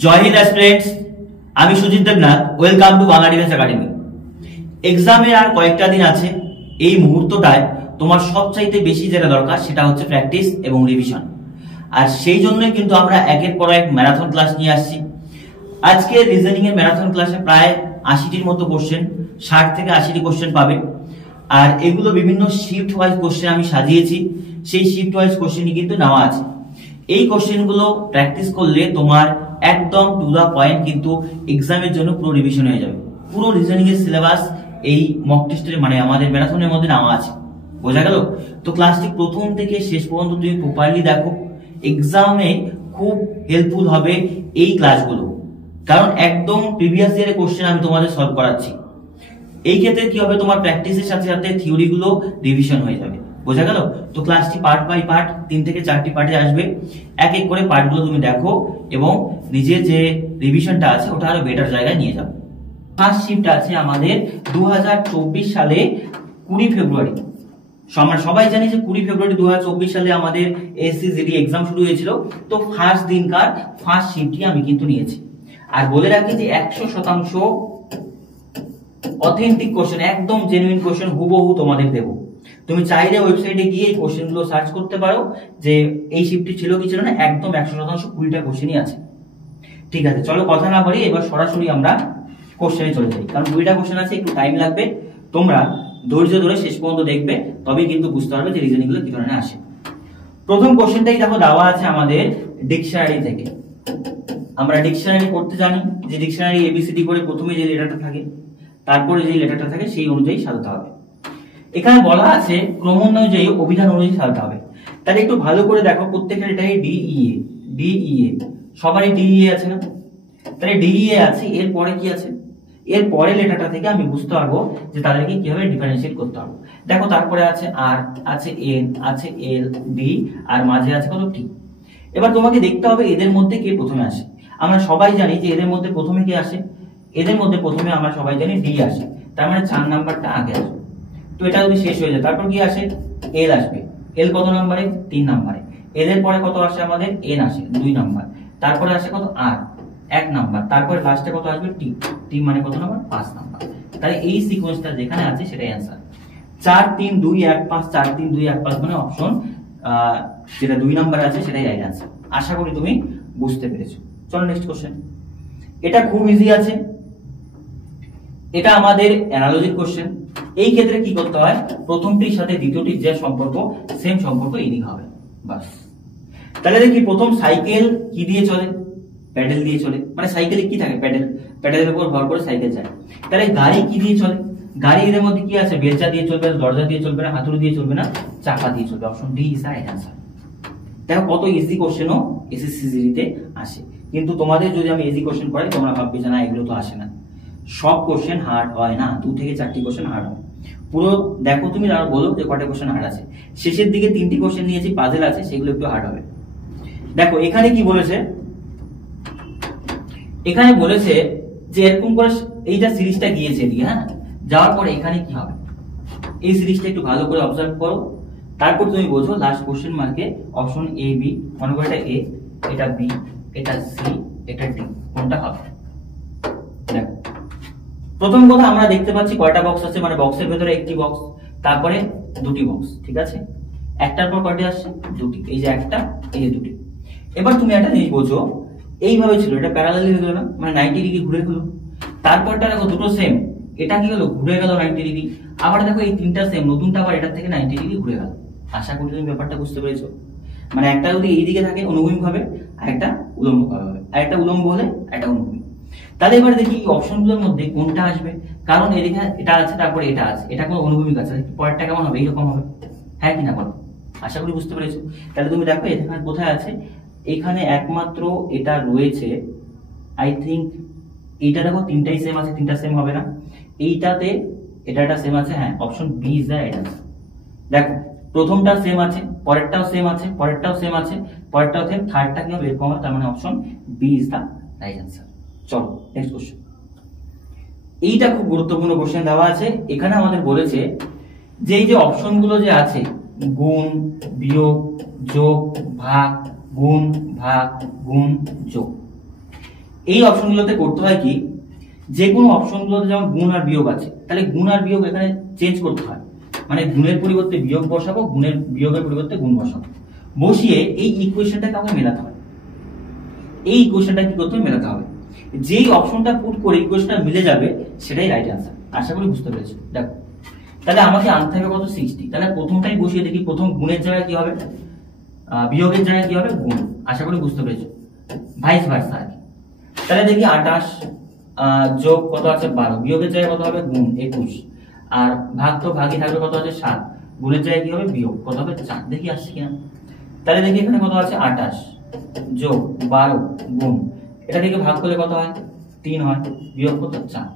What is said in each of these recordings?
জয় Hind aspirants, আমি Sujit Debnath. Welcome to Bangla defence academy. এক্সামের আর কয়েকটা দিন আছে। এই মুহূর্তটায় তোমার সবচাইতে বেশি যেটা দরকার সেটা হচ্ছে প্র্যাকটিস এবং রিভিশন। আর সেই জন্যই কিন্তু আমরা একের পর এক ম্যারাথন ক্লাস নিয়ে আসছি। আজকে রিজনিং এর ম্যারাথন ক্লাসে প্রায় 80টির মতো কোশ্চেন, 60 থেকে 80টি কোশ্চেন পাবে। আর এগুলো বিভিন্ন শিফট ওয়াইজ কোশ্চেন আমি সাজিয়েছি। সেই শিফট ওয়াইজ কোশ্চেনই কিন্তু নেওয়া আছে। এই কোশ্চেনগুলো প্র্যাকটিস করলে তোমার একদম টু দা পয়েন্ট কিন্তু এক্সামের জন্য পুরো রিভিশন হয়ে যাবে। পুরো রিজনিং এর সিলেবাস এই মক টেস্টের মানে আমাদের ম্যারাথনের মধ্যে নেওয়া আছে। বোঝা গেল? তো ক্লাসটি প্রথম থেকে শেষ পর্যন্ত তুমি প্রপারলি দেখো। এক্সামে খুব হেল্পফুল হবে এই ক্লাসগুলো, কারণ একদম প্রিভিয়াস ইয়ারের কোশ্চেন আমি তোমাদের সলভ করাচ্ছি। এই ক্ষেত্রে কি হবে, তোমার প্র্যাকটিসের সাথে সাথে থিওরি গুলো রিভিশন হয়ে যাবে। বোঝা গেল? তো ক্লাসটি পার্ট বাই পার্ট 3 থেকে 4টি পার্টে আসবে। এক এক করে পার্টগুলো তুমি দেখো এবং নিজের যে রিভিশনটা আছে ওটা আরো বেটার জায়গায় নিয়ে যাও। ফার্স্ট শিফট আছে আমাদের 2024 সালে 20 ফেব্রুয়ারি। আমরা সবাই জানি যে 20 ফেব্রুয়ারি 2024 সালে আমাদের এসসিজিডি এক্সাম শুরু হয়েছিল। তো ফার্স্ট দিনকার ফার্স্ট শিফটটি আমি কিন্তু নিয়েছি। আর বলে রাখি যে 100% অথেন্টিক কোশ্চেন, একদম জেনুইন কোশ্চেন হুবহু তোমাদের দেব। তুমি চাইলে ওয়েবসাইটে গিয়ে এই কোশ্চেনগুলো সার্চ করতে পারো যে এই শিফটটি ছিল কি ছিল না। একদম 100% 20টা কোশ্চেনই আছে। ঠিক আছে, চলো কথা না বাড়িয়ে এবার সরাসরি আমরা কোশ্চেনে চলে যাই, কারণ 2টা কোশ্চেন আছে, একটু টাইম লাগবে। তোমরা ধৈর্য ধরে শেষ পর্যন্ত দেখবে, তবেই কিন্তু বুঝতে পারবে যে রিজনিং গুলো কি ধরনের আসে। প্রথম কোশ্চেনটাই দেখো দেওয়া আছে আমাদের ডিকশনারি থেকে। আমরা ডিকশনারি পড়তে জানি যে ডিকশনারি এবিসিডি করে প্রথমে যে লেটারটা থাকে, তারপরে যে লেটারটা থাকে সেই অনুযায়ী সাজাতে হবে। এখানে বলা আছে ক্রমানুযায়ী অভিধান অনুযায়ী সাজাতে হবে। তাহলে একটু ভালো করে দেখো, প্রত্যেকের এটাই ডিইএ সবারই ডিইএ আছে না? তাহলে ডিইএ আছে, এর পরে কি আছে? এর পরে লেটারটা থেকে আমি বুঝতে পারবো যে তাদেরকে কিভাবে ডিফারেন্সিয়েট করতে হবে। দেখো তারপরে আছে আর, আছে এন, আছে এল, ডি, আর মাঝে আছে কত টি। এবার তোমাকে দেখতে হবে এদের মধ্যে কে প্রথমে আসে। আমরা সবাই জানি যে এদের মধ্যে প্রথমে কে আসে। এদের মধ্যে প্রথমে আমরা সবাই জানি ডি আসে, তার মানে 4 নাম্বারটা আগে আসবে। তো এটা যদি শেষ হয়ে যায় তারপর কি আসে? এল আসবে। এল কত নাম্বারে? 3 নাম্বারে। এদের পরে কত আসে আমাদের? এন আসে 2 নাম্বার। তারপরে আসে কত? আর 1 নাম্বার। তারপরে লাস্টে কত আসবে? টি। টি মানে কত নাম্বার? 5 নাম্বার। তাহলে এই সিকোয়েন্সটা যেখানে আছে সেটাই অ্যানসার। 4 3 2 1 5, 4 3 2 1 5 মানে অপশন যেটা 2 নাম্বারে আছে সেটাই রাইট অ্যানসার। আশা করি তুমি বুঝতে পেরেছো। চলো নেক্সট কোশ্চেন। এটা খুব ইজি আছে। এটা আমাদের অ্যানালজির কোশ্চেন। এই ক্ষেত্রে কি করতে হয়, প্রথমটির সাথে দ্বিতীয়টির যে সম্পর্ক সেম সম্পর্ক এই দিকে হবে, বাস। তাহলে দেখি প্রথম সাইকেল কি দিয়ে চলে? প্যাডেল দিয়ে চলে। মানে সাইকেলে কি থাকে? প্যাডেল। প্যাডেলের উপর ভর করে সাইকেল যায়। তাহলে গাড়ি কি দিয়ে চলে? গাড়ি এর মধ্যে কি আছে? বেলচা দিয়ে চলবে, দরজা দিয়ে চলবে না, হাতুড়ি দিয়ে চলবে না, চাকা দিয়ে চলবে। Option D is right answer. দেখো কত ইজি কোশ্চেনও এসএসসি তে আসে। কিন্তু তোমাদের যদি আমি ইজি কোশ্চেন করাই তোমরা ভাববে যে না এগুলো তো আসে না। সব কোশ্চেন হার্ড হয় না, 2 থেকে 4টি কোশ্চেন হার্ড হয়। পুরো দেখো তুমি আর বলো যে কটা কোশ্চেন হার্ড আছে। শেষের দিকে 3টি কোশ্চেন নিয়েছি, পাজেল আছে, সেগুলো একটু হার্ড হবে। দেখো এখানে কি বলেছে, এখানে বলেছে যে এরকম করে এইটা সিরিজটা গিয়েছে এদিকে, হ্যাঁ, যাওয়ার পরে এখানে কি হবে এই সিরিজটা একটু ভালো করে অবজার্ভ করো। তারপর তুমি বোঝো লাস্ট কোশ্চেন মার্কে অপশন এ বি, মনে করো এটা এ, এটা বি, এটা সি, এটা ডি, কোনটা হবে? দেখো প্রথম কথা আমরা দেখতে পাচ্ছি কয়টা বক্স আছে, মানে বক্সের ভেতরে একটি বক্স, তারপরে 2টি বক্স। ঠিক আছে, একটার পর কয়টি আসছে? 2টি। এই যে একটা, এই যে 2টি। এবার তুমি একটা জিনিস বোঝো, এইভাবে ছিল, এটা প্যারালালি হয়ে গেল না, মানে 90 ডিগ্রি ঘুরে গেল। তারপরটা দেখো দুটো সেম, এটা কি হলো? ঘুরে গেল 90 ডিগ্রি। আবার দেখো এই 3টা সেম, নতুনটা আবার এটার থেকে 90 ডিগ্রি ঘুরে গেল। আশা করি তুমি ব্যাপারটা বুঝতে পেরেছো। মানে একটা যদি এই দিকে থাকে অনুভূমিক ভাবে, আর একটা উলম্ব ভাবে, আর একটা উলম্ব হলে একটা অনুভূমিক। তাহলে এবার দেখি এই অপশনগুলোর মধ্যে কোনটা আসবে, কারণ এদিকে এটা আছে, তারপরে এটা আছে, এটা কোন অনুভূমিক আছে, পরেরটা কেমন হবে? এইরকম হবে, হ্যাঁ কিনা বলো? আশা করি বুঝতে পেরেছো। তাহলে তুমি দেখো এখানে কোথায় আছে, এখানে একমাত্র এটা রয়েছে। আই থিঙ্ক এইটা দেখো 3টাই সেম আছে, 3টা সেম হবে না। এইটাতে এটা সেম আছে, হ্যাঁ, option B is the right answer. দেখো প্রথমটা সেম আছে, পরেরটাও সেম আছে, পরেরটাও সেম আছে, পরেরটাও সেম, থার্ডটা কি হবে? এরকম হবে, তার মানে option B is the right answer. চলো নেক্সট কোশ্চেন। এইটা খুব গুরুত্বপূর্ণ কোশ্চেন দেওয়া আছে। এখানে আমাদের বলেছে যে এই যে অপশনগুলো যে আছে, গুণ, বিয়োগ, যোগ, ভাগ, গুণ, ভাগ, গুণ, যোগ, এই অপশনগুলোতে করতে হয় কি, যে কোনো অপশনগুলোতে যেমন গুণ আর বিয়োগ আছে, তাহলে গুণ আর বিয়োগ এখানে চেঞ্জ করতে হয়, মানে গুণের পরিবর্তে বিয়োগ বসাবো, গুণের বিয়োগের পরিবর্তে গুণ বসাবো, বসিয়ে এই ইকুয়েশনটাকে আমাকে মেলাতে হবে। এই ইকুয়েশনটা কি করতে হবে, মেলাতে হবে। যেই অপশনটা পুট করে ইকুয়েশনটা মিলে যাবে সেটাই রাইট আনসার। আশা করি বুঝতে পেরেছো। দেখো তাহলে আমাকে আনতে হবে কত, 60। তাহলে প্রথমটাই বসিয়ে দেখি, প্রথম গুণের জায়গায় কি হবে, বিয়োগের জায়গায় কি হবে, গুণ। আশা করি বুঝতে পেরেছো, ভাইস ভার্সা আর কি। তাহলে দেখি 28 যোগ কত আছে 12, বিয়োগের জায়গায় কত হবে, গুণ 21, আর ভাগ তো ভাগই থাকবে, কত আছে 7, গুণের জায়গায় কি হবে, বিয়োগ, কত হবে 4। দেখি আসছে কিনা। তাহলে দেখি এখানে কত আছে 28 যোগ 12 গুণ, এটা থেকে ভাগ করলে কত হয় 3 হয়, বিয়োগ কত 4।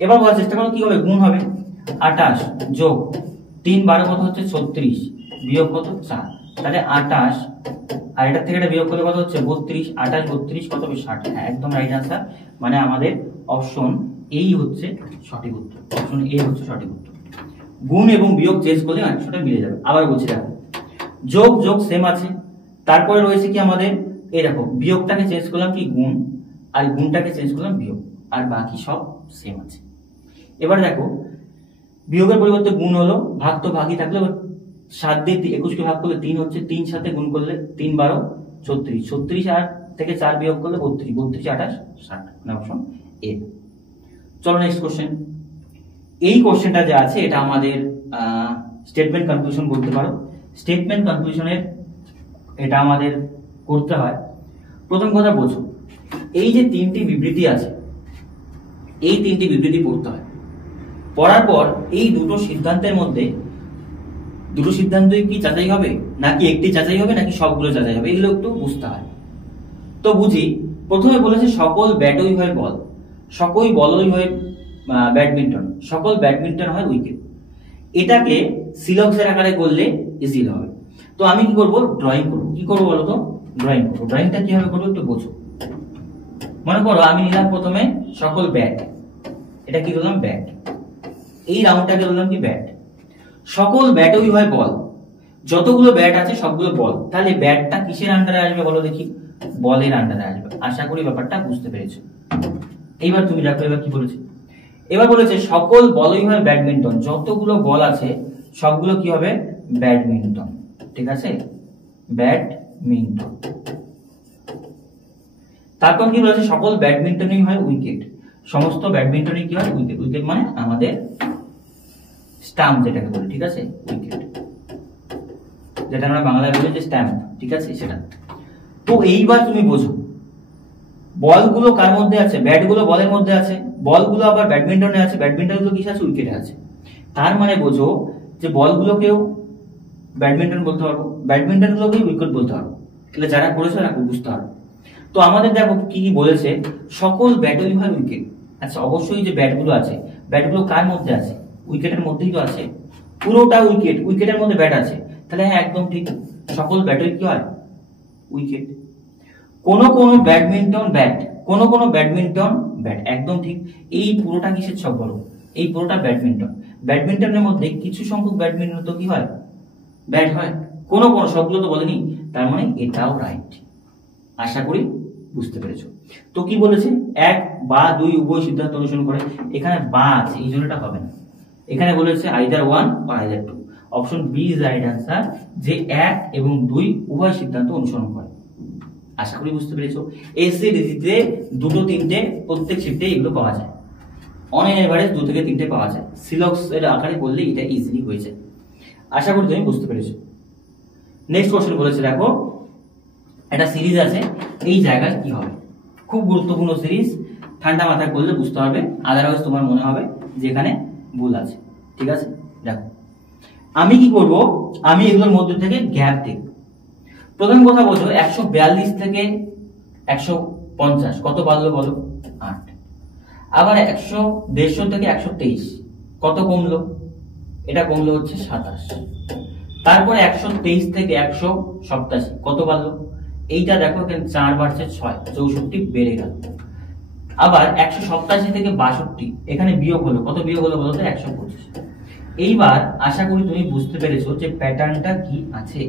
এবার বলার চেষ্টা করো কি হবে, গুণ হবে 28 যোগ 3 12 কত হচ্ছে 36, বিয়োগ কত 4। তাহলে 28 আর এটা থেকে এটা বিয়োগ করলে কত হচ্ছে 32, 28 32 কত হবে 60। হ্যাঁ একদম রাইট আনসার, মানে আমাদের অপশন এই হচ্ছে সঠিক উত্তর, অপশন এ হচ্ছে সঠিক উত্তর। গুণ এবং বিয়োগ চেঞ্জ করলে অ্যান্সারটা মিলে যাবে। আবার বলছি দেখো, যোগ যোগ সেম আছে, তারপরে রয়েছে কি আমাদের, এই দেখো বিয়োগটাকে চেঞ্জ করলাম কি গুণ, আর গুণটাকে চেঞ্জ করলাম বিয়োগ, আর বাকি সব সেম আছে। এবার দেখো বিয়োগের পরিবর্তে গুণ হলো, ভাগ তো ভাগই থাকলো, 7 দিয়ে 21 কে ভাগ করলে 3 হচ্ছে, 3 সাথে গুণ করলে 3 12 36, 36 আর থেকে 4 বিয়োগ করলে 32, 32 28 60, মানে অপশন এ। চলো নেক্সট কোশ্চেন। এই কোশ্চেনটা যে আছে এটা আমাদের স্টেটমেন্ট কনক্লুশন বলতে পারো। স্টেটমেন্ট কনক্লুশনের এটা আমাদের করতে হয়। প্রথম কথা বোঝো, এই যে 3টি বিবৃতি আছে, এই 3টি বিবৃতি পড়তে হয়। পড়ার পর এই দুটো সিদ্ধান্তের মধ্যে দুটো সিদ্ধান্তই কি যাচাই হবে, নাকি একটি যাচাই হবে, নাকি সবগুলো যাচাই হবে, এগুলো একটু বুঝতে হয়। তো বুঝি, প্রথমে বলেছে সকল ব্যাটই হয় বল, সকল বলই হয় ব্যাডমিন্টন, সকল ব্যাডমিন্টন হয় উইকেট। এটাকে সিলক্সের আকারে করলে ইজি হবে। তো আমি কি করব, ড্রয়িং করব। কি করবো বলো তো, ড্রয়িং করবো। ড্রয়িংটা কিভাবে করবো একটু বোঝো। মনে করো আমি নিলাম প্রথমে সকল ব্যাট, এটা কি বললাম ব্যাট, এই রাউন্ডটাকে বললাম কি ব্যাট। সকল ব্যাটই হয় বল, যতগুলো ব্যাট আছে সবগুলো বল, তাহলে ব্যাটটা কিসের আন্ডারে আসবে বলো দেখি, বলের আন্ডারে আসবে। আশা করি ব্যাপারটা বুঝতে পেরেছো। এইবার তুমি দেখো এবার কি বলেছে, এবার বলেছে সকল বলই হয় ব্যাডমিন্টন, যতগুলো বল আছে সবগুলো কি হবে, ব্যাডমিন্টন। ঠিক আছে, ব্যাডমিন্টন। তারপর কি বলেছে, সকল ব্যাডমিন্টনই হয় উইকেট, সমস্ত ব্যাডমিন্টনই কি হয় উইকেট। উইকেট মানে আমাদের স্টাম্প যেটাকে বলি, ঠিক আছে, উইকেট, যেটা আমরা বাংলায় বলি যে স্ট্যাম্প, ঠিক আছে সেটা। তো এইবার তুমি বোঝো, বলগুলো কার মধ্যে আছে, ব্যাটগুলো বলের মধ্যে আছে, বলগুলো আবার ব্যাডমিন্টনে আছে, ব্যাডমিন্টনগুলো কিসে আছে, উইকেটে আছে। তার মানে বোঝো যে বলগুলোকেও ব্যাডমিন্টন বলতে পারবো, ব্যাডমিন্টনগুলোকেও উইকেট বলতে পারবো। তাহলে যারা করেছে তারা বুঝতে পারবো। তো আমাদের দেখো কি কি বলেছে, সকল ব্যাটই হয় উইকেট। আচ্ছা অবশ্যই যে ব্যাটগুলো আছে, ব্যাটগুলো কার মধ্যে আছে, উইকেটের মধ্যেই তো আছে, পুরোটা উইকেট, উইকেটের মধ্যে ব্যাট আছে। তাহলে হ্যাঁ একদম ঠিক, সকল ব্যাটই কি হয় উইকেট। কোন কোন ব্যাডমিন্টন ব্যাট, কোন কোন ব্যাডমিন্টন ব্যাট, একদম ঠিক। এই পুরোটা কিসের ছক বলো, এই পুরোটা ব্যাডমিন্টন। ব্যাডমিন্টনের মধ্যে কিছু সংখ্যক ব্যাডমিন্টন তো কি হয়, ব্যাট হয়, কোন কোন, সবগুলো তো বলেনি। তার মানে এটাও রাইট। আশা করি বুঝতে পেরেছো। তো কি বলেছে, 1 বা 2 উভয় সিদ্ধান্ত অনুসরণ করে, এখানে বা আছে এই জন্য এটা হবে না। এখানে বলেছে আইদার 1 বা either 2, option B is right answer, যে 1 এবং 2 উভয় সিদ্ধান্ত অনুসরণ করে। আশা করি বুঝতে পেরেছো। এসএ ডিজিতে দুটো তিনটে প্রত্যেক শিফটে এগুলো পাওয়া যায়, অন এন এভারেজ 2 থেকে 3টে পাওয়া যায়। সিলক্স এর আকারে করলে এটা ইজিলি হয়ে যায়। আশা করি তুমি বুঝতে পেরেছো। নেক্সট কোশ্চেন বলেছে, দেখো একটা সিরিজ আছে, এই জায়গায় কি হবে, খুব গুরুত্বপূর্ণ সিরিজ, ঠান্ডা মাথায় করলে বুঝতে হবে, আদারওয়াইজ তোমার মনে হবে যে এখানে ভুল আছে। ঠিক আছে, দেখো আমি কি করব, আমি এগুলোর মধ্যে থেকে গ্যাপ দেখব। প্রথম কথা বলছো 142 থেকে 150 কত বাড়লো বলো, 8। আবার 150 থেকে 123 কত কমলো, এটা কমলো হচ্ছে 27। তারপরে 123 থেকে 187 কত বাড়লো, এইটা দেখো এখানে 4 বাড়ছে 6, 64 বেড়ে গেল। আবার 187 থেকে 62 এখানে বিয়োগ হলো, কত বিয়োগ হলো বলো তো, 125। এইবার আশা করি তুমি বুঝতে পেরেছো যে প্যাটার্নটা কি আছে।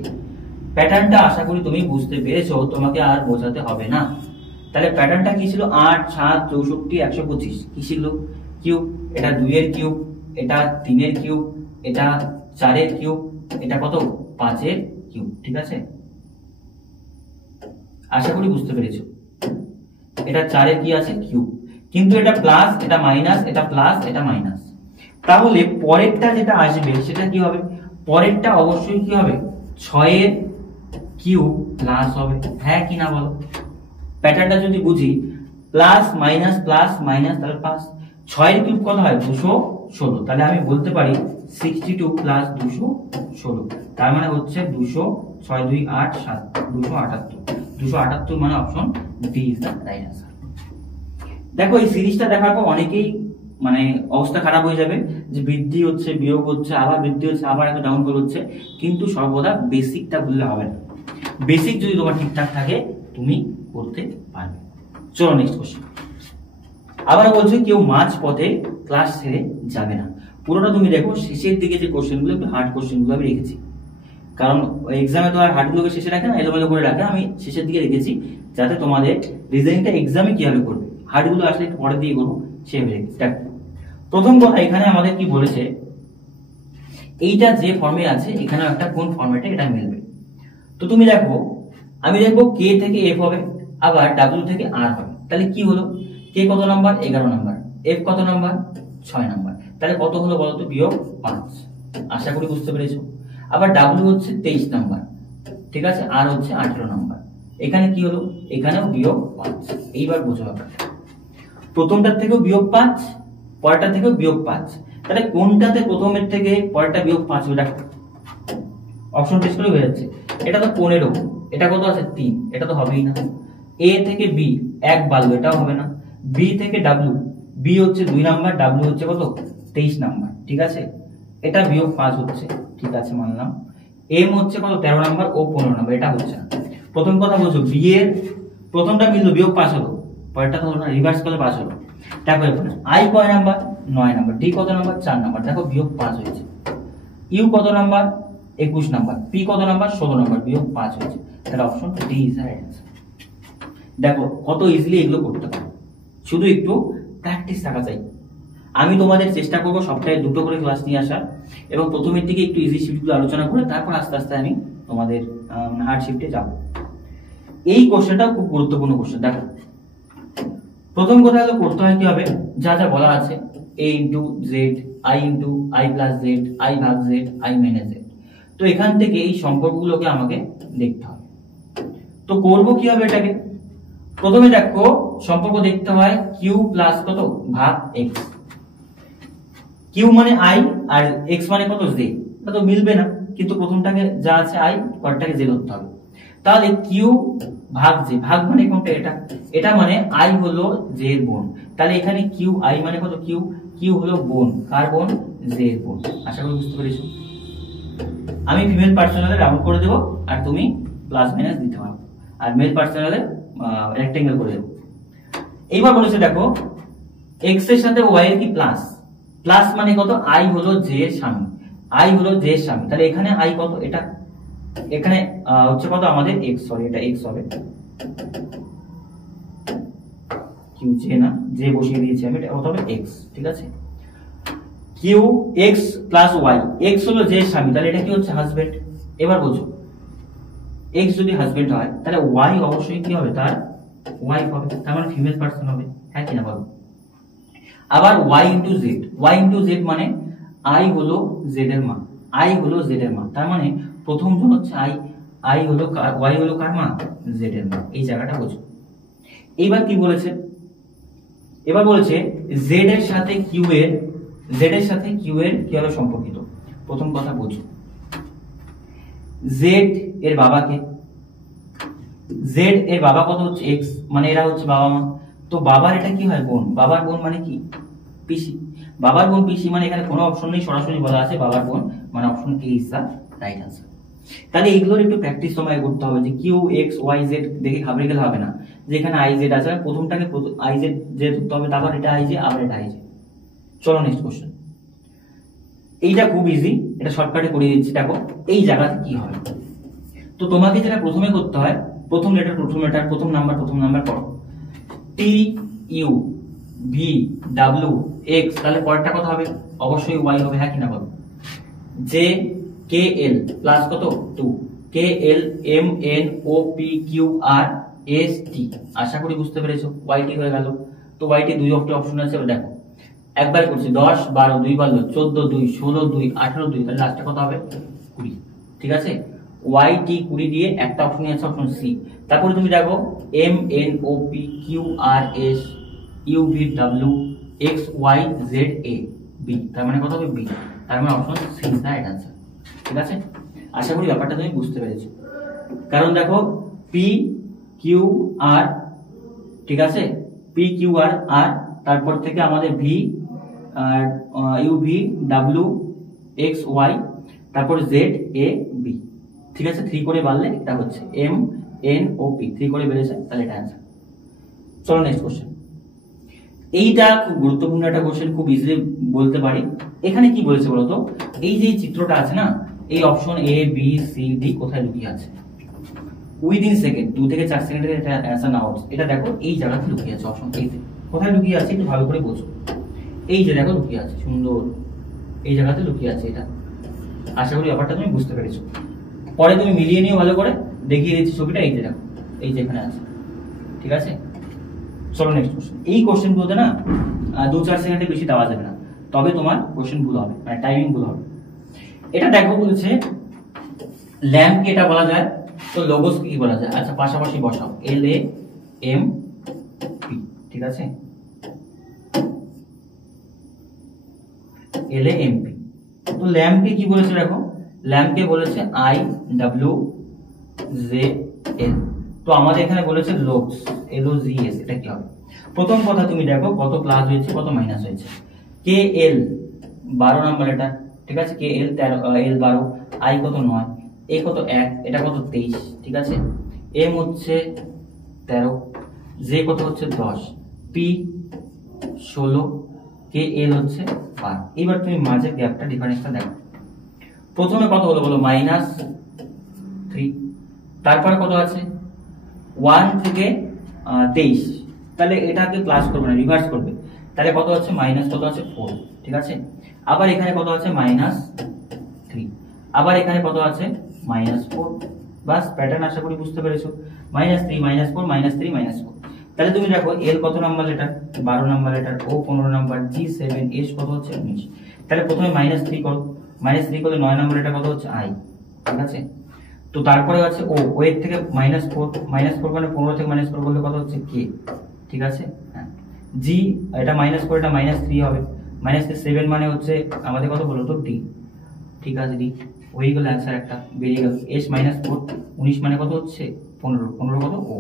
প্যাটার্নটা আশা করি তুমি বুঝতে পেরেছো, তোমাকে আর বোঝাতে হবে না। তাহলে প্যাটার্নটা কি ছিল 8 7 64 125 কি শিখলো কিউব এটা 2 এর কিউব এটা 3 এর কিউব এটা 4 এর কিউব এটা কত 5 এর কিউব ঠিক আছে আশা করি বুঝতে পেরেছো এটা 4 এর কি আছে কিউব কিন্তু এটা প্লাস এটা মাইনাস এটা প্লাস এটা মাইনাস তাহলে পরেরটা যেটা আসবে সেটা কি হবে পরেরটা অবশ্যই কি হবে 6 এর কিউব প্লাস হবে হ্যাঁ কি না বলো প্যাটার্নটা যদি বুঝি প্লাস মাইনাস তাহলে প্লাস 6 এর কিউব কত হয় 216 তাহলে আমি বলতে পারি 62 প্লাস 216 তার মানে হচ্ছে 200 6 2 8 7 278 মানে option D is the right answer দেখো এই সিরিজটা দেখার পর অনেকেই মানে অবস্থা খারাপ হয়ে যাবে যে বৃদ্ধি হচ্ছে বিয়োগ হচ্ছে আবার বৃদ্ধি হচ্ছে আবার এত ডাউনফল হচ্ছে কিন্তু সর্বদা বেসিকটা ভুললে হবে না বেসিক যদি তোমার ঠিকঠাক থাকে তুমি করতে পারবে চলো নেক্সট কোশ্চেন আবার বলছি কেউ মাঝ পথে ক্লাস ছেড়ে যাবে না পুরোটা তুমি দেখো শেষের দিকে যে কোশ্চেনগুলো একটু হার্ড কোশ্চেনগুলো আমি রেখেছি কারণ এক্সামে তো আর হার্ডগুলোকে শেষে রাখে না এলোমেলো করে রাখে আমি শেষের দিকে রেখেছি যাতে তোমাদের রিজনিংটা এক্সামে কিভাবে করবে হার্ডগুলো আসলে একটু পরে দিয়ে করবো সেভাবে রেখেছি দেখ প্রথম কথা এখানে আমাদের কি বলেছে এইটা যে ফর্মে আছে এখানেও একটা কোন ফর্মেটে এটা মিলবে তো তুমি দেখো আমি দেখবো কে থেকে এফ হবে আবার ডাব্লিউ থেকে আর হবে তাহলে কি হলো কে কত নাম্বার 11 নাম্বার এফ কত নাম্বার 6 নাম্বার তাহলে কত হলো বলো তো বিয়োগ 5 আশা করি বুঝতে পেরেছো আবার ডাব্লিউ হচ্ছে 23 নাম্বার ঠিক আছে আর হচ্ছে 18 নাম্বার এখানে কি হলো এখানেও বিয়োগ 5 এইবার বোঝো ব্যাপারটা প্রথমটার থেকেও বিয়োগ 5 পরেরটা থেকেও বিয়োগ 5 তাহলে কোনটাতে প্রথমের থেকে পরেরটা বিয়োগ 5 হবে দেখো অপশন টেস্ট করে হয়ে যাচ্ছে এটা তো 15 এটা কত আছে 3 এটা তো হবেই না এ থেকে বি এক বাড়লো এটাও হবে না বি থেকে ডাব্লিউ বি হচ্ছে 2 নাম্বার ডাব্লিউ হচ্ছে কত 23 নাম্বার ঠিক আছে এটা বিয়োগ 5 হচ্ছে ঠিক আছে মানলাম এম হচ্ছে কত 13 নাম্বার ও 15 নাম্বার এটা হচ্ছে না প্রথম কথা বলছো বি এর প্রথমটা মিললো বিয়োগ 5 হলো পরেরটা তো হলো না রিভার্স করলে 5 হলো তারপরে আই কয় নাম্বার 9 নাম্বার ডি কত নাম্বার 4 নাম্বার দেখো বিয়োগ 5 হয়েছে ইউ কত নাম্বার 21 নাম্বার পি কত নাম্বার 16 নাম্বার বিয়োগ 5 হয়েছে তাহলে option D is the right answer দেখো কত ইজিলি এগুলো করতে পারো শুধু একটু প্র্যাকটিস থাকা চাই আমি তোমাদের চেষ্টা করব সপ্তাহে 2টো করে ক্লাস নিয়ে আসা এবং প্রথমের দিকে একটু ইজি শিফটগুলো আলোচনা করে তারপর আস্তে আস্তে আমি তোমাদের হার্ড শিফটে যাব এই কোশ্চেনটাও খুব গুরুত্বপূর্ণ কোশ্চেন দেখো প্রথম কথা হলো করতে হয় কি হবে যা যা বলা আছে a into Z i into i plus Z i ভাগ জেড i মাইনাস জেড তো এখান থেকে এই সম্পর্কগুলোকে আমাকে দেখতে হবে তো করব কি হবে এটাকে প্রথমে দেখো সম্পর্ক দেখতে হয় কিউ প্লাস কত ভাগ এক্স কিউ মানে আই আর এক্স মানে কত জে এটা তো মিলবে না কিন্তু প্রথমটাকে যা আছে আই পরেরটাকে জে ধরতে হবে তাহলে কিউ ভাগ জে ভাগ মানে কোনটা এটা এটা মানে আই হলো জে এর বোন তাহলে এখানে কিউ আই মানে কত কিউ কিউ হলো বোন কার বোন জে এর বোন আশা করি বুঝতে পেরেছো আমি ফিমেল পার্সোনালে রাউন্ড করে দেব আর তুমি প্লাস মাইনাস দিতে পারো আর মেল পার্সোনালে রেক্টেঙ্গেল করে দেব এইবার বলেছে দেখো এক্স এর সাথে ওয়াই এর কি প্লাস প্লাস মানে কত আই হলো জে এর স্বামী আই হলো জে এর স্বামী তাহলে এখানে আই কত এটা এখানে হচ্ছে কত আমাদের x সরি এটা x হবে কিউ জে না জে বসিয়ে দিয়েছি আমি এটা কত হবে x ঠিক আছে Q x plus y x হলো জে এর স্বামী তাহলে এটা কি হচ্ছে হাজবেন্ড এবার বোঝো x যদি হাজবেন্ড হয় তাহলে y অবশ্যই কি হবে তার ওয়াইফ হবে তার মানে ফিমেল পারসন হবে হ্যাঁ কি না বলো আবার y into Z y into Z মানে i হলো z এর মা i হলো z এর মা তার মানে প্রথম জন হচ্ছে i হলো y হলো কার মা z এর মা এই জায়গাটা বোঝো এইবার কি বলেছে এবার বলেছে z এর সাথে q এর কি হলো সম্পর্কিত প্রথম কথা বোঝো z এর বাবাকে z এর বাবা কত হচ্ছে x মানে এরা হচ্ছে বাবা মা তো বাবার এটা কি হয় বোন বাবার বোন মানে কি পিসি বাবার বোন পিসি মানে এখানে কোনো অপশন নেই সরাসরি বলা আছে বাবার বোন মানে option A is the right answer তাহলে এগুলোর একটু প্র্যাকটিস সময় করতে হবে যে কিউ এক্স ওয়াই জেড দেখে ঘাবড়ে গেলে হবে না যে এখানে আই জেড আছে প্রথমটাকে আই জেড যে ধরতে হবে তারপর এটা আই জে আবার এটা আই জে চলো নেক্সট কোশ্চেন এইটা খুব ইজি এটা শর্টকাটে করে দিচ্ছি দেখো এই জায়গাতে কি হবে তো তোমাকে যেটা প্রথমে করতে হয় প্রথম লেটার প্রথম নাম্বার করো টি ইউ ভি ডাব্লিউ এক্স, তাহলে পরেরটা কত হবে? অবশ্যই ওয়াই হবে, হ্যাঁ কিনা বলো। জে কে এল প্লাস কত 2 K L M N O P Q R S T, আশা করি বুঝতে পেরেছো। ওয়াইটি হয়ে গেল। তো ওয়াইটি দুই অপশন আছে, দেখো একবার করছি 10 12 2 বাড়লো 14 2 16 2 18 2, তাহলে লাস্টে কত হবে? 20। ঠিক আছে, ওয়াই টি 20 দিয়ে একটা অপশন আছে, অপশন সি। তারপরে তুমি দেখো M N O P Q R S U V W X Y Z A B, তার মানে কত হবে? বি। তার মানে option C is the right answer. ঠিক আছে, আশা করি ব্যাপারটা তুমি বুঝতে পেরেছো। কারণ দেখো পি কিউ আর, ঠিক আছে, পি কিউ আর আর তারপর থেকে আমাদের V U V W X Y তারপর জেড এ বি। ঠিক আছে, 3 করে বাড়লে এটা হচ্ছে এম এন ও পি, 3 করে বেড়েছে, তাহলে এটা অ্যান্সার। চলো নেক্সট কোশ্চেন। এইটা খুব গুরুত্বপূর্ণ একটা কোশ্চেন, খুব ইজিলি বলতে পারি। এখানে কি বলেছে বলতো, এই যে চিত্রটা আছে না, এই option A B C D কোথায় লুকিয়ে আছে? উইদিন সেকেন্ড, 2 থেকে 4 সেকেন্ডের এটা অ্যান্সার নাও। এটা দেখো এই জায়গাতে লুকিয়ে আছে, অপশন এ তে। কোথায় লুকিয়ে আছে একটু ভালো করে বোঝো। এই যে দেখো লুকিয়ে আছে, সুন্দর এই জায়গাতে লুকিয়ে আছে এটা। আশা করি ব্যাপারটা তুমি বুঝতে পেরেছো। পরে তুমি মিলিয়ে নিও ভালো করে, দেখিয়ে দিচ্ছি ছবিটা। এই যে দেখো, এই যে এখানে আছে। ঠিক আছে, চলো নেক্সট কোশ্চেন। এই কোশ্চেন গুলোতে না 2-4 সেকেন্ডের বেশি দেওয়া যাবে না, তবে তোমার কোশ্চেন ভুল হবে, মানে টাইমিং ভুল হবে। এটা দেখো বলেছে ল্যাম্প কি এটা বলা যায়, তো লোগোস কি বলা যায়? আচ্ছা পাশাপাশি বসাও, এল এ এম পি। ঠিক আছে, এল এ এম পি। তো ল্যাম্পকে কি বলেছে দেখো, ল্যাম্পকে বলেছে আই ডাব্লিউ জে এল। তো আমাদের এখানে বলেছে লোগস, এল ও জি এস, এটা কি হবে? প্রথম কথা তুমি দেখো কত প্লাস হয়েছে কত মাইনাস হয়েছে। কে এল 12 নাম্বার এটা, ঠিক আছে, কে এল 13 এল 12, আই কত 9, এ কত 1, এটা কত 23, ঠিক আছে, এম হচ্ছে 13, জে কত হচ্ছে 10, পি 16, কে এল হচ্ছে 12। এবার তুমি মাঝের গ্যাপটা ডিফারেন্সটা দেখো। প্রথমে কত হলো বলো? -3। তারপরে কত আছে? 1 থেকে 23, তাহলে এটাকে প্লাস করবে না, রিভার্স করবে। তাহলে কত আছে? মাইনাস কত আছে? 4। ঠিক আছে, আবার এখানে কত আছে? -3। আবার এখানে কত আছে? -4। বাস প্যাটার্ন আশা করি বুঝতে পেরেছো। -3 -4 -3 -4। তাহলে তুমি দেখো এল কত নাম্বার লেটার? 12 নাম্বার লেটার, ও 15 নাম্বার, জি 7, এস কত হচ্ছে? 19। তাহলে প্রথমে -3 করো, -3 করলে 9 নাম্বার এটা কত হচ্ছে? আই। ঠিক আছে, তো তারপরে আছে ও, ও এর থেকে -4 মানে 15 থেকে -4 করলে কত হচ্ছে? কে। ঠিক আছে, হ্যাঁ। জি এটা -4, এটা -3 হবে, -7 মানে হচ্ছে আমাদের কত বলো তো? ডি। ঠিক আছে, ডি হয়ে গেল অ্যান্সার, একটা বেরিয়ে গেল। এস -4 19 মানে কত হচ্ছে? 15, 15 কত? ও।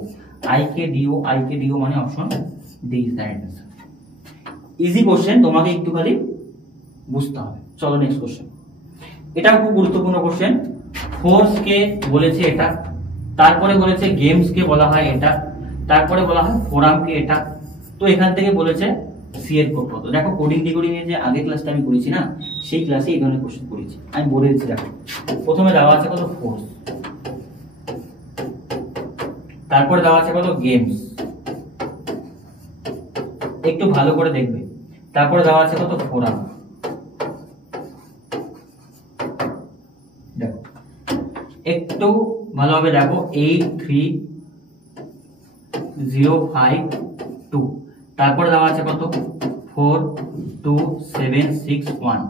আই কে ডিও মানে option D is the right answer. Easy question, তোমাকে একটু খালি বুঝতে হবে। চলো নেক্সট কোশ্চেন। এটাও খুব গুরুত্বপূর্ণ কোশ্চেন। ফোর্স কে বলেছে এটা, তারপরে বলেছে গেমস কে বলা হয় এটা, তারপরে বলা হয় ফোরাম কে এটা। তো এখান থেকে বলেছে সি এর কোড কত। দেখো কোডিং ডিকোডিং এর যে আগের ক্লাসটা আমি করেছি না, সেই ক্লাসে এই ধরনের কোশ্চেন করেছি, আমি বলে দিচ্ছি। দেখো প্রথমে দেওয়া আছে কত? ফোর্স, তারপরে দেওয়া আছে কত? গেমস, একটু ভালো করে দেখবে। তারপরে দেওয়া আছে কত? ফোরাম। দেখো একটু ভালোভাবে দেখো, 83052। তারপরে দেওয়া আছে কত? 42761।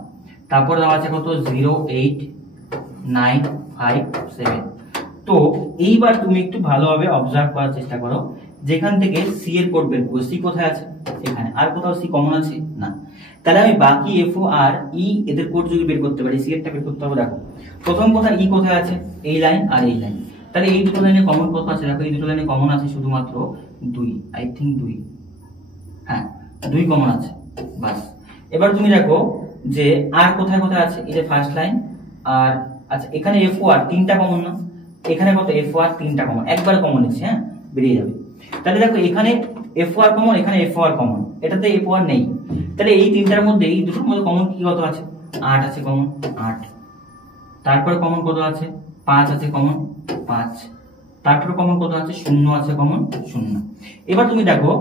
তারপরে দেওয়া আছে কত? 08957। তো এইবার তুমি একটু ভালোভাবে অবজার্ভ করার চেষ্টা করো, যেখান থেকে সি এর কোড বের করবো। সি কোথায় আছে? এখানে। আর কোথাও সি কমন আছে? না। তাহলে আমি বাকি এফ ও আর ই এদের কোড যদি বের করতে পারি, সি এরটা বের করতে হবে। দেখো প্রথম কথা, ই কোথায় আছে? এই লাইন আর এই লাইন। তাহলে এই দুটো লাইনে কমন কত আছে? দেখো এই দুটো লাইনে কমন আছে শুধুমাত্র 2, আই থিঙ্ক 2, হ্যাঁ 2 কমন আছে, বাস। এবার তুমি দেখো যে আর কোথায় কোথায় আছে? এই যে ফার্স্ট লাইন আর, আচ্ছা এখানে এফ ও আর 3টা কমন না? এখানে কত? এফ ও আর 3টা কমন, একবার কমন নিচ্ছে, হ্যাঁ বেরিয়ে যাবে। তাহলে দেখো এখানে এফ ও আর কমন, এখানে এফ ও আর কমন, এটাতে এফ ও আর নেই। তাহলে এই 3টার মধ্যে, এই দুটোর মধ্যে কমন কি কত আছে? 8 আছে কমন, 8। তারপর কমন কত আছে? 5 আছে কমন, 5। তারপর কমন কত আছে, শূন্য আছে, কমন শূন্য। এবার তুমি দেখো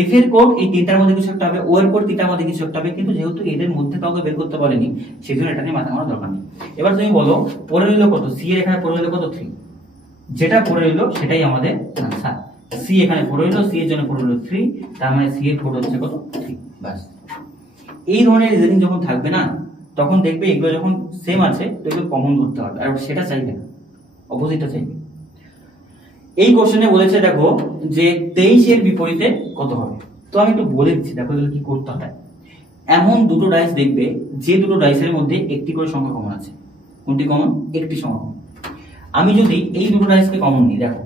এফ এর কোড এই তিনটার মধ্যে কিছু একটা হবে, ও এর কোড তিনটার মধ্যে কিছু একটা হবে, কিন্তু যেহেতু এদের মধ্যে কাউকে বের করতে বলেনি সেজন্য এটা নিয়ে মাথা মারার দরকার নেই। এবার তুমি বলো পড়ে রইল কত, সি এর এখানে পড়ে রইল কত, 3। যেটা পড়ে রইল সেটাই আমাদের আনসার। সি এখানে পড়ে রইল, সি এর জন্য পড়ে রইল 3, তার মানে সি এর কোড হচ্ছে কত, 3। বাস। এই ধরনের রিজনিং যখন থাকবে না তখন দেখবে এগুলো যখন সেম আছে তো এগুলো কমন ধরতে হবে, আর সেটা চাইবে না, অপোজিটটা চাইবে। এই কোশ্চেনে বলেছে দেখো যে 23 এর বিপরীতে কত হবে। তো আমি একটু বলে দিচ্ছি, দেখো এগুলো কি করতে হয়। এমন দুটো ডাইস দেখবে যে দুটো ডাইসের মধ্যে একটি করে সংখ্যা কমন আছে। কোনটি কমন, একটি সংখ্যা কমন। আমি যদি এই দুটো ডাইসকে কমন নিই, দেখো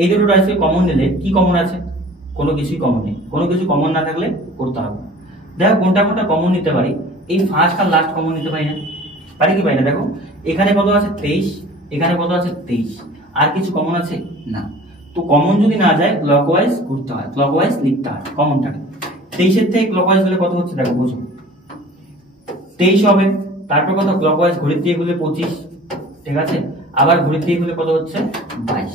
এই দুটো ডাইসকে কমন নিলে কি কমন আছে, কোনো কিছুই কমন নেই। কোনো কিছু কমন না থাকলে করতে হবে। দেখো কোনটা কোনটা কমন নিতে পারি, এই ফার্স্ট আর লাস্ট কমন নিতে পারি না, পারি কি পারি না। দেখো এখানে কত আছে 23, এখানে কত আছে 23, আর কিছু কমন আছে না। তো কমন যদি না যায় ক্লকওয়াইজ ঘুরতে হয়, ক্লকওয়াইজ লিখতে হয় কমনটাকে। 23 এর থেকে ক্লকওয়াইজ গেলে কত হচ্ছে দেখো, বুঝো 23 হবে। তারপর কত, ক্লকওয়াইজ ঘড়ির দিয়ে গেলে 25, ঠিক আছে। আবার ঘড়ির দিয়ে গেলে কত হচ্ছে 22।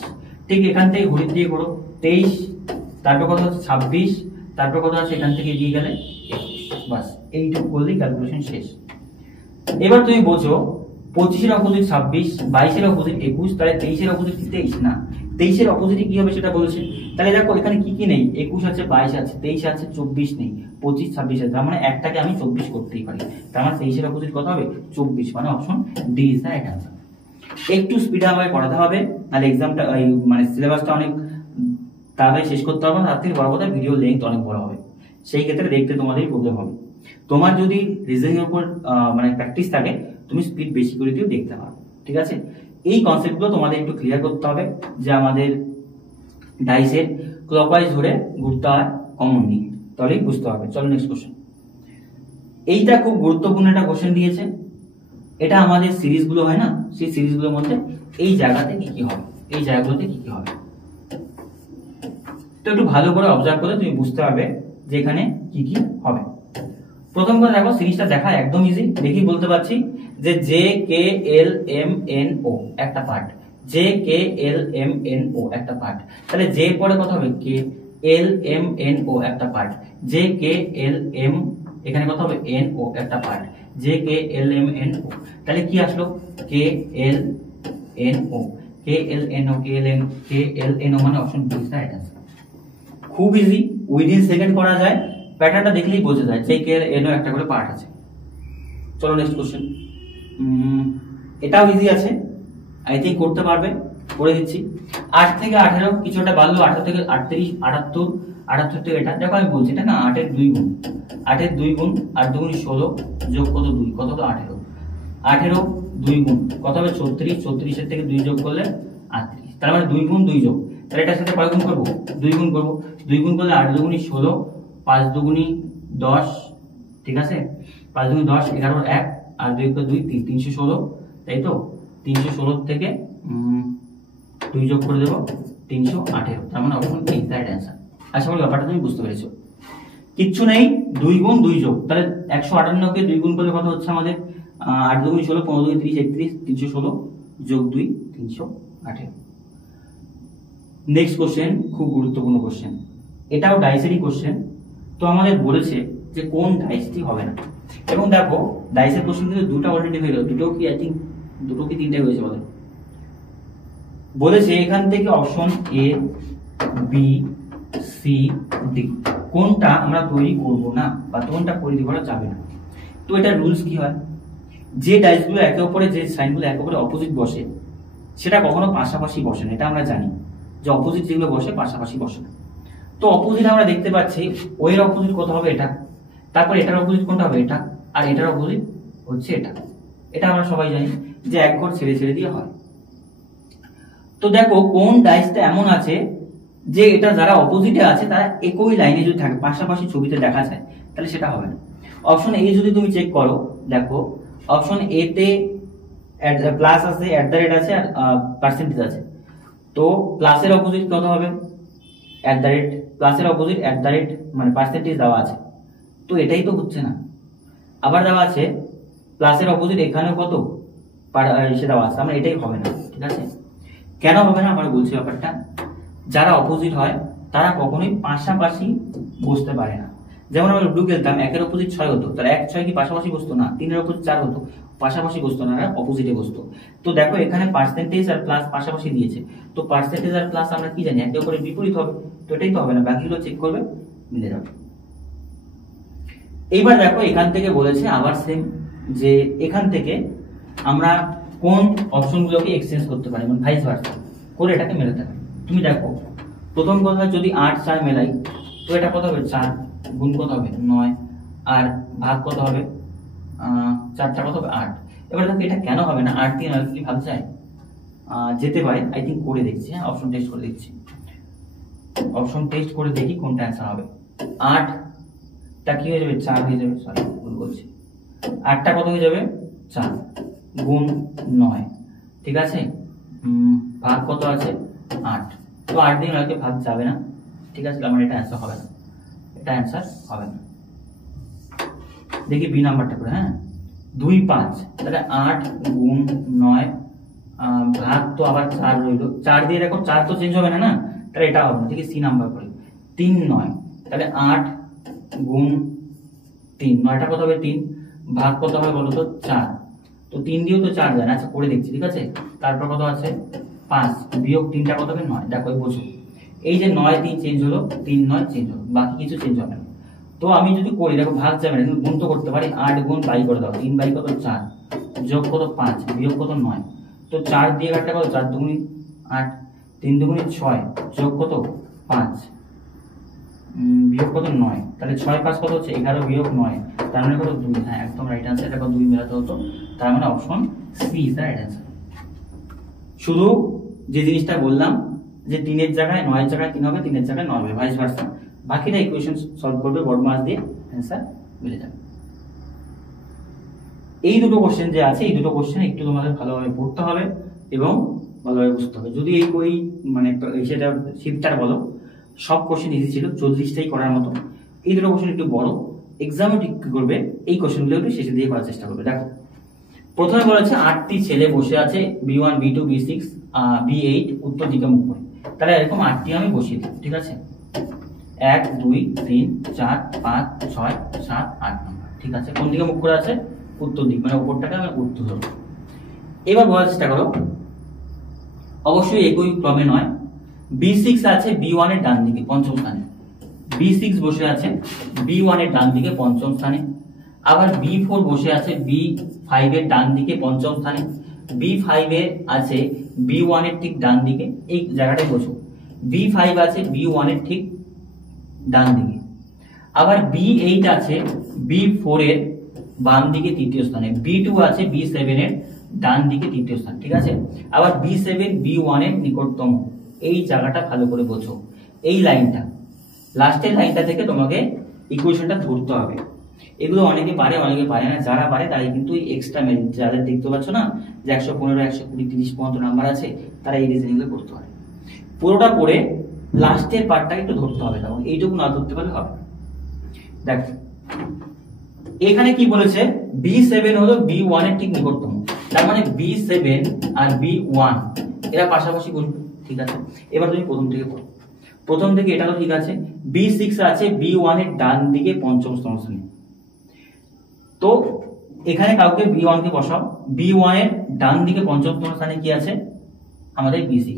ঠিক এখান থেকে ঘড়ির দিয়ে করো 23, তারপর কত হচ্ছে 26, তারপর কত আছে এখান থেকে এগিয়ে গেলে 21। বাস, এইটুকু করলেই ক্যালকুলেশন শেষ। এবার তুমি বোঝো 25 এর অপোজিট 26, 22 এর অপোজিট 21, তাহলে 23 এর অপোজিট 23 না, 23 এর অপোজিটে কি হবে সেটা বলেছে। তাহলে দেখো এখানে কি কি নেই, 21 আছে, 22 আছে, 23 আছে, 24 নেই, 25 26 আছে, তার মানে একটাকে আমি 24 করতেই পারি। তার মানে 23 এর অপোজিট কত হবে, 24, মানে option D is the right answer. একটু স্পিডে আমাকে পড়াতে হবে, নাহলে এক্সামটা মানে সিলেবাসটা অনেক তাড়াতাড়ি শেষ করতে হবে, তার থেকে বড় কথা ভিডিও লেন্থ অনেক বড় হবে, সেই ক্ষেত্রে দেখতে তোমাদেরই প্রবলেম হবে। তোমার যদি রিজনিং এর উপর মানে প্র্যাকটিস থাকে তুমি স্পিড বেশি করে দিয়েও দেখতে পারো, ঠিক আছে। এই কনসেপ্টগুলো তোমাদের একটু ক্লিয়ার করতে হবে যে আমাদের ডাইসের ক্লকওয়াইজ ধরে ঘুরতে হয় কমন নিয়ে, তাহলেই বুঝতে হবে। চলো নেক্সট কোশ্চেন। এইটা খুব গুরুত্বপূর্ণ একটা কোশ্চেন দিয়েছে। এটা আমাদের সিরিজগুলো হয় না, সেই সিরিজগুলোর মধ্যে এই জায়গাতে কি কি হবে, এই জায়গাগুলোতে কি কি হবে, তো একটু ভালো করে অবজার্ভ করলে তুমি বুঝতে পারবে যে এখানে কি কি হবে। প্রথম কথা দেখো সিরিজটা দেখা একদম ইজি, দেখি বলতে পারছি যে J K L M N O একটা part, J K L M N O একটা পার্ট, তাহলে জে পরে কত হবে, কে এল এম এন ও একটা part, J K L M এখানে কত হবে, এন ও একটা part, J K L M N O, তাহলে কি আসলো, K L N O, K L N O, K L N O, মানে option B is the right answer. খুব easy, within second করা যায়, প্যাটার্নটা দেখলেই বোঝা যায় যে কে এল এন ও একটা করে পার্ট আছে। চলো নেক্সট কোশ্চেন। এটাও ইজি আছে, আই থিঙ্ক করতে পারবে, করে দিচ্ছি। 8 থেকে 18 কিছুটা বাড়লো, 18 থেকে 38, 78, 78 থেকে এটা দেখো আমি বলছি এটা না 8 এর 2 গুণ, 8 এর 2 গুণ, 8 দুগুণ 16 যোগ কত 2, কত হলো 18, 18 2 গুণ কত হবে 36, 36 এর থেকে 2 যোগ করলে 38, তার মানে 2 গুণ 2 যোগ, তাহলে এটার সাথে কয় গুণ করব, 2 গুণ করব, 2 গুণ করলে 8 দুগুণ 16, 5 দুগুণ 10, ঠিক আছে, 5 দুগুণ 10, 11 1 আর 2 কে 2 3, 316, তাই তো 316 থেকে 2 যোগ করে দেব 318, তার মানে অপশন এ রাইট অ্যানসার। আশা করি ব্যাপারটা তুমি বুঝতে পেরেছো। কিচ্ছু নেই, 2 গুণ 2 যোগ, তাহলে 158 কে 2 গুণ করলে কত হচ্ছে আমাদের 8 দুগুণ 16, 15 দুগুণ 30, 31, 316 যোগ 2 318। নেক্সট কোশ্চেন, খুব গুরুত্বপূর্ণ কোশ্চেন, এটাও ডাইসেরই কোশ্চেন। তো আমাদের বলেছে যে কোন ডাইসটি হবে না, এবং দেখো ডাইসের কোশ্চেন কিন্তু দুটো অলরেডি হয়ে গেল, দুটো কি আই থিঙ্ক দুটো কি তিনটে হয়েছে বলে বলেছে এখান থেকে option A B C D কোনটা আমরা তৈরি করব না বা কোনটা তৈরি করা যাবে না। তো এটা রুলস কি হয়, যে ডাইসগুলো একে অপরে, যে সাইনগুলো একে অপরে অপোজিট বসে সেটা কখনো পাশাপাশি বসে না, এটা আমরা জানি যে অপোজিট যেগুলো বসে পাশাপাশি বসে না। তো অপোজিট আমরা দেখতে পাচ্ছি, ও এর অপোজিট কত হবে এটা, তারপর এটার অপোজিট কোনটা হবে এটা, আর এটার অপোজিট হচ্ছে এটা, এটা আমরা সবাই জানি যে এক ঘর ছেড়ে ছেড়ে দিয়ে হয়। তো দেখো কোন ডাইসটা এমন আছে যে এটা যারা অপোজিটে আছে তারা একই লাইনে যদি থাকে, পাশাপাশি ছবিতে দেখা যায়, তাহলে সেটা হবে না। অপশন এ যদি তুমি চেক করো, দেখো অপশন এ তে প্লাস আছে, এট দ্য রেট আছে, আর পার্সেন্টেজ আছে। তো প্লাসের অপোজিট কত হবে, এট দ্য রেট, প্লাসের অপোজিট এট দ্য রেট মানে পার্সেন্টেজ দেওয়া আছে, তো এটাই তো হচ্ছে না। আবার দেওয়া আছে প্লাসের অপোজিট এখানেও কত সে দেওয়া আছে, আমরা এটাই হবে না, ঠিক আছে। কেন হবে না আবার বলছি ব্যাপারটা। যারা অপোজিট হয় তারা কখনোই পাশাপাশি বসতে পারে না। যেমন আমরা লুডো খেলতাম, 1-এর অপোজিট 6 হতো, তাহলে 1-6 কি পাশাপাশি বসতো না, 3-এর অপোজিট 4 হতো, পাশাপাশি বসতো না, অপোজিটে বসতো। তো দেখো এখানে পার্সেন্টেজ আর প্লাস পাশাপাশি দিয়েছে, তো পার্সেন্টেজ আর প্লাস আমরা কি জানি একে অপরের বিপরীত হবে, তো এটাই তো হবে না, বাকিগুলো চেক করবে মিলে যাবে। এইবার দেখো এখান থেকে বলেছে আবার সেম, যে এখান থেকে আমরা কোন অপশনগুলোকে এক্সচেঞ্জ করতে পারি, মানে ভাইস ভার্সা করে এটাকে মেলাতে পারি। তুমি দেখো প্রথম কথা যদি 8-4 মেলাই, তো এটা কত হবে, 4 গুণ কত হবে 9, আর ভাগ কত হবে 4টা কত হবে 8। এবার দেখো এটা কেন হবে না, 8 দিয়ে 9 কি ভাগ যায়, যেতে পারে। আই থিঙ্ক করে দেখছি, হ্যাঁ অপশন টেস্ট করে দেখছি, অপশন টেস্ট করে দেখি কোনটা অ্যান্সার হবে। 8টা কি হয়ে যাবে 4 হয়ে যাবে, সরি ভুল বলছি, 8টা কত হয়ে যাবে 4 গুণ 9, ঠিক আছে, ভাগ কত আছে 8, তো 8 দিয়ে 9 কে ভাগ যাবে না, ঠিক আছে, আমার এটা অ্যান্সার হবে না, এটা অ্যান্সার হবে না। দেখি বি নাম্বারটা করে, হ্যাঁ 2 5, তাহলে 8 গুণ 9 ভাগ তো আবার 4 রইল, 4 দিয়ে দেখো 4 তো চেঞ্জ হবে না, না তাহলে এটা হবে না, ঠিক আছে, সি নাম্বার করে 3 9, তাহলে 8 গুণ 3, 9টা কত হবে 3, ভাগ কত হবে বলো তো 4, তো 3 দিয়েও তো 4 যায় না, আচ্ছা করে দেখছি, ঠিক আছে। তারপর কত আছে 5 বিয়োগ 3টা কত হবে 9, দেখো বোঝো এই যে 9 3 চেঞ্জ হলো, 3 9 চেঞ্জ হলো, বাকি কিছু চেঞ্জ হবে না। তো আমি যদি করি দেখো ভাগ যাবে না, কিন্তু গুণ তো করতে পারি, 8 গুণ বাই করে দাও, 3 বাই কত 4 যোগ কত 5 বিয়োগ কত 9, তো 4 দিয়ে কাটটা কত 4 দুগুণী 8, 3 দুগুণী 6 যোগ কত 5 বিয়োগ কত 9, তাহলে 6 5 কত হচ্ছে 11 বিয়োগ 9, তার মানে কত 2, হ্যাঁ একদম রাইট आंसर, এটা কত 2 মেলাতে হতো, তার মানে option C is the right answer. শুধু যে জিনিসটা বললাম যে 3 এর জায়গায় 9 এর জায়গায় 3 হবে, 3 এর জায়গায় 9 হবে, ভাইস ভার্সা, বাকিটা ইকুয়েশন সলভ করবে বড় মাস দিয়ে, आंसर মিলে যাবে। এই দুটো কোশ্চেন যে আছে, এই দুটো কোশ্চেন একটু তোমাদের ভালোভাবে পড়তে হবে এবং ভালোভাবে বুঝতে হবে। যদি এই কই মানে সেটা শিফটার বলো, সব কোশ্চেন ইজি ছিল, 40টাই করার মতো, এই দুটো কোশ্চেন একটু বড়, এক্সামে ঠিক করবে এই কোশ্চেনগুলো একটু শেষে দিয়ে করার চেষ্টা করবে। দেখো প্রথমে বলেছে 8টি ছেলে বসে আছে B1 B2 B6 B8 উত্তর দিকে মুখ করে, তাহলে এরকম 8টি আমি বসিয়ে দিই, ঠিক আছে, 1 2 3 4 5 6 7 8 নম্বর, ঠিক আছে, কোন দিকে মুখ করে আছে, উত্তর দিক, মানে উপরটাকে আমি উত্তর ধরব। এবার বলার চেষ্টা করো, অবশ্যই একই ক্রমে নয়, B6 আছে B1 এর ডান দিকে পঞ্চম স্থানে, B6 বসে আছে B1 এর ডান দিকে পঞ্চম স্থানে, আবার B4 বসে আছে B5 এর ডান দিকে পঞ্চম স্থানে, B5 এর আছে B1 এর ঠিক ডান দিকে, এই জায়গাটাই বসো, B5 আছে B1 এর ঠিক ডান দিকে, আবার B8 আছে B4 এর বাম দিকে তৃতীয় স্থানে, B2 আছে B7 এর ডান দিকে তৃতীয় স্থান, ঠিক আছে, আবার B7 B1 এর নিকটতম, এই জায়গাটা ভালো করে বোঝো, এই লাইনটা লাস্টের লাইনটা থেকে তোমাকে ইকুয়েশনটা ধরতে হবে। এগুলো অনেকে পারে অনেকে পারে না, যারা পারে তারাই কিন্তু এক্সট্রা মেরিট, যাদের দেখতে পাচ্ছ না যে 115 120 30 পর্যন্ত নাম্বার আছে, তারা এই রিজনিংগুলো করতে পারে। পুরোটা পড়ে লাস্টের পার্টটাকে একটু ধরতে হবে, তখন এইটুকু না ধরতে পারলে হবে। দেখ এখানে কি বলেছে, B7 হলো B1 এর ঠিক নিকটতম, তার মানে B7 আর B1 এরা পাশাপাশি বসবে, ঠিক আছে। এবার তুমি প্রথম থেকে পড়ো, প্রথম থেকে এটা তো ঠিক আছে, B6 আছে B1 এর ডান দিকে পঞ্চম স্থানে, তো এখানে কাউকে B1 কে বসাও, B1 এর ডান দিকে পঞ্চম স্থানে কি আছে আমাদের B6।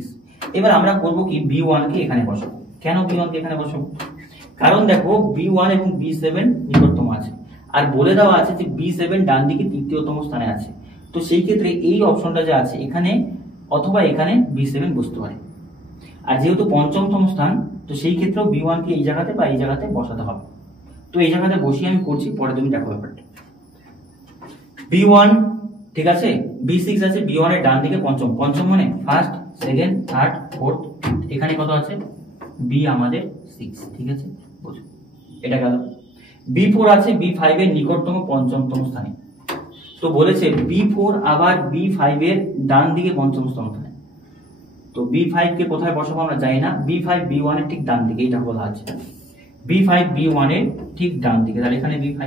এবার আমরা করব কি, B1 কে এখানে বসাবো। কেন B1 কে এখানে বসাবো, কারণ দেখো B1 এবং B7 নিকটতম আছে, আর বলে দেওয়া আছে যে B7 ডান দিকে তৃতীয়তম স্থানে আছে, তো সেই ক্ষেত্রে এই অপশনটা যে আছে এখানে অথবা এখানে B7 বসতে পারে, আর যেহেতু পঞ্চমতম স্থান, তো সেই ক্ষেত্রেও B1 কে এই জায়গাতে বা এই জায়গাতে বসাতে হবে। তো এই জায়গাতে বসিয়ে আমি করছি, পরে তুমি দেখো ব্যাপারটা। B1 ঠিক আছে, B6 আছে B1 এর ডান দিকে পঞ্চম, পঞ্চম মানে ফার্স্ট সেকেন্ড থার্ড ফোর্থ, এখানে কত আছে B আমাদের 6, ঠিক আছে, বুঝো এটা গেল। B4 আছে B5 এর নিকটতম পঞ্চমতম স্থানে, তো বলেছে B4 আবার B5 এর ডান দিকে পঞ্চম স্থানে, তো B5 কে কোথায় বসাবো আমরা জানি না, B5 B1 এর ঠিক ডান দিকে, এটা বলা আছে B5 B1 এর ঠিক ডান দিকে, তাহলে এখানে B5।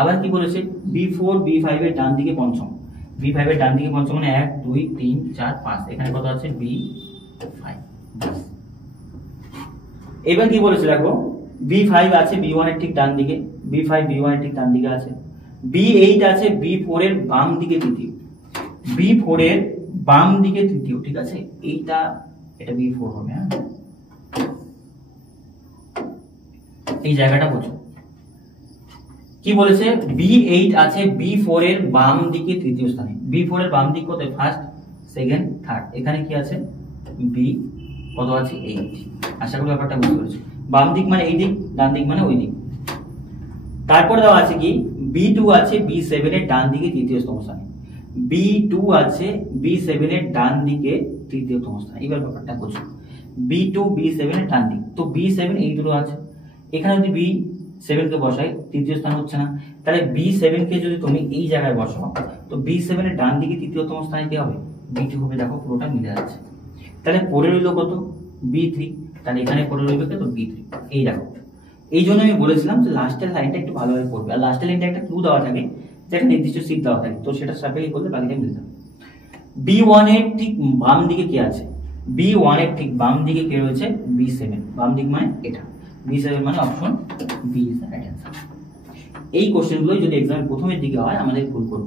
আবার কি বলেছে B4 B5 এর ডান দিকে পঞ্চম, B5 এর ডান দিকে পঞ্চম মানে 1 2 3 4 5, এখানে কত আছে B5। এবার কি বলেছে দেখো, B5 আছে B1 এর ঠিক ডান দিকে, B5 B1 এর ঠিক ডান দিকে আছে, B8 আছে B4 এর বাম দিকে তৃতীয়, B4 এর বাম দিকে তৃতীয়, ঠিক আছে, এটা B4 হবে। হ্যাঁ, এই জায়গাটা বোঝো। কি বলেছে, B8 আছে B4 এর বাম দিকে তৃতীয় স্থানে, B4 এর বাম দিক কত, ফার্স্ট সেকেন্ড থার্ড, এখানে কি আছে B কত আছে 8। আশা করি ব্যাপারটা বুঝতে পেরেছো। বাম দিক মানে এই দিক, ডান দিক মানে ওই দিক। তারপরে দেওয়া আছে কি, B2 আছে B7 এর ডান দিকে তৃতীয়তম স্থানে, B2 আছে B7 এর ডান দিকে তৃতীয়তম স্থানে। এবার ব্যাপারটা বোঝো, B2 B7 এর ডান দিক, তো B7 এই দুটো আছে, এখানে যদি B7 কে বসাই তৃতীয় স্থান হচ্ছে না, তাহলে B7 কে যদি তুমি এই জায়গায় বসাও তো B7 এর ডান দিকে তৃতীয়তম স্থানে কি হবে, B2 হবে। দেখো পুরোটা মিলে যাচ্ছে, তাহলে পরে রইল কত B3, তাহলে এখানে পরে রইবে কত B3। এই দেখো, এই জন্য আমি বলেছিলাম যে লাস্টের লাইনটা একটু ভালোভাবে পড়বে, আর লাস্টের লাইনটা একটা ক্লু দেওয়া থাকে, যে একটা নির্দিষ্ট সিট দেওয়া থাকে, তো সেটা সাপেক্ষে করলে বাকিটা মিলে যাবে। B1 এর ঠিক বাম দিকে কি আছে, B1 এর ঠিক বাম দিকে কি রয়েছে B7, বাম দিক মানে এটা B7 মানে option B is the right answer. এই কোশ্চেনগুলো যদি এক্সামের প্রথমের দিকে হয় আমাদের ভুল করব।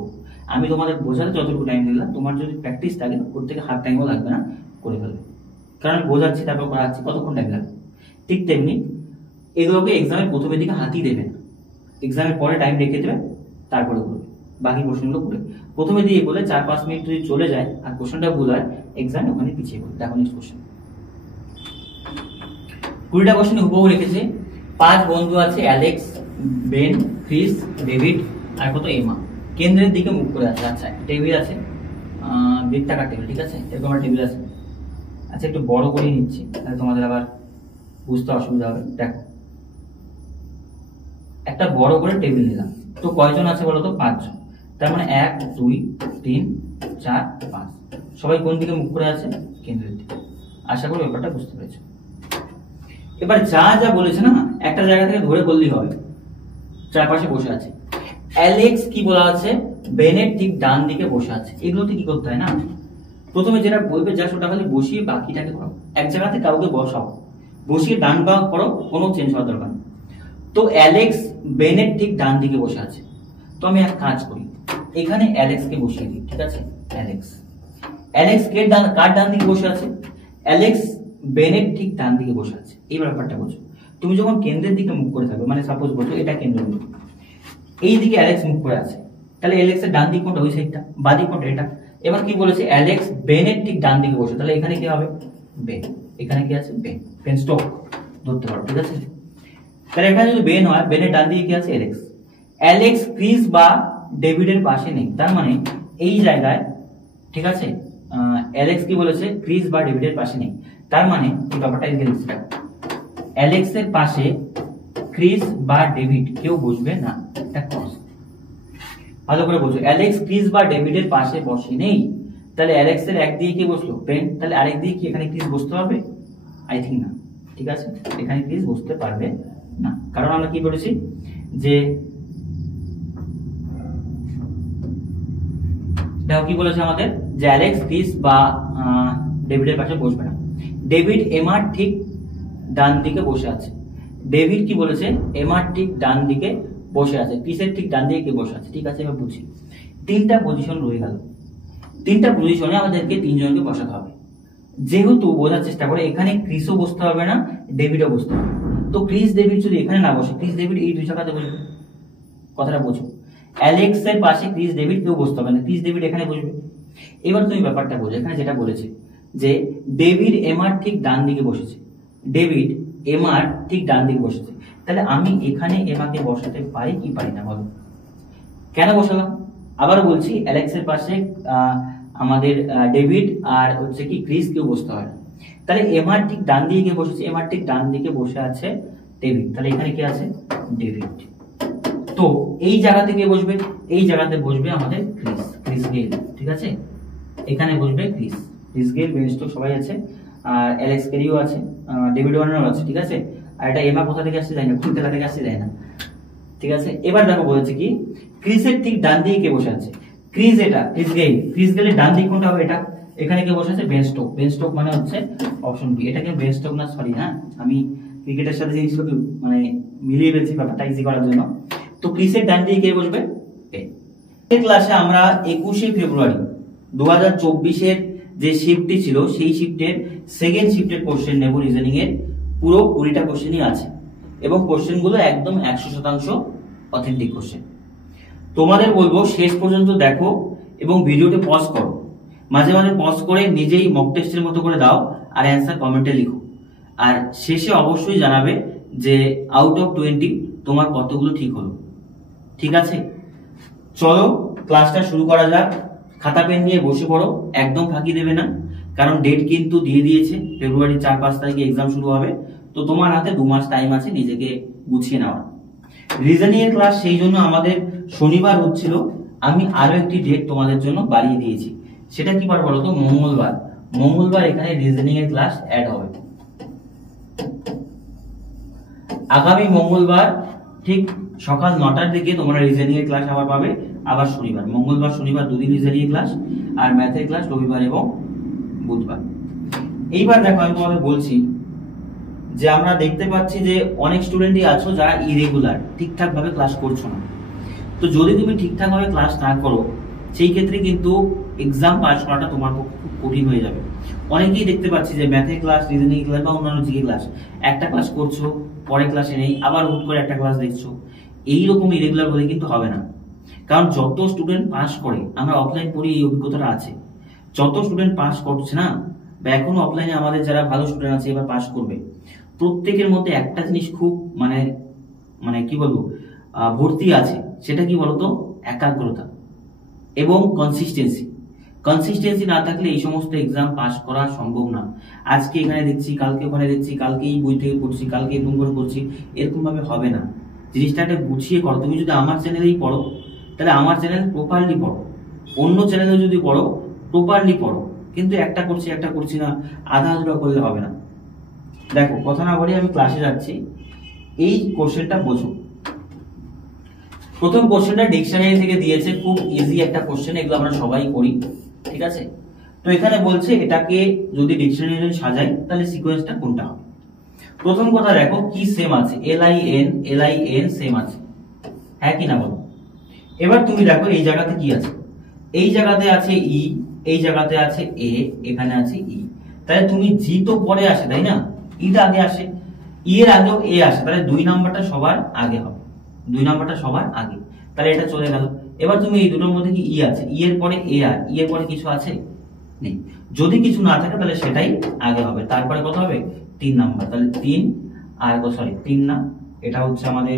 আমি তোমাদের বোঝাতে যতটুকু টাইম দিলাম, তোমার যদি প্র্যাকটিস থাকে প্রত্যেকে হাফ টাইমও লাগবে না, করে ফেলবে, কারণ বোঝাচ্ছি তারপর করাচ্ছি, কতক্ষণ টাইম লাগবে। ঠিক তেমনি এগুলোকে এক্সামের প্রথমের দিকে হাতই দেবে না, এক্সামের পরে টাইম রেখে দেবে, তারপরে করবে বাকি কোশ্চেনগুলো করে। প্রথমে দিয়ে বলে 4-5 মিনিট যদি চলে যায় আর কোশ্চেনটা ভুল হয়, এক্সাম ওখানে পিছিয়ে পড়বে। দেখো নেক্সট কোশ্চেন, 20টা কোশ্চেন হুবহু রেখেছে। 5 বন্ধু আছে, অ্যালেক্স, বেন, ক্রিস, ডেভিড আর কত এমা, কেন্দ্রের দিকে মুখ করে আছে। আচ্ছা, টেবিল আছে, বৃত্তাকার টেবিল, ঠিক আছে, এরকম একটা টেবিল আছে। আচ্ছা, একটু বড় করে নিচ্ছি, তাহলে তোমাদের আবার বুঝতে অসুবিধা হবে। দেখো, একটা বড় করে টেবিল নিলাম, তো কয়জন আছে বলো তো, 5 জন, তার মানে 1 2 3 4 5, সবাই কোন দিকে মুখ করে আছে, কেন্দ্রের দিকে। আশা করি ব্যাপারটা বুঝতে পেরেছো। এবার যা যা বলেছে না, একটা জায়গা থেকে ধরে বললেই হবে। চারপাশে বসে আছে, অ্যালেক্স কি বলা আছে, বেনের ঠিক ডান দিকে বসে আছে। এগুলোতে কি করতে হয় না, প্রথমে যেটা বলবে যা ওটা খালি বসিয়ে বাকিটাকে করো। এক জায়গাতে কাউকে বসাও, বসিয়ে ডান বা করো, কোনো চেঞ্জ হওয়ার দরকার নেই। তো অ্যালেক্স বেনের ঠিক ডান দিকে বসে আছে, তো আমি এক কাজ করি, এখানে অ্যালেক্স কে বসিয়ে দিই, ঠিক আছে, অ্যালেক্স কে কার ডান দিকে বসে আছে, অ্যালেক্স বেনের ঠিক ডান দিকে বসে আছে। এই ব্যাপারটা বোঝো, তুমি যখন কেন্দ্রের দিকে মুখ করে থাকবে, মানে সাপোজ বলছো এটা কেন্দ্রবিন্দু, এই দিকে অ্যালেক্স মুখ করে আছে, তাহলে অ্যালেক্স এর ডান দিক কোনটা, ওই সাইডটা, বাঁ দিক কোনটা, এটা। এবার কি বলেছে, অ্যালেক্স বেনের ঠিক ডান দিকে বসে, তাহলে এখানে কি হবে, বেন, এখানে কি আছে, বেন, পেন স্টক ধরতে পারো, ঠিক আছে। তাহলে এখানে যদি বেন হয়, বেনের ডান দিকে কি আছে, অ্যালেক্স। অ্যালেক্স ক্রিস বা ডেভিডের পাশে নেই, তার মানে এই জায়গায়, ঠিক আছে, অ্যালেক্স কি বলেছে, ক্রিস বা ডেভিডের পাশে নেই, তার মানে এই ব্যাপারটা এদিকে লিখছি, অ্যালেক্স এর পাশে ক্রিস বা ডেভিড কেউ বসবে না, এটা ক্রস। ভালো করে বলছো, অ্যালেক্স ক্রিস বা ডেভিডের পাশে বসে নেই, তাহলে অ্যালেক্স এর একদিকে কি বসলো, পেন, তাহলে আরেক দিকে কি এখানে ক্রিস বসতে পারবে, আই থিঙ্ক না, ঠিক আছে, এখানে ক্রিস বসতে পারবে না, কারণ আমরা কি বলেছি যে দেখো কি বলেছে আমাদের, যে অ্যালেক্স ক্রিস বা ডেভিডের পাশে বসবে না। ডেভিড এমার ঠিক ডান দিকে বসে আছে, ডেভিড কি বলেছে, এমার ঠিক ডান দিকে বসে আছে, ক্রিসের ঠিক ডান দিকে কে বসে আছে, ঠিক আছে। এবার বুঝি, 3টা পজিশন রয়ে গেল, 3টা পজিশনে আমাদেরকে 3 জনকে বসাতে হবে। যেহেতু বোঝার চেষ্টা করে, এখানে ক্রিসও বসতে হবে না, ডেভিডও বসতে হবে, তো ক্রিস ডেভিড যদি এখানে না বসে, ক্রিস ডেভিড এই 2 জায়গাতে বসবে, কথাটা বোঝো। অ্যালেক্স এর পাশে ক্রিস ডেভিড কেউ বসতে হবে না, ক্রিস ডেভিড এখানে বসবে। এবার তুমি ব্যাপারটা বোঝো, এখানে যেটা বলেছে যে ডেভিড এমার ঠিক ডান দিকে বসেছে, ডেভিড এমার ঠিক ডান দিকে বসেছে, তাহলে আমি এখানে এমাকে বসাতে পারি কি পারি না, বলো। কেন বসালাম, আবার বলছি, অ্যালেক্স এর পাশে আমাদের ডেভিড আর হচ্ছে কি ক্রিস কেউ বসতে হয় না, তাহলে এমার ঠিক ডান দিকে কে বসেছে, এমার ঠিক ডান দিকে বসে আছে ডেভিড, তাহলে এখানে কি আছে, ডেভিড। তো এই জায়গাতে কে বসবে, এই জায়গাতে বসবে আমাদের ক্রিস গেল, ঠিক আছে, এখানে বসবে ক্রিস গেল, বেন স্টোক সবাই আছে, আর অ্যালেক্স কেরিও আছে, ডেভিড ওয়ার্নারও আছে, ঠিক আছে। আর এটা এমা কোথা থেকে আসছে যায় না, কোন জায়গা থেকে আসছে যায় না, ঠিক আছে। এবার দেখো বলেছে কি, ক্রিসের ঠিক ডান দিকে কে বসে আছে, ক্রিজ, এটা ক্রিজ গেইন, ক্রিজ গেলে ডান দিক কোনটা হবে? এটা। এখানে কি বসে আছে? Ben stroke. বেন স্টোক মানে হচ্ছে অপশন বি। এটা কি বেন স্টোক না? সরি, হ্যাঁ আমি ক্রিকেটের সাথে জিনিসগুলো মানে মিলিয়ে ফেলছি ব্যাপারটা ইজি করার জন্য। তো ক্রিজের ডান দিকে কে বসবে? এই ক্লাসে আমরা 21শে ফেব্রুয়ারি 2024 যে শিফটটি ছিল সেই শিফটের সেকেন্ড শিফটের কোশ্চেন নেব। রিজনিং এর পুরো 20টা কোশ্চেনই আছে এবং কোশ্চেনগুলো একদম 100% অথেন্টিক কোশ্চেন। তোমাদের বলবো শেষ পর্যন্ত দেখো এবং ভিডিওটি পজ করো, মাঝে মাঝে পজ করে নিজেই মক টেস্টের মতো করে দাও আর অ্যান্সার কমেন্টে লিখো। আর শেষে অবশ্যই জানাবে যে আউট অফ 20 তোমার কতগুলো ঠিক হলো। ঠিক আছে, চলো ক্লাসটা শুরু করা যাক। খাতা পেন নিয়ে বসে পড়ো, একদম ফাঁকি দেবে না, কারণ ডেট কিন্তু দিয়ে দিয়েছে, ফেব্রুয়ারি 4-5 তারিখে এক্সাম শুরু হবে। তো তোমার হাতে 2 মাস টাইম আছে নিজেকে গুছিয়ে নেওয়ার। রিজনিং এর ক্লাস সেই জন্য আমাদের শনিবার হচ্ছিল, আমি আরো একটি ডেট তোমাদের জন্য বাড়িয়ে দিয়েছি। সেটা কি বার বলো তো? মঙ্গলবার। মঙ্গলবার এখানে রিজনিং এর ক্লাস অ্যাড হবে। আগামী মঙ্গলবার ঠিক সকাল 9টার দিকে তোমরা রিজনিং এর ক্লাস আবার পাবে। আবার শনিবার, মঙ্গলবার শনিবার দুদিন রিজনিং এর ক্লাস, আর ম্যাথের ক্লাস রবিবার এবং বুধবার। এইবার দেখো আমি তোমাদের বলছি যে আমরা দেখতে পাচ্ছি যে অনেক স্টুডেন্টই আছো যারা ইরেগুলার, ঠিকঠাক ভাবে ক্লাস করছো না। তো যদি তুমি ঠিকঠাক ভাবে ক্লাস না করো সেই ক্ষেত্রে কিন্তু এক্সাম পাস করাটা তোমার পক্ষে খুব কঠিন হয়ে যাবে। অনেকেই দেখতে পাচ্ছি যে ম্যাথের ক্লাস, রিজনিং ক্লাস বা অন্যান্য জিকে ক্লাস একটা ক্লাস করছো, পরের ক্লাসে নেই, আবার হুট করে একটা ক্লাস দেখছো। এইরকম ইরেগুলার হলে কিন্তু হবে না, কারণ যত স্টুডেন্ট পাস করে, আমরা অফলাইন পড়ি এই অভিজ্ঞতাটা আছে, যত স্টুডেন্ট পাস করছে না বা এখনো অফলাইনে আমাদের যারা ভালো স্টুডেন্ট আছে এবার পাস করবে, প্রত্যেকের মধ্যে একটা জিনিস খুব মানে মানে কি বলবো ভর্তি আছে। সেটা কি বলতো? একাগ্রতা এবং কনসিস্টেন্সি। কনসিস্টেন্সি না থাকলে এই সমস্ত এক্সাম পাস করা সম্ভব না। আজকে এখানে দেখছি, কালকে ওখানে দেখছি, কালকে এই বই থেকে পড়ছি, কালকে এরকম করে পড়ছি, এরকম ভাবে হবে না। জিনিসটা একটা গুছিয়ে করো। তুমি যদি আমার চ্যানেলেই পড়ো তাহলে আমার চ্যানেল প্রপারলি পড়ো, অন্য চ্যানেলে যদি পড়ো প্রপারলি পড়ো, কিন্তু একটা করছি না আধা আধুরা করলে হবে না। দেখো কথা না বলে আমি ক্লাসে যাচ্ছি। এই কোশ্চেনটা বোঝো। প্রথম কোশ্চেনটা ডিকশনারি থেকে দিয়েছে, খুব ইজি একটা কোশ্চেন, এগুলো আমরা সবাই করি, ঠিক আছে। তো এখানে বলছে এটাকে যদি ডিকশনারি সাজাই তাহলে সিকোয়েন্সটা কোনটা হবে। প্রথম কথা দেখো কি সেম আছে, LIN সেম আছে, হ্যাঁ কি না বলো। এবার তুমি দেখো এই জায়গাতে কি আছে, এই জায়গাতে আছে ই, এই জায়গাতে আছে এ, এখানে আছে ই। তাহলে তুমি জি তো পরে আসে তাই না, ইটা আগে আসে, ই এর আগেও এ আসে, তাহলে 2 নাম্বারটা সবার আগে হবে, 2 নাম্বারটা সবার আগে। তাহলে এটা চলে গেল। এবার তুমি এই দুটোর মধ্যে কি ই আছে, ই এর পরে এ আর ই এর পরে কিছু আছে নেই। যদি কিছু না থাকে তাহলে সেটাই আগে হবে। তারপরে কত হবে? 3 নাম্বার। তাহলে 3 আর 3 না, এটা হচ্ছে আমাদের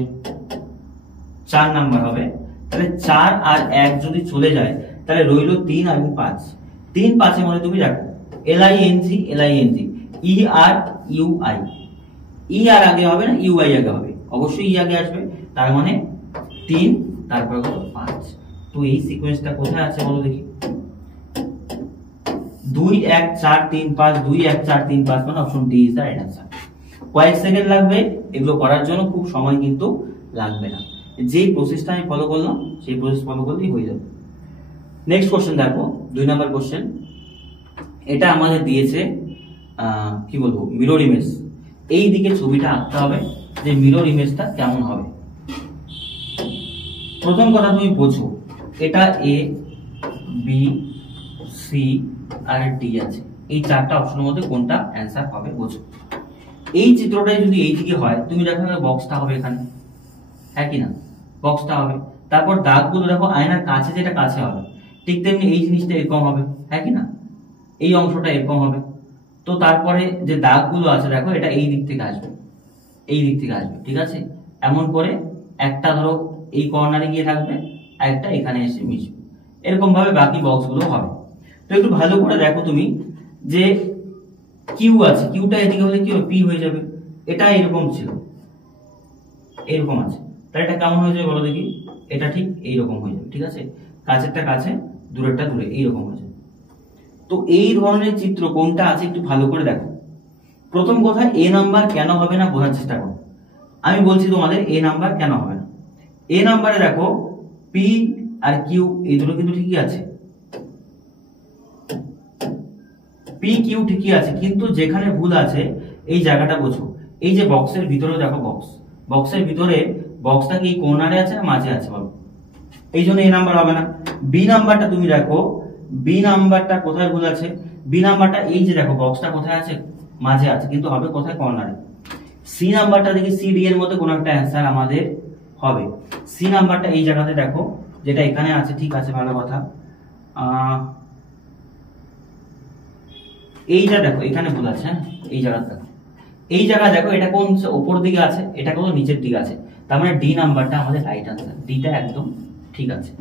4 নাম্বার হবে। তাহলে 4 আর 1 যদি চলে যায় তাহলে রইল 3 এবং 5। 3 5 এর মধ্যে তুমি রাখো LING, ই আর ইউআই। ই আর আগে হবে না, ইউআই আগে হবে, অবশ্যই ই আগে আসবে। তার মানে 3 তারপরে কত? 5। তো এই সিকোয়েন্সটা কোথায় আছে বলো দেখি। 2 1 4 3 5, 2 1 4 3 5, মানে option D is the right answer. কয়েক সেকেন্ড লাগবে এগুলো করার জন্য, খুব সময় কিন্তু লাগবে না। যেই প্রসেসটা আমি ফলো করলাম সেই প্রসেস ফলো করলেই হয়ে যাবে। নেক্সট কোশ্চেন দেখো, 2 নাম্বার কোশ্চেন। এটা আমাদের দিয়েছে কি বলবো মিরর ইমেজ। এই দিকে ছবিটা আঁকতে হবে যে মিরর ইমেজটা কেমন হবে। প্রথম কথা তুমি বোঝো, এটা এ বি সি আর ডি আছে, এই 4টা অপশনের মধ্যে কোনটা অ্যান্সার হবে বোঝো। এই চিত্রটাই যদি এই দিকে হয় তুমি দেখো বক্সটা হবে এখানে, হ্যাঁ কি না, বক্সটা হবে। তারপর দাগগুলো দেখো আয়নার কাছে, যেটা কাছে হবে, ঠিক তেমনি এই জিনিসটা এরকম হবে, হ্যাঁ কি না, এই অংশটা এরকম হবে। তো তারপরে যে দাগগুলো আছে দেখো এটা এই দিক থেকে আসবে, এই দিক থেকে আসবে, ঠিক আছে। এমন করে একটা ধরো এই কর্নারে গিয়ে থাকবে আর একটা এখানে এসে মিশবে, এরকম ভাবে বাকি বক্সগুলো হবে। তো একটু ভালো করে দেখো তুমি যে কিউ আছে, কিউটা এদিকে হলে কি হবে, পি হয়ে যাবে। এটা এরকম ছিল, এরকম আছে, তাহলে এটা কেমন হয়ে যাবে বলো দেখি। এটা ঠিক এইরকম হয়ে যাবে, ঠিক আছে, কাছেরটা কাছে দূরেরটা দূরে, এইরকম হয়ে যাবে। তো এই ধরনের চিত্র কোনটা আছে একটু ভালো করে দেখো। প্রথম কথা এ নাম্বার কেন হবে না বোঝার চেষ্টা করো। আমি বলছি তোমাদের এ নাম্বার কেন হবে না। এ নাম্বারে দেখো পি আর কিউ এই দুটো কিন্তু ঠিকই আছে, পি কিউ ঠিকই আছে, কিন্তু যেখানে ভুল আছে এই জায়গাটা বোঝো। এই যে বক্সের ভিতরে দেখো, বক্সের ভিতরে বক্সটা কি কর্নারে আছে না মাঝে আছে বলো? এই জন্য এ নাম্বার হবে না। বি নাম্বারটা তুমি দেখো, বি নাম্বারটা কোথায় ভুল আছে? বি নাম্বারটা এই যে দেখো বক্সটা কোথায় আছে, মাঝে আছে, কিন্তু হবে কোথায়? কর্নারে। সি নাম্বারটা দেখি সি ডি এর মধ্যে কোনো একটা অ্যান্সার আমাদের হবে। সি নাম্বারটা এই জায়গাতে দেখো, যেটা এখানে আছে, ঠিক আছে, ভালো কথা। এইটা দেখো এখানে ভুল আছে, হ্যাঁ এই জায়গাটা দেখো, এই জায়গা দেখো, এটা কোন উপর দিকে আছে, এটা কোন নিচের দিকে আছে, তার মানে ডি নাম্বারটা আমাদের রাইট আনসার, ডিটা একদম ঠিক আছে,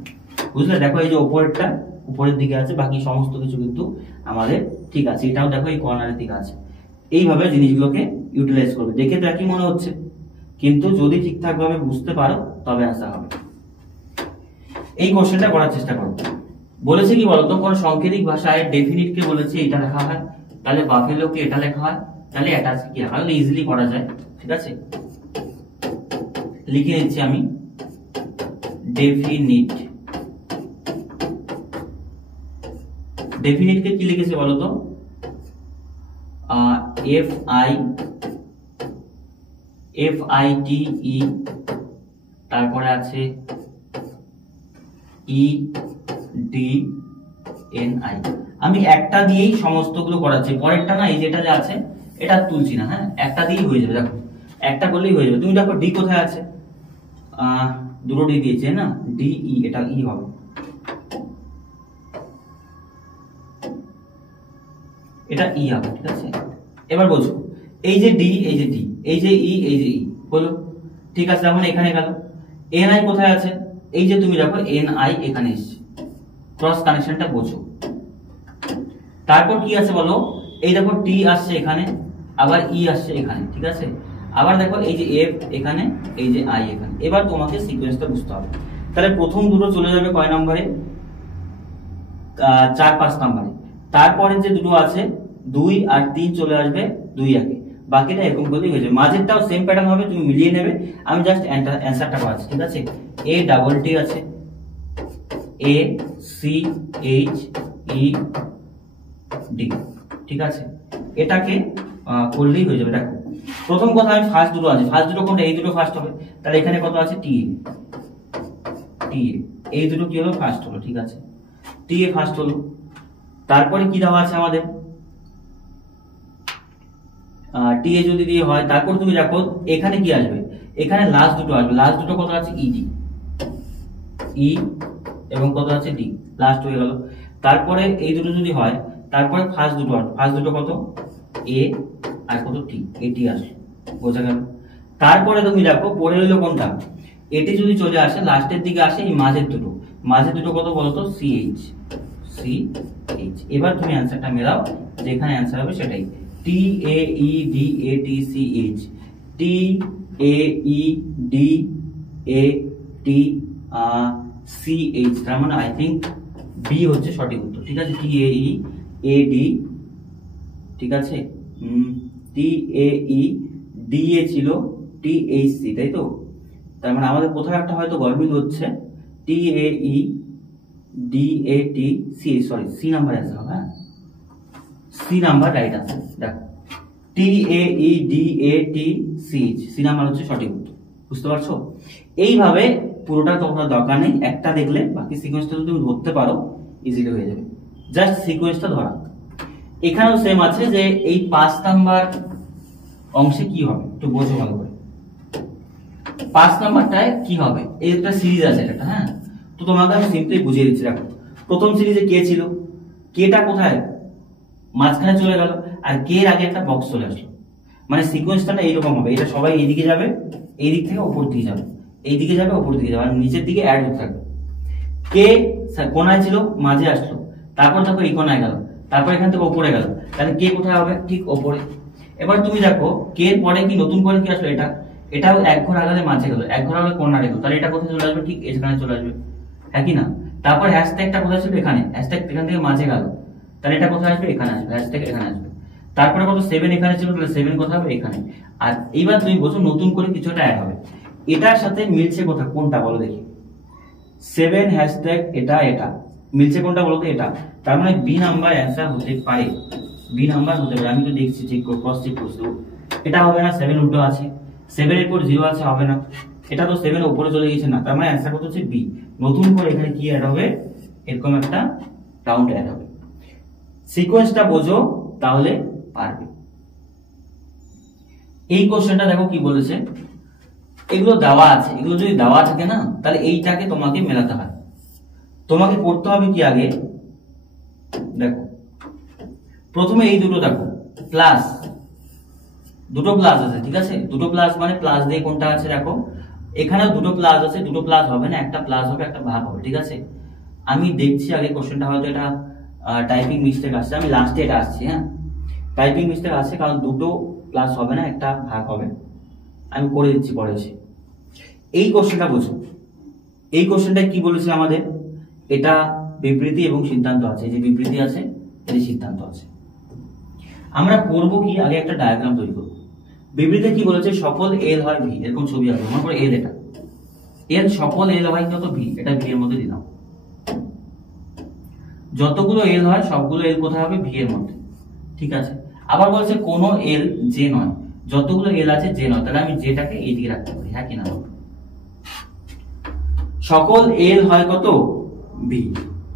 বুঝলে? দেখো এই যে উপরেরটা উপরের দিকে আছে, বাকি সমস্ত কিছু কিন্তু আমাদের ঠিক আছে। এটাও দেখো এই কর্নারের দিকে আছে। এইভাবে জিনিসগুলোকে ইউটিলাইজ করবে। দেখে তো একই মনে হচ্ছে, কিন্তু যদি ঠিকঠাক ভাবে বুঝতে পারো তবে আনসার হবে। এই কোশ্চেনটা করার চেষ্টা করো। বলেছে কি বলতো, কোন সাংকেতিক ভাষায় ডেফিনিট কে বলেছে এটা লেখা হয়, তাহলে বাফেলো কে এটা লেখা হয়, তাহলে অ্যাটাচ কি লেখা হয়, ইজিলি করা যায়। ঠিক আছে, লিখে নিচ্ছি আমি, ডেফিনিট। ডেফিনিট কে কি লিখেছে বলতো? FITE, তারপরে আছে EDNI। আমি একটা দিয়েই সমস্তগুলো করাচ্ছি, পরেরটা না এই যেটা যে আছে এটা তুলছি না, হ্যাঁ একটা দিয়েই হয়ে যাবে। দেখো একটা করলেই হয়ে যাবে। তুমি দেখো ডি কোথায় আছে, দুটো ডি দিয়েছে না, DE, এটা ই হবে, এটা ই হবে। ঠিক আছে, এবার বলছো এই যে ডি, এই যে ডি, এই যে ই, এই যে ই, বলো ঠিক আছে। এখন এখানে গেল, NI কোথায় আছে? এই যে তুমি দেখো NI এখানে এসছে, ক্রস কানেকশনটা বোঝো। তারপর কি আছে বলো, এই দেখো টি আসছে এখানে, আবার ই আসছে এখানে। ঠিক আছে, আবার দেখো এই যে এফ এখানে, এই যে আই এখানে। এবার তোমাকে সিকোয়েন্সটা বুঝতে হবে। তাহলে প্রথম দুটো চলে যাবে কয় নম্বরে? 4-5 নম্বরে। তারপরে যে দুটো আছে 2 আর 3 চলে আসবে 2 একে, বাকিটা এরকম করলেই হয়ে যাবে। মাঝেরটাও সেম প্যাটার্ন হবে, তুমি মিলিয়ে নেবে। আমি জাস্ট অ্যান্সারটা করাচ্ছি। ঠিক আছে, A-T আছে, ACHED। ঠিক আছে, এটাকে করলেই হয়ে যাবে। দেখো প্রথম কথা, আমি ফার্স্ট দুটো আছে, ফার্স্ট দুটো কোনটা? এই দুটো ফার্স্ট হবে, তাহলে এখানে কত আছে? TA। এই দুটো কি হলো? ফার্স্ট হলো। ঠিক আছে, TA ফার্স্ট হলো। তারপরে কি দেওয়া আছে আমাদের? TA যদি দিয়ে হয়, তারপর তুমি দেখো এখানে কি আসবে? এখানে লাস্ট দুটো আসবে। লাস্ট দুটো কত আছে? ED, E এবং কত আছে? D, লাস্ট হয়ে গেল। তারপরে এই দুটো যদি হয়, তারপরে ফার্স্ট দুটো আসবে। ফার্স্ট দুটো কত? A আর কত? T, AT আসবে, বোঝা গেল? তারপরে তুমি দেখো পরে রইলো কোনটা? এটি যদি চলে আসে লাস্টের দিকে আসে, এই মাঝের দুটো কত বলতো? CH। এবার তুমি অ্যান্সারটা মেলাও, যেখানে অ্যান্সার হবে সেটাই। TAEDATCH, TAEDATCH, তার মানে আই থিঙ্ক বি হচ্ছে সঠিক উত্তর। ঠিক আছে, TAEAD, ঠিক আছে, TAEDA ছিল THC, তাই তো? তার মানে আমাদের কোথাও একটা হয়তো গরমিল হচ্ছে। TAEDATCH, sorry, C number answer হবে। হ্যাঁ, সি নাম্বার রাইট আনসার। দেখো TAEDATCH, সি নাম্বার হচ্ছে সঠিক উত্তর। বুঝতে পারছো? এইভাবে পুরোটা তোমার দরকার নেই, একটা দেখলে বাকি সিকোয়েন্সটা যদি তুমি ধরতে পারো ইজিলি হয়ে যাবে। জাস্ট সিকোয়েন্সটা ধরা। এখানেও সেম আছে যে এই 5 নাম্বার অংশে কি হবে একটু বোঝো ভালো করে। 5 নাম্বারটায় কি হবে? এই একটা সিরিজ আছে একটা, হ্যাঁ, তো তোমাকে আমি সিম্পলি বুঝিয়ে দিচ্ছি। দেখো প্রথম সিরিজে কে ছিল, কেটা কোথায়? মাঝখানে চলে গেল, আর কে এর আগে একটা বক্স চলে আসলো। মানে সিকোয়েন্সটা এইরকম হবে, এটা সবাই এইদিকে যাবে, এই দিক থেকে ওপর দিকে যাবে, এই দিকে যাবে, ওপর দিকে যাবে, আর নিচের দিকে অ্যাড হতে থাকবে। কে কোনায় ছিল, মাঝে আসলো, তারপর দেখো এই কোনায় গেল, তারপর এখান থেকে ওপরে গেল, তাহলে কে কোথায় হবে? ঠিক ওপরে। এবার তুমি দেখো কে এর পরে কি নতুন করে কি আসলো? এটাও এক ঘর আগালে মাঝে গেল, এক ঘর আগালে কর্নারে গেল, তাহলে এটা কোথায় চলে আসবে? ঠিক এখানে চলে আসবে, হ্যাঁ কি না? তারপর হ্যাশট্যাগটা কোথায় ছিল? এখানে। হ্যাশট্যাগ এখান থেকে মাঝে গেল, তাহলে এটা কোথায় আসবে? এখানে আসবে, হ্যাশট্যাগ এখানে আসবে। তারপরে কত? 7 এখানে ছিল, তাহলে 7 কোথায় হবে? এখানে। আর এইবার তুমি বলছো নতুন করে কিছু একটা অ্যাড হবে, এটার সাথে মিলছে কোথা? কোনটা বলো দেখি? 7 হ্যাশট্যাগ এটা এটা মিলছে কোনটা বলতো? এটা। তার মানে বি নাম্বার অ্যান্সার হতে পারে, বি নাম্বার হতে পারে। আমি তো দেখছি চেক করে ক্রস চেক করছি, এটা হবে না। 7 উল্টো আছে, 7 এর পর 0 আছে, হবে না। এটা তো 7 এর উপরে চলে গেছে না, তার মানে অ্যান্সার কত হচ্ছে বি। নতুন করে এখানে কি অ্যাড হবে? এরকম একটা রাউন্ড অ্যাড হবে। সিকোয়েন্সটা বোঝো তাহলে পারবে। এই কোশ্চেনটা দেখো কি বলেছে, এগুলো দেওয়া আছে, এগুলো যদি দেওয়া থাকে না তাহলে এইটাকে তোমাকে মেলাতে হয়। তোমাকে করতে হবে কি আগে দেখো, প্রথমে এই দুটো দেখো প্লাস, দুটো প্লাস আছে, ঠিক আছে? দুটো প্লাস মানে প্লাস দিয়ে কোনটা আছে দেখো, এখানেও দুটো প্লাস আছে, দুটো প্লাস হবে না, একটা প্লাস হবে একটা ভাগ হবে, ঠিক আছে? আমি দেখছি আগে কোশ্চেনটা, হয়তো এটা টাইপিং মিস্টেক আসছে, আমি লাস্টে এটা আসছি। হ্যাঁ, টাইপিং মিস্টেক আসছে কারণ দুটো প্লাস হবে না, একটা ভাগ হবে। আমি করে দিচ্ছি পরে এসে। এই কোশ্চেনটা বোঝো, এই কোশ্চেনটা কি বলেছে আমাদের, এটা বিবৃতি এবং সিদ্ধান্ত আছে, যে বিবৃতি আছে এই সিদ্ধান্ত আছে। আমরা করব কি, আগে একটা ডায়াগ্রাম তৈরি করব। বিবৃতি কি বলেছে, সকল এল হয় ভি, এরকম ছবি আঁকবো, মনে করে এল, এটা এল, সকল এল হয় কত ভি, এটা ভি এর মধ্যে দিলাম। যতগুলো এল হয় সবগুলো এল কোথায় হবে? ভি এর মধ্যে, ঠিক আছে? আবার বলছে কোন এল জে নয়, যতগুলো এল আছে জে নয়, তাহলে আমি জেটাকে এই দিকে রাখতে পারি, হ্যাঁ কিনা? সকল এল হয় কত? ভি।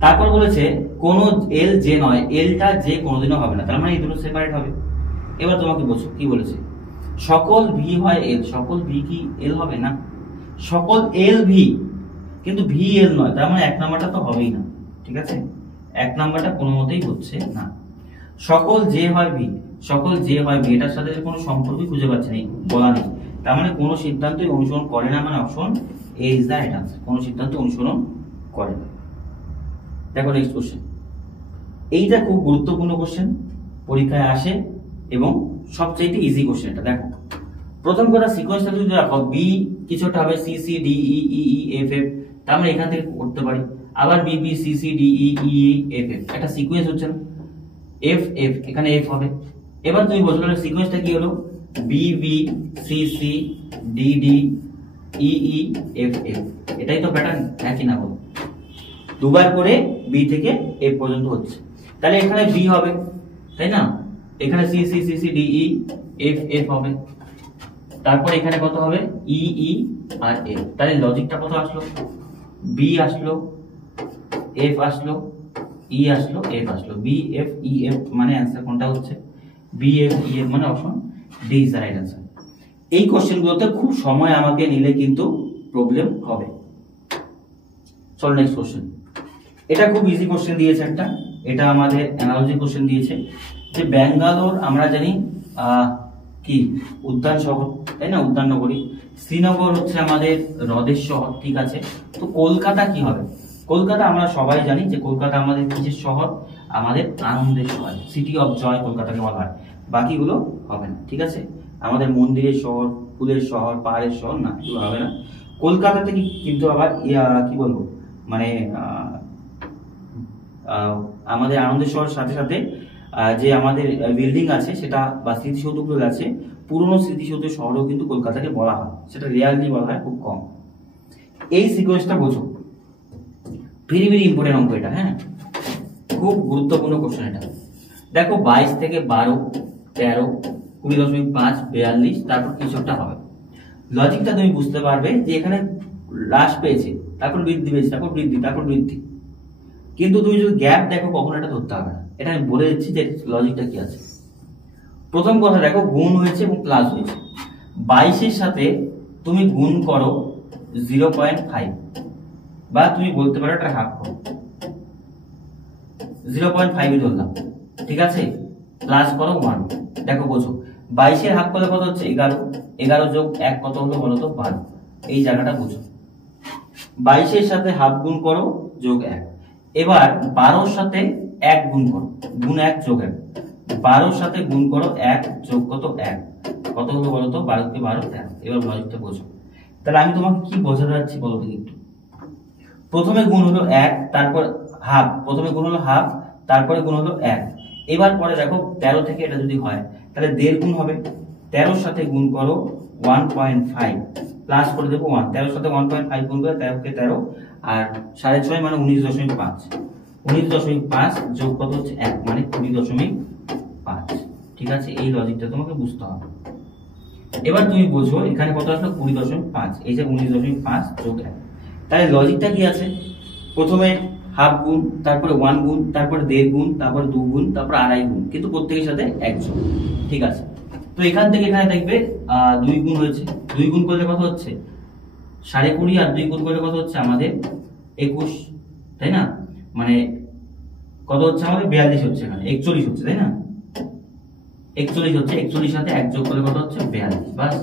তারপর বলেছে কোন এল জে নয়, এলটা জে কোনোদিনও হবে না, তার মানে এই দুটো সেপারেট হবে। এবার তোমাকে বলছো কি বলেছে, সকল ভি হয় এল, সকল ভি কি এল হবে না? সকল এল ভি, কিন্তু ভি এল নয়, তার মানে এক নাম্বারটা তো হবেই না, ঠিক আছে? এক নাম্বারটা কোনো মতেই হচ্ছে না। সকল জে হয় ভি, সকল জে হয় ভি, এটার সাথে কোনো সম্পর্কই খুঁজে পাচ্ছে না, বলা নেই, তার মানে কোনো সিদ্ধান্তই অনুসরণ করে না, মানে option A is the right answer, কোনো সিদ্ধান্ত অনুসরণ করে না। দেখো নেক্সট কোশ্চেন, এইটা খুব গুরুত্বপূর্ণ কোশ্চেন, পরীক্ষায় আসে এবং সবচেয়ে ইজি কোশ্চেন এটা। দেখো প্রথম কথা, সিকোয়েন্সটা যদি রাখো বি কিছু একটা হবে, C C D E E E F F, তার মানে এখান থেকে করতে পারি। আবার B B C C D E E E F F, একটা সিকোয়েন্স হচ্ছে না, এফ এফ, এখানে এফ হবে। এবার তুমি বলছো সিকোয়েন্সটা কি হলো, B B C C D D E E F F, এটাই তো প্যাটার্ন, একই না? বলো দুবার করে বি থেকে এফ পর্যন্ত হচ্ছে, তাহলে এখানে বি হবে, তাই না? এখানে C C C C D E F F হবে, তারপর এখানে কত হবে? ই ই আর এফ। তাহলে লজিকটা কত আসলো? বি আসলো, এফ আসলো, ই আসলো, এফ আসলো, বি এফ ই এফ, মানে অ্যান্সার কোনটা হচ্ছে? বি এফ ই এফ, মানে option D is the right answer. এই কোশ্চেনগুলোতে খুব সময় আমাকে নিলে কিন্তু প্রবলেম হবে। চলো নেক্সট কোশ্চেন, এটা খুব ইজি কোশ্চেন দিয়েছে একটা, এটা আমাদের অ্যানালজি কোশ্চেন দিয়েছে, যে ব্যাঙ্গালোর আমরা জানি কি উদ্যান শহর, তাই না? উদ্যান নগরী। শ্রীনগর হচ্ছে আমাদের হ্রদের শহর, ঠিক আছে? তো কলকাতা কি হবে? কলকাতা আমরা সবাই জানি যে কলকাতা আমাদের কিসের শহর? আমাদের আনন্দের শহর, সিটি অফ জয় কলকাতাকে বলা হয়। বাকিগুলো হবে না, ঠিক আছে? আমাদের মন্দিরের শহর, ফুলের শহর, পাহাড়ের শহর না, এগুলো হবে না। কলকাতাতে কিন্তু আবার কি বলবো, মানে আমাদের আনন্দের শহরের সাথে সাথে যে আমাদের বিল্ডিং আছে সেটা বা স্মৃতিসৌধগুলো আছে, পুরনো স্মৃতিসৌধ শহরেও কিন্তু কলকাতাকে বলা হয়, সেটা রিয়ালি বলা হয় খুব কম। এই সিকোয়েন্সটা বোঝো, ভেরি ভেরি ইম্পর্টেন্ট অঙ্ক এটা, হ্যাঁ, খুব গুরুত্বপূর্ণ কোশ্চেন এটা। দেখো 22 থেকে 12, 13, 20.5, 42, তারপর কিছু একটা হবে। লজিকটা তুমি বুঝতে পারবে যে এখানে হ্রাস পেয়েছে, তারপর বৃদ্ধি পেয়েছে, তারপর বৃদ্ধি, তারপর বৃদ্ধি, কিন্তু তুমি যদি গ্যাপ দেখো কখনো এটা ধরতে হবে না। এটা আমি বলে দিচ্ছি যে লজিকটা কি আছে। প্রথম কথা দেখো, গুণ হয়েছে এবং প্লাস হয়েছে। 22-এর সাথে তুমি গুণ করো 0.5, বা তুমি বলতে পারো এটা হাফ করো, 0.5 ধরলাম, ঠিক আছে? প্লাস করো 1, দেখো বোঝো 22-এর হাফ করলে কত হচ্ছে? 11, 11 যোগ 1 কত হলো বলো তো? 12। এই জায়গাটা বোঝো, 22-এর সাথে হাফ গুণ করো যোগ 1। এবার 12-র সাথে 1 গুণ করো, গুণ 1 যোগ 1, 12-র সাথে গুণ করো 1 যোগ কত? 1, কত হলো বলো তো? 12 কে 12, 1। এবার লজিকটা বোঝো। তাহলে আমি তোমাকে কি বোঝাতে যাচ্ছি বলো তো একটু। প্রথমে গুণ হলো 1, তারপর হাফ, প্রথমে গুণ হলো হাফ, তারপরে গুণ হলো 1। এবার পরে দেখো 13 থেকে এটা যদি হয় তাহলে 1.5 গুণ হবে, 13-র সাথে গুণ করো 1.5 প্লাস করে দেবো 1, 13 সাথে 1.5 গুণ করে 13 কে 13 আর 6.5 মানে 19.5, 19.5 যোগ কত হচ্ছে 1 মানে 20.5। ঠিক আছে, এই লজিকটা তোমাকে বুঝতে হবে। এবার তুমি বোঝো এখানে কত আসলো 20.5, এই যে 19.5 যোগ 1, তাহলে লজিকটা কি আছে, প্রথমে হাফ গুণ, তারপরে 1 গুণ, তারপরে 1.5 গুণ, তারপরে 2 গুণ, তারপরে 2.5 গুণ, কিন্তু প্রত্যেকের সাথে 1 যোগ। ঠিক আছে, তো এখান থেকে এখানে দেখবে 2 গুণ হয়েছে, 2 গুণ করলে কত হচ্ছে 20.5 আর 2 গুণ করলে কত হচ্ছে আমাদের 21, তাই না, মানে কত হচ্ছে আমাদের 42 হচ্ছে, এখানে 41 হচ্ছে, তাই না, 41 হচ্ছে, 41 সাথে 1 যোগ করলে কত হচ্ছে 42, বাস।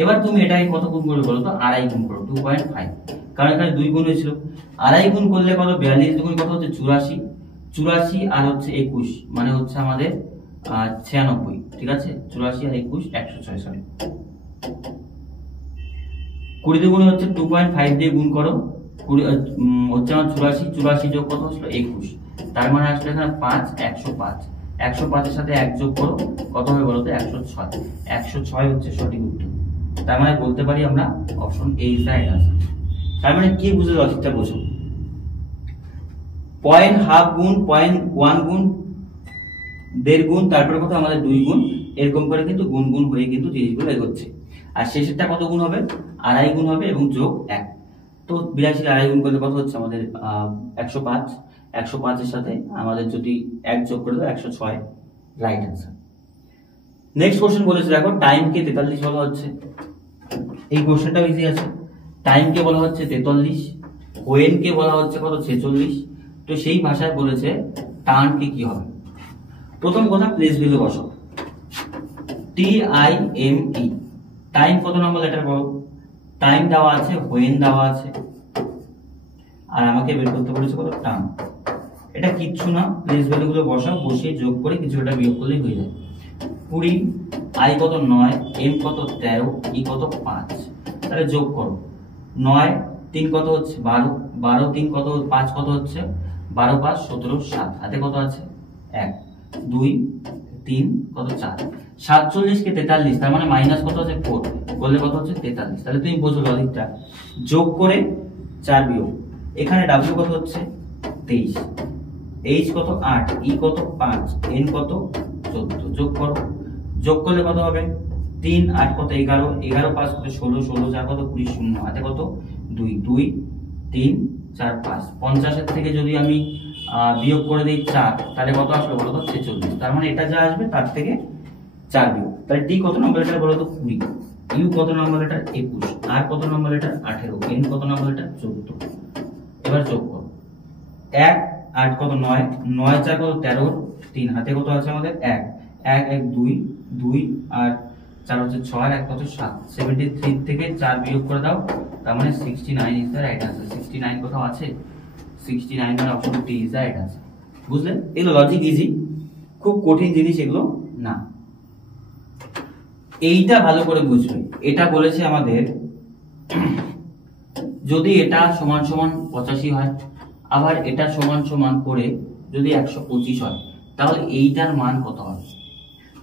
এবার তুমি এটাকে কত গুণ করবে বলো তো, 2.5 গুণ করো, 2.5, কারণ এখানে 2 গুণ হয়েছিল, 2.5 গুণ করলে কত 42 দুগুণ কত হচ্ছে 84, 84 আর হচ্ছে 21 মানে হচ্ছে আমাদের 96। ঠিক আছে, 84 আর 21 106, সরি 20 দুগুণ হচ্ছে 2.5 দিয়ে গুণ করো, হচ্ছে আমার 84, 84 যোগ কত আসলো 21, তার মানে আসলে এখানে 5, 105, 105 এর সাথে 1 যোগ করো কত হবে বলো তো 106, 106 হচ্ছে সঠিক উত্তর। তার মানে বলতে পারি আমরা option A is the right answer. তার মানে কি বুঝলে লজিকটা বোঝো, পয়েন্ট হাফ গুণ, পয়েন্ট 1 গুণ, 1.5 গুণ, তারপরে কত আমাদের 2 গুণ, এরকম করে কিন্তু গুণ গুণ হয়ে কিন্তু জিনিসগুলো এগোচ্ছে। আর শেষেরটা কত গুণ হবে 2.5 গুণ হবে এবং যোগ 1, তো 82 2.5 গুণ করলে কত হচ্ছে আমাদের 105, 105 এর সাথে আমাদের যদি 1 যোগ করে দাও 106, রাইট অ্যান্সার। নেক্সট কোশ্চেন বলেছে দেখো, টাইম কে 43 বলা হচ্ছে, এই কোশ্চেনটাও ইজি আছে। টাইম কে বলা হচ্ছে 43, ওয়েন কে বলা হচ্ছে কত 46, তো সেই ভাষায় বলেছে টার্ন কে কি হবে। প্রথম কথা প্লেস ভ্যালু বসো, TIME, টাইম কত নম্বর লেটার বলো, টাইম দেওয়া আছে, ওয়েন দেওয়া আছে, আর আমাকে বের করতে বলেছে কত টার্ন, এটা কিচ্ছু না, প্লেস ভ্যালু গুলো বসাও, বসিয়ে যোগ করে কিছু একটা বিয়োগ করলেই হয়ে যায়। 20, আই কত 9, এম কত 13, ই কত 5, তাহলে যোগ করো, 9 3 কত হচ্ছে 12, 12 3 কত 5 কত হচ্ছে 12 5 17 7, হাতে কত আছে 1 2 3 কত 4, 47 কে 43, তার মানে মাইনাস কত আছে 4, করলে কত হচ্ছে 43। তাহলে তুমি বোঝো লজিকটা, যোগ করে 4 বিয়োগ, এখানে ডাব্লিউ কত হচ্ছে 23, এইচ কত 8, ই কত 5, এন কত 14, যোগ করো, যোগ করলে কত হবে 3 8 কত 11, 11 5 কত 16, 16 4 কত 20, শূন্য হাতে কত 2 2 3 4 5, 50 এর থেকে যদি আমি বিয়োগ করে দেই 4, তাহলে কত আসবে বলো তো 46, তার মানে এটা যা আসবে তার থেকে 4 বিয়োগ, তাহলে ডি কত নম্বর লেটার বলো তো 20, ইউ কত নম্বর লেটার 21, আর কত নম্বর লেটার 18, এন কত নম্বর লেটার 14। এবার যোগ করো, 1 8 কত 9, 9 4 কত 13, 3 হাতে কত আছে আমাদের 1 1 1 2 2 আর 4 হচ্ছে 6 আর 1 কত 7, 73 থেকে 4 বিয়োগ করে দাও, তার মানে 69 ইজ দ্য রাইট আনসার। 69 কোথাও আছে, 69 মানে option D is the right answer. বুঝলে, এগুলো লজিক ইজি, খুব কঠিন জিনিস এগুলো না। এইটা ভালো করে বুঝবে, এটা বলেছে আমাদের যদি এটা সমান সমান 85 হয়, আবার এটা সমান সমান করে যদি 125 হয়, তাহলে এইটার মান কত হবে।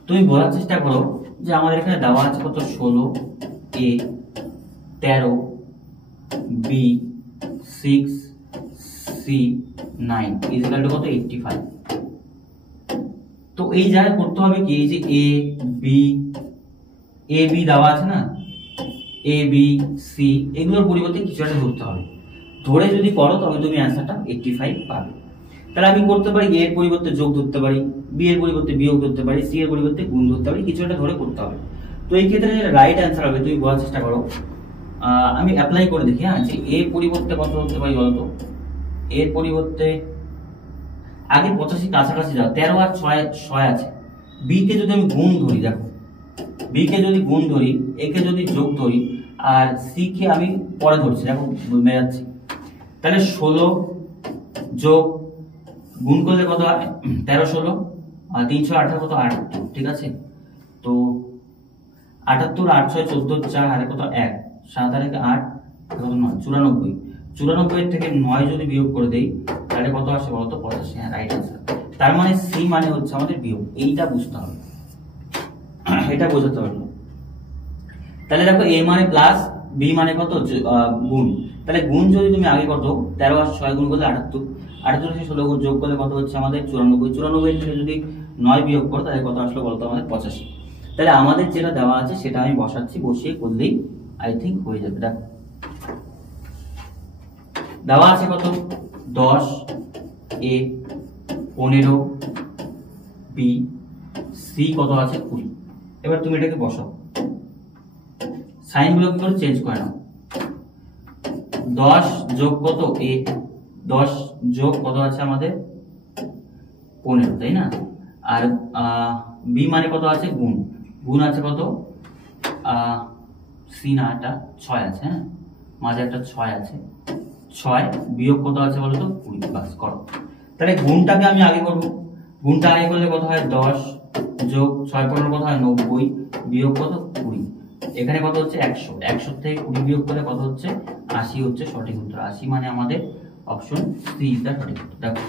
তুমি বলার চেষ্টা করো যে আমাদের এখানে দেওয়া আছে কত 16, এ 13, বি 6, সি 9 ইকুয়াল টু কত 85। তো এই জায়গায় করতে হবে কি, এই যে এ বি দেওয়া আছে না, এ বি সি, এগুলোর পরিবর্তে কিছু একটা ধরতে হবে, ধরে যদি করো তবে তুমি অ্যান্সারটা 85 পাবে। তাহলে আমি করতে পারি এ এর পরিবর্তে যোগ ধরতে পারি, বি এর পরিবর্তে বিয়োগ ধরতে পারি, সি এর পরিবর্তে গুণ ধরতে পারি, কিছু একটা ধরে করতে হবে। তো এই ক্ষেত্রে যেটা রাইট অ্যান্সার হবে তুমি বলার চেষ্টা করো, আমি অ্যাপ্লাই করে দেখি, হ্যাঁ, যে এ পরিবর্তে কত হতে পারি বলতো, এর পরিবর্তে আগে 85 কাছাকাছি যাও, 13 আর 6 আছে, বি কে যদি আমি গুণ ধরি, দেখো বি কে যদি গুণ ধরি, এ কে যদি যোগ ধরি, আর সি কে আমি পরে ধরছি, দেখো মেলাচ্ছি, তাহলে 16 যোগ গুণ করলে কত হয় 13 16 আর 318 কত 78, ঠিক আছে, তো 78 8 6 14 4 হারে কত 1 7 আর 8 কত 9 94, 94 এর থেকে 9 যদি বিয়োগ করে দেই তাহলে কত আসে বলতো 85, হ্যাঁ রাইট আনসার। তার মানে সি মানে হচ্ছে আমাদের বিয়োগ, এইটা বুঝতে হবে, এটা বোঝাতে হবে। তাহলে দেখো a মানে প্লাস b মানে কত গুণ, তাহলে গুণ যদি তুমি আগে কত 13 আর 6 গুণ করলে 78, 78 থেকে 16 যোগ করলে কত হচ্ছে আমাদের 94, 94 থেকে যদি 9 বিয়োগ করো তাহলে কত আসলো বলতো আমাদের 85। তাহলে আমাদের যেটা দেওয়া আছে সেটা আমি বসাচ্ছি, বসিয়ে করলেই আই থিঙ্ক হয়ে যাবে। দেখো দেওয়া আছে কত 10 a 15 b c কত আছে 20। এবার তুমি এটাকে বসাও, সাইন গুলো কি করে চেঞ্জ করে নাও। 10 যোগ কত a, 10 যোগ কত আছে আমাদের 15, তাই না? আর b মানে কত আছে গুণ, গুণ আছে কত c না এটা 6 আছে, হ্যাঁ মাঝে একটা 6 আছে, 6 বিয়োগ কত আছে বলো তো 20, বাস করো। তাহলে গুণটাকে আমি আগে করব, গুণটা আগে করলে কত হয় 10 যোগ 6 15 কত হয় 90 বিয়োগ কত 20, এখানে কত হচ্ছে 100, 100 থেকে 20 বিয়োগ করলে কত হচ্ছে 80 হচ্ছে সঠিক উত্তর। 80 মানে আমাদের অপশন সি ইজ দা সঠিক উত্তর। দেখো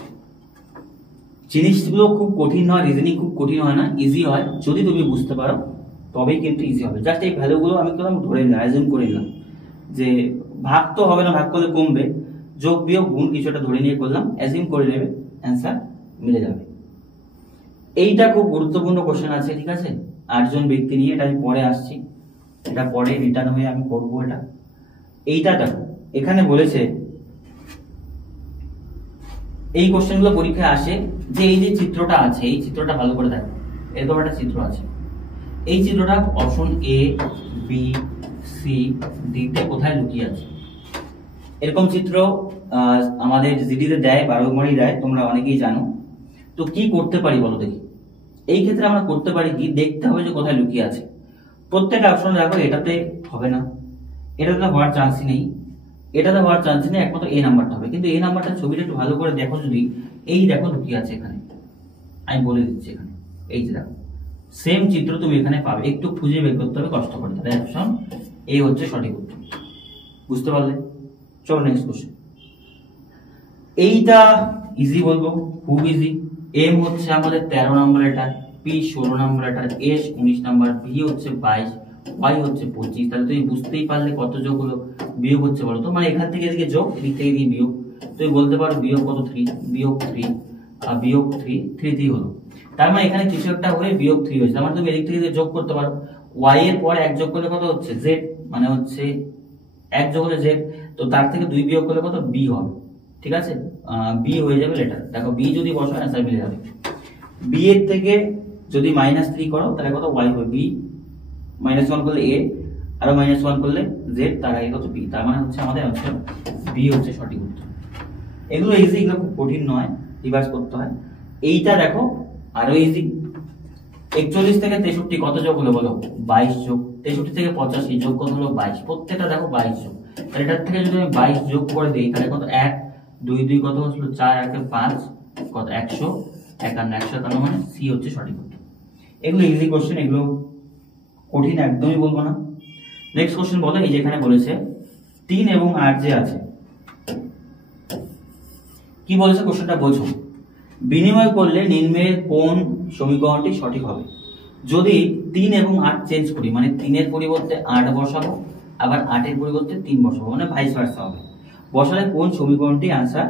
জিনিসগুলো খুব কঠিন নয়, রিজনিং খুব কঠিন হয় না, ইজি হয় যদি তুমি বুঝতে পারো তবেই কিন্তু ইজি হবে। জাস্ট এই ভ্যালুগুলো আমি করলাম ধরে নিলাম, অ্যাজিউম করে নিলাম যে ভাগ তো হবে না, ভাগ করলে কমবে, যোগ বিয়োগ গুণ কিছু একটা ধরে নিয়ে করলাম, অ্যাজিউম করে নেবে, অ্যান্সার মিলে যাবে। এইটা খুব গুরুত্বপূর্ণ কোশ্চেন আছে, ঠিক আছে? 8 জন ব্যক্তি নিয়ে, এটা আমি পরে আসছি, এটা পরে রিটার্ন হয়ে আমি করবো এটা। এইটা দেখো এখানে বলেছে এই কোশ্চেনগুলো পরীক্ষায় আসে যে এই যে চিত্রটা আছে, এই চিত্রটা ভালো করে দেখো, এরকম একটা চিত্র আছে, এই চিত্রটা option A B C D তে কোথায় লুকিয়ে আছে। এরকম চিত্র আমাদের জিডিতে দেয়, 12 নম্বরই দেয়, তোমরা অনেকেই জানো। তো কি করতে পারি বলো দেখি? এই ক্ষেত্রে আমরা করতে পারি কি, দেখতে হবে যে কোথায় লুকিয়ে আছে। প্রত্যেকটা অপশন দেখো, এটাতে হবে না, এটাতে হওয়ার চান্সই নেই, এটাতে হওয়ার চান্স নেই, একমাত্র এ নাম্বারটা হবে। কিন্তু এ নাম্বারটা ছবিটা একটু ভালো করে দেখো যদি, এই দেখো লুকিয়ে আছে এখানে, আমি বলে দিচ্ছি এখানে, এই যে দেখো সেম চিত্র তুমি এখানে পাবে, একটু খুঁজে বের করতে হবে কষ্ট করে। তাহলে অপশন এ হচ্ছে সঠিক উত্তর। বুঝতে পারলে? চলো নেক্সট কোশ্চেন। এইটা ইজি বলবো, খুব ইজি। এম হচ্ছে আমাদের 13 নম্বর এটা, পি 16 নম্বর এটা, এস 19 নম্বর, ভি হচ্ছে 22, ওয়াই হচ্ছে 25। তাহলে তুমি বুঝতেই পারলে কত যোগ হলো, বিয়োগ হচ্ছে বলো তো, মানে এখান থেকে এদিকে যোগ, এদিক থেকে এদিকে বিয়োগ। তুমি বলতে পারো বিয়োগ কত 3, বিয়োগ 3 আর বিয়োগ 3, 3 হলো। তার মানে এখানে কিছু একটা হয়ে বিয়োগ 3 হয়েছে। তার মানে তুমি এদিক থেকে যোগ করতে পারো, ওয়াই এর পর 1 যোগ করলে কত হচ্ছে জেড, মানে হচ্ছে 1 যোগ হলে জেড, তো তার থেকে 2 বিয়োগ করলে কত বি হবে, ঠিক আছে? বি হয়ে যাবে লেটার। দেখো বি যদি বসো অ্যান্সার মিলে যাবে। বি এর থেকে যদি -3 করো তাহলে কত ওয়াই হবে, বি -1 করলে এ, আর -1 করলে জেড, তার আগে কত বি, তার মানে হচ্ছে আমাদের অপশন বি হচ্ছে সঠিক উত্তর। এগুলো ইজি, এগুলো খুব কঠিন নয়, রিভার্স করতে হয়। এইটা দেখো আরো ইজি, 41 থেকে 63 কত যোগ হলো বলো, 22 যোগ। 63 থেকে 85 যোগ কত হলো 22, প্রত্যেকটা দেখো 22 যোগ। তাহলে এটার থেকে যদি আমি 22 যোগ করে দিই তাহলে কত 1 2 2 কত হলো 4 1 5 কত 151 মানে সি হচ্ছে সঠিক উত্তর। এগুলো ইজি কোশ্চেন, এগুলো কঠিন একদমই বলবো না। নেক্সট কোশ্চেন বলো, এই যে এখানে বলেছে 3 এবং 8 যে আছে, কি বলেছে কোশ্চেনটা বোঝো। বিনিময় করলে নিম্নের কোন সমীকরণটি সঠিক হবে? যদি 3 এবং 8 চেঞ্জ করি, মানে 3 এর পরিবর্তে 8 বসাবো, আবার 8 এর পরিবর্তে 3 বসাবো, মানে ভাইস ভার্সা হবে, বসালে কোন সমীকরণটি আনসার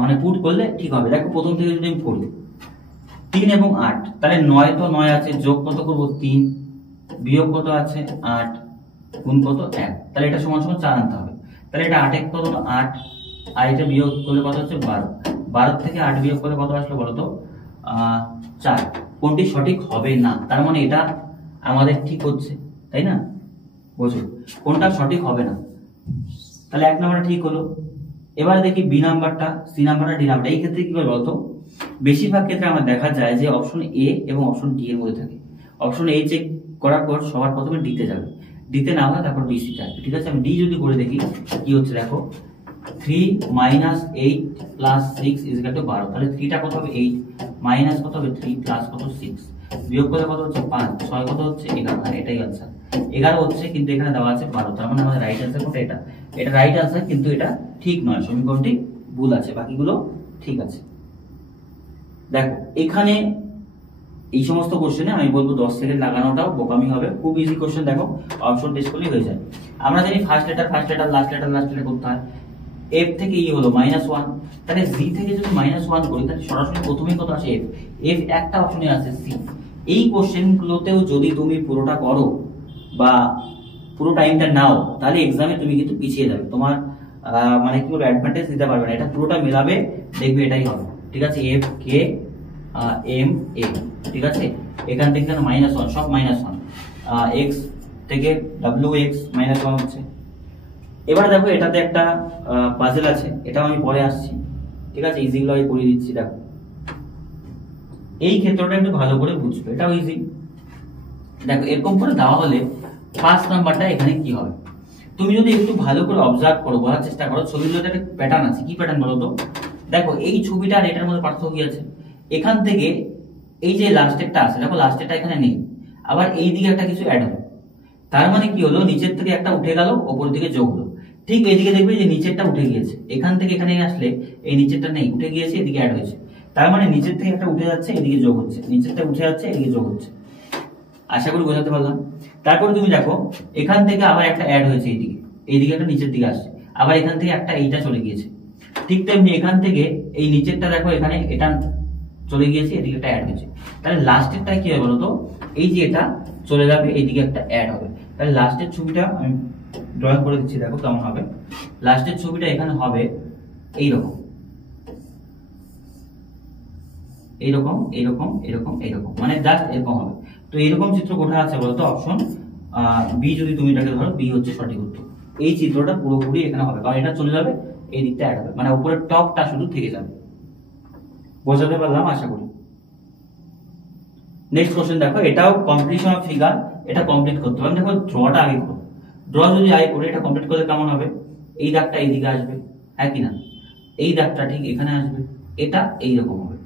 মানে পুট করলে ঠিক হবে। দেখো প্রথম থেকে যদি আমি করি 3 এবং 8, তাহলে 9 তো 9 আছে, যোগ কত করব 3, বিয়োগ কত আছে 8, গুণ কত 1, তাহলে এটা সমান সমান 4 আনতে হবে। তাহলে এটা 8 এক কত হলো 8, আর এটা বিয়োগ করলে কত হচ্ছে 12, 12 থেকে 8 বিয়োগ করলে কত আসলো বলো তো 4। কোনটি সঠিক হবে না, তার মানে এটা আমাদের ঠিক হচ্ছে, তাই না? বুঝো কোনটা সঠিক হবে না। তাহলে 1 নাম্বারটা ঠিক হলো। এবার দেখি বি নাম্বারটা, সি নাম্বারটা, ডি নাম্বারটা। এই ক্ষেত্রে কি হবে বলতো, বেশিরভাগ ক্ষেত্রে আমরা দেখা যায় যে অপশন এ এবং অপশন ডি এর মধ্যে থাকে। অপশন এ চেক করার পর সবার প্রথমে ডি তে যাবে, ডি তে না হয় তারপর বি সি তে আসবে, ঠিক আছে? আমি ডি যদি করে দেখি কি হচ্ছে, দেখো 3 - 8 + 6 = 12, তাহলে 3 টা কত হবে 8, মাইনাস কত হবে 3 প্লাস কত 6, বিয়োগ করলে কত হচ্ছে 5, 6 কত হচ্ছে 11, আর এটাই आंसर 11 হচ্ছে, কিন্তু এখানে দেওয়া আছে 12, তার মানে আমাদের রাইট आंसर কোনটা, এটা। এটা রাইট आंसर, কিন্তু এটা ঠিক নয়, সমীকরণটি ভুল আছে, বাকিগুলো ঠিক আছে। দেখো এখানে এই সমস্ত কোশ্চেনে আমি বলবো 10 সেকেন্ড লাগানোটাও বোকামি হবে। খুব ইজি কোশ্চেন, দেখো অপশন টেস্ট করলেই হয়ে যায়। আমরা জানি ফার্স্ট লেটার লাস্ট লেটার করতে হয়। এফ থেকে ই হলো -1, তাহলে জি থেকে যদি -1 করি তাহলে সরাসরি প্রথমেই কত আসে? এফ। এফ একটা অপশনে আছে সি। এই কোশ্চেন গুলোতেও যদি তুমি পুরোটা করো বা পুরো টাইমটা নাও তাহলে এক্সামে তুমি কিন্তু পিছিয়ে যাবে, তোমার মানে কি বলবো অ্যাডভান্টেজ দিতে পারবে না। এটা পুরোটা মেলাবে, দেখবে এটাই হবে। ঠিক আছে, এফ কে এম এ, ঠিক আছে। এখান থেকে -1 সব -1, এক্স থেকে ডাব্লিউ এক্স -1 হচ্ছে। এবার দেখো এটাতে একটা পাজেল আছে, এটাও আমি পরে আসছি, ঠিক আছে। ইজিগুলো আমি করে দিচ্ছি। দেখো এই ক্ষেত্রটা একটু ভালো করে বুঝবে, এটাও ইজি। দেখো এরকম করে দেওয়া হলে 5 নাম্বারটা এখানে কি হবে, তুমি যদি একটু ভালো করে অবজার্ভ করো, বোঝার চেষ্টা করো। ছবিগুলোতে একটা প্যাটার্ন আছে, কি প্যাটার্ন বলো তো? দেখো এই ছবিটা আর এটার মধ্যে পার্থক্য কি আছে? এখান থেকে এই যে লাস্টেরটা আছে, দেখো লাস্টেরটা এখানে নেই, আবার এই দিকে একটা কিছু অ্যাড হলো। তার মানে কি হলো, নিচের থেকে একটা উঠে গেল, ওপর দিকে যোগ হলো। ঠিক এইদিকে দেখবে যে নিচেরটা উঠে গিয়েছে, এখান থেকে এখানে আসলে এই নিচেরটা নেই, উঠে গিয়েছে, এদিকে অ্যাড হয়েছে। তার মানে নিচের থেকে একটা উঠে যাচ্ছে, এদিকে যোগ হচ্ছে, নিচেরটা উঠে যাচ্ছে, এদিকে যোগ হচ্ছে। আশা করি বোঝাতে পারলাম। তারপরে তুমি দেখো এখান থেকে আবার একটা অ্যাড হয়েছে, এইদিকে একটা নিচের দিকে আসছে, আবার এখান থেকে একটা এইটা চলে গিয়েছে। ঠিক তেমনি এখান থেকে এই নিচেরটা দেখো এখানে এটা চলে গিয়েছে, এদিকে একটা অ্যাড হয়েছে। তাহলে লাস্টেরটা কি হবে বলতো? এই যে এটা চলে যাবে, এইদিকে একটা অ্যাড হবে। তাহলে লাস্টের ছবিটা আমি ড্রয়িং করে দিচ্ছি, দেখো কেমন হবে। লাস্টের ছবিটা এখানে হবে এইরকম, এইরকম এইরকম এরকম এইরকম, মানে জাস্ট এরকম হবে। তো এইরকম চিত্র কোথায় আছে বলতো? অপশন বি, যদি তুমি এটাকে ধরো, বি হচ্ছে সঠিক উত্তর। এই চিত্রটা পুরোপুরি এখানে হবে, কারণ এটা চলে যাবে, এই দিকটা অ্যাড হবে, মানে উপরের টপটা শুধু থেকে যাবে। বোঝাতে পারলাম আশা করি। নেক্সট কোশ্চেন দেখো, এটাও কমপ্লিশন অফ ফিগার, এটা কমপ্লিট করতে হবে। দেখো ড্রটা আগে করো, ড্র যদি আগে করে এটা কমপ্লিট করলে কেমন হবে? এই দাগটা এইদিকে আসবে, হ্যাঁ কি না? এই দাগটা ঠিক এখানে আসবে, এটা এইরকম হবে,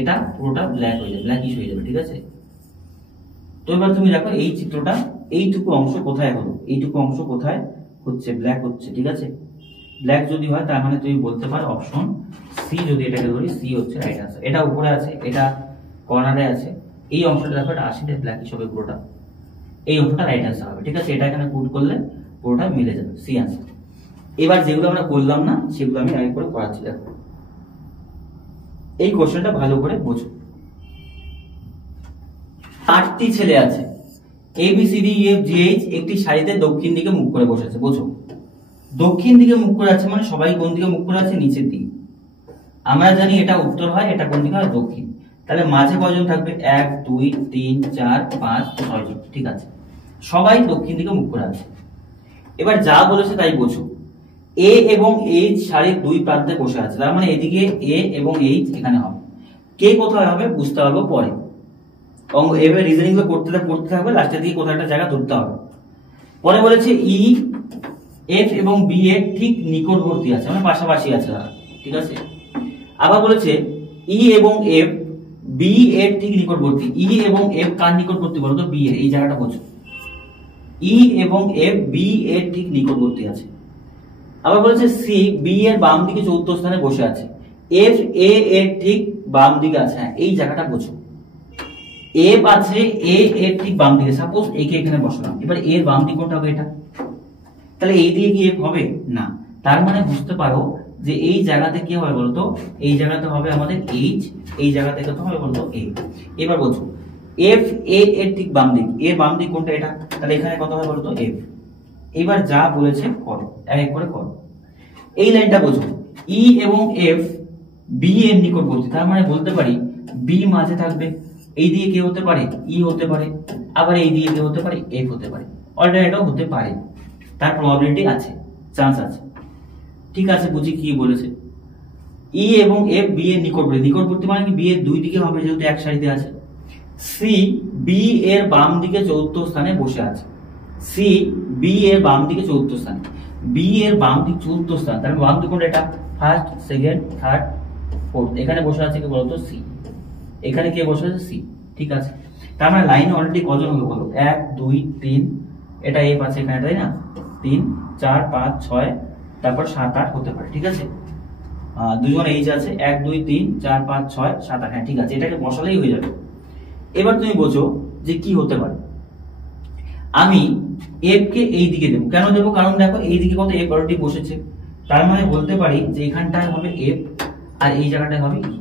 এটা পুরোটা ব্ল্যাক হয়ে যাবে, ব্ল্যাকিশ হয়ে যাবে, ঠিক আছে। তো এবার তুমি দেখো এই চিত্রটা, এইটুকু অংশ কোথায় হলো, এইটুকু অংশ কোথায় হচ্ছে? ব্ল্যাক হচ্ছে, ঠিক আছে। ব্ল্যাক যদি হয় তার মানে তুমি বলতে পারো অপশন সি, যদি এটাকে ধরি সি হচ্ছে রাইট আনসার। এটা উপরে আছে, এটা কর্নারে আছে, এই অংশটা দেখো এটা আসলে ব্ল্যাকিশ হবে পুরোটা, এই অংশটা রাইট আনসার হবে, ঠিক আছে। এটা এখানে পুট করলে পুরোটা মিলে যাবে, সি আনসার। এবার যেগুলো আমরা করলাম না সেগুলো আমি আগে করে করাচ্ছি। দেখো এই কোশ্চেনটা ভালো করে বোঝো। 8টি ছেলে আছে, A B C D E F G H একটি সারিতে দক্ষিণ দিকে মুখ করে বসেছে। বোঝো, দক্ষিণ দিকে মুখ করে আছে মানে সবাই কোন দিকে মুখ করে আছে? নিচের দিকে। আমরা জানি এটা উত্তর হয়, এটা কোন দিকে হয়? দক্ষিণ। তাহলে মাঝে কয়জন থাকবে? 1 2 3 4 5 6 জন, ঠিক আছে। সবাই দক্ষিণ দিকে মুখ করে আছে। এবার যা বলেছে তাই বোঝো। এ এবং এইচ সারির দুই প্রান্তে বসে আছে, তার মানে এদিকে এ এবং এইচ এখানে হবে। কে কোথায় হবে বুঝতে পারবো পরে, এভাবে রিজনিং গুলো করতে থাকবে, লাস্টের দিকে কোথাও একটা জায়গা ধরতে হবে। পরে বলেছে ই এফ এবং বি এর ঠিক নিকটবর্তী আছে, মানে পাশাপাশি আছে তারা, ঠিক আছে। আবার বলেছে ই এবং এফ বি এর ঠিক নিকটবর্তী। ই এবং এফ কার নিকটবর্তী বলতো? বি এর, এই জায়গাটা বোঝো। ই এবং এফ বি এর ঠিক নিকটবর্তী আছে। আবার বলেছে সি বি এর বাম দিকে চতুর্থ স্থানে বসে আছে, এফ এ এর ঠিক বাম দিকে আছে, হ্যাঁ এই জায়গাটা বোঝো। এফ আছে এ এর ঠিক বাম দিকে, সাপোজ এ কে এখানে বসালাম, এবার এর বাম দিক কোনটা হবে? এটা। তাহলে এই দিকে কি এফ হবে? না। তার মানে বুঝতে পারো যে এই জায়গাতে কি হবে বলতো? এই জায়গাতে হবে আমাদের এইচ, এই জায়গাতে কত হবে বলতো? এ। এবার বোঝো এফ এ এর ঠিক বাম দিক, এর বাম দিক কোনটা? এটা। তাহলে এখানে কত হবে বলতো? এফ। এবার যা বলেছে করো, এক এক করে করো। এই লাইনটা বোঝো, ই এবং এফ বি এর নিকটবর্তী, তার মানে বলতে পারি বি মাঝে থাকবে। এই দিকে কে হতে পারে? ই হতে পারে, আবার এই দিকে কে হতে পারে? এফ হতে পারে, অল্টারনেটও হতে পারে, তার প্রবাবিলিটি আছে, চান্স আছে, ঠিক আছে। বুঝি কি বলেছে। ই এবং এফ বি এর নিকটবর্তী, নিকটবর্তী মানে কি? বি এর দুই দিকে হবে যেহেতু এক সারিতে আছে। সি বি এর বাম দিকে চতুর্থ স্থানে বসে আছে, সি বি এর বাম দিকে চতুর্থ স্থানে, বি এর বাম দিক চতুর্থ স্থান, তার বাম দিক কোনটা? এটা ফার্স্ট সেকেন্ড থার্ড ফোর্থ, এখানে বসে আছে কে বলতো? সি। এখানে কে বসে আছে? সি, ঠিক আছে। তার মানে লাইন অলরেডি কজন হবে বলো? 1 2 3, এটা এফ আছে এখানে, তাই না? 3 4 5 6, তারপর 7 8 হতে পারে, ঠিক আছে। দুজন এইচ আছে, 1 2 3 4 5 6 7 8, হ্যাঁ ঠিক আছে, এটাকে বসালেই হয়ে যাবে। এবার তুমি বোঝো যে কি হতে পারে। আমি এফ কে এই দিকে দেবো, কেন দেবো? কারণ দেখো এই দিকে কত এফ অলরেডি বসেছে, তার মানে বলতে পারি যে এখানটায় হবে এফ আর এই জায়গাটায় হবে ই।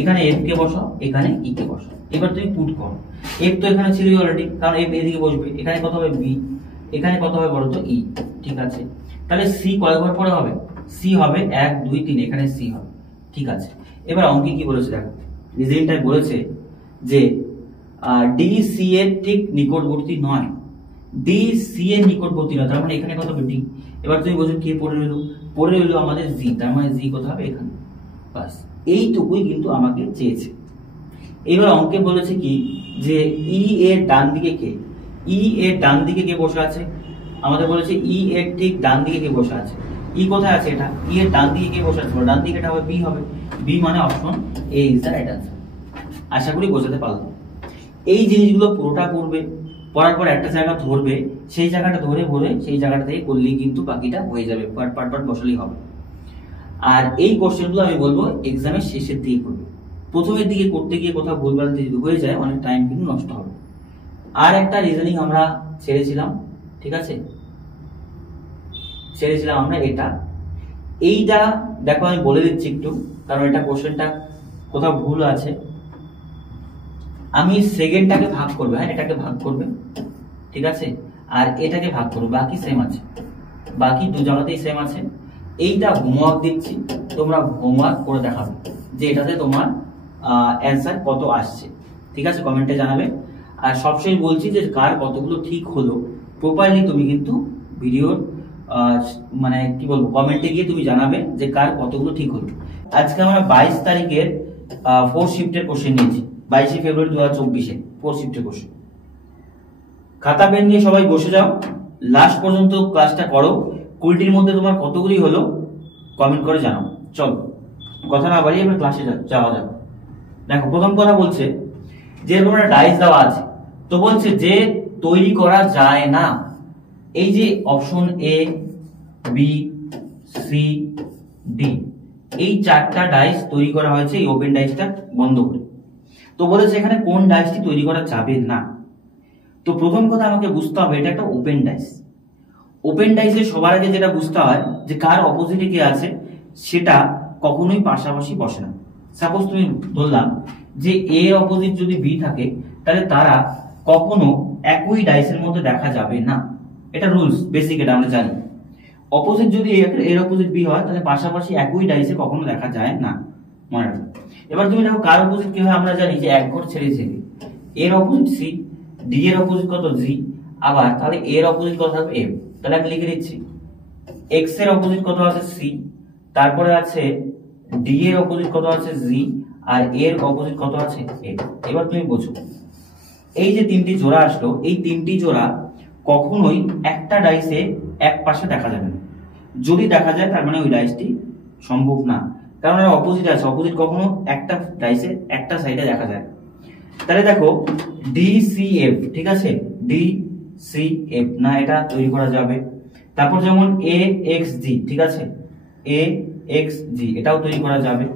এখানে এফ কে বসাও, এখানে ই কে বসাও। এবার তুমি পুট করো, এফ তো এখানে ছিলই অলরেডি, কারণ এফ এদিকে বসবে। এখানে কত হবে বি, এখানে কত হবে বলো তো ই। ঠিক আছে, তাহলে সি কয় ঘর পরে হবে? সি হবে 1 2 3, এখানে সি হবে। ঠিক আছে, এবার অঙ্কে কি বলেছে দেখো, রিজনিংটাই বলেছে যে ডি সি এর ঠিক নিকটবর্তী নয়, ডি সি এর নিকটবর্তী নয়, তার মানে এখানে কত হবে ডি। এবার তুমি বোঝো কি পড়ে রইলো? পড়ে রইলো আমাদের জি, তার মানে জি কত হবে এখানে। বাস এইটুকুই কিন্তু আমাকে চেয়েছে। এবার অঙ্কে বলেছে কি যে ই এর ডান দিকে কে, ই এর ডান দিকে কে বসে আছে? আমাদের বলেছে ই এর ঠিক ডান দিকে কে বসে আছে। ই কোথায় আছে? এটা ই এর ডান দিকে কে বসে আছে? ডান দিকে এটা হবে বি হবে। বি মানে option A is the right answer. আশা করি বোঝাতে পারলাম। এই জিনিসগুলো পুরোটা করবে, পড়ার পর একটা জায়গা ধরবে, সেই জায়গাটা ধরে ভরে সেই জায়গাটা থেকে করলেই কিন্তু বাকিটা হয়ে যাবে, পার্ট বসালেই হবে। আর এই কোশ্চেনগুলো আমি বলবো এক্সামের শেষের দিকে করবে, প্রথমের দিকে করতে গিয়ে কোথাও ভুলভাল যদি হয়ে যায় অনেক টাইম কিন্তু নষ্ট হবে। আর একটা রিজনিং আমরা ছেড়েছিলাম, ঠিক আছে, ছেড়েছিলাম আমরা এটা। এইটা দেখো আমি বলে দিচ্ছি একটু, কারণ এটা কোশ্চেনটা কোথাও ভুল আছে। আমি সেকেন্ডটাকে ভাগ করবে, হ্যাঁ এটাকে ভাগ করবে, ঠিক আছে, আর এটাকে ভাগ করবে, বাকি সেম আছে, বাকি দু জায়গাতেই সেম আছে। এইটা হোমওয়ার্ক দিচ্ছি, তোমরা হোমওয়ার্ক করে দেখাবে যে এটাতে তোমার অ্যান্সার কত আসছে, ঠিক আছে, কমেন্টে জানাবে। আর সবসময় বলছি যে কার কতগুলো ঠিক হলো প্রপারলি তুমি কিন্তু ভিডিওর মানে কি বলবো কমেন্টে গিয়ে তুমি জানাবে যে কার কতগুলো ঠিক হলো। আজকে আমরা 22 তারিখের 4 শিফটের কোশ্চেন নিয়েছি, 22 ফেব্রুয়ারি 2024 4 শিফটের কোশ্চেন। খাতা পেন নিয়ে সবাই বসে যাও, লাস্ট পর্যন্ত ক্লাসটা করো। 20টির মধ্যে তোমার কতগুলি হলো কমেন্ট করে জানাও। চলো কথা না বাড়িয়ে এবার ক্লাসে যাওয়া যাবে। দেখো প্রথম কথা বলছে যে এরকম একটা ডাইস দেওয়া আছে, তো বলছে যে তৈরি করা যায় না। এই যে option A B C D, এই 4টা ডাইস তৈরি করা হয়েছে এই ওপেন ডাইসটা বন্ধ করে। তো বলেছে এখানে কোন ডাইসটি তৈরি করা যাবে না। তো প্রথম কথা আমাকে বুঝতে হবে এটা একটা ওপেন ডাইস। ওপেন ডাইসে সবার আগে যেটা বুঝতে হয় যে কার অপোজিটে কে আছে সেটা কখনোই পাশাপাশি বসে না। সাপোজ তুমি ধরলাম যে এ এর অপোজিট যদি বি থাকে, তাহলে তারা কখনো একই ডাইসের মধ্যে দেখা যাবে না, এটা রুলস বেসিক, এটা আমরা জানি। অপোজিট যদি এর অপোজিট বি হয় তাহলে পাশাপাশি একই ডাইসে কখনো দেখা যায় না, মনে রাখবে। এবার তুমি দেখো কার অপোজিট কি হয়, আমরা জানি যে এক ঘর ছেড়ে ছেড়ে, এর অপোজিট সি, ডি এর অপোজিট কত জি, আবার তাহলে এর অপোজিট কত থাকবে এম। তাহলে আমি লিখে দিচ্ছি এক্স এর অপোজিট কত আছে সি, তারপরে আছে ডি এর অপোজিট কত আছে জি, আর এর অপোজিট কত আছে এম। এবার তুমি বোঝো এই যে 3টি জোড়া আসলো, এই 3টি জোড়া কখনোই একটা ডাইসে এক পাশে দেখা যাবে না। যদি দেখা যায় তার মানে ওই ডাইসটি সম্ভব না, কারণ এর অপোজিট আছে। অপোজিট কখনো একটা ডাইসে একটা সাইডে দেখা যায়। তাহলে দেখো ডি সি এফ, ঠিক আছে, ডি সি এফ না, এটা তৈরি করা যাবে। তারপর যেমন এ এক্স জি, ঠিক আছে, এ এক্স জি এটাও তৈরি করা যাবে।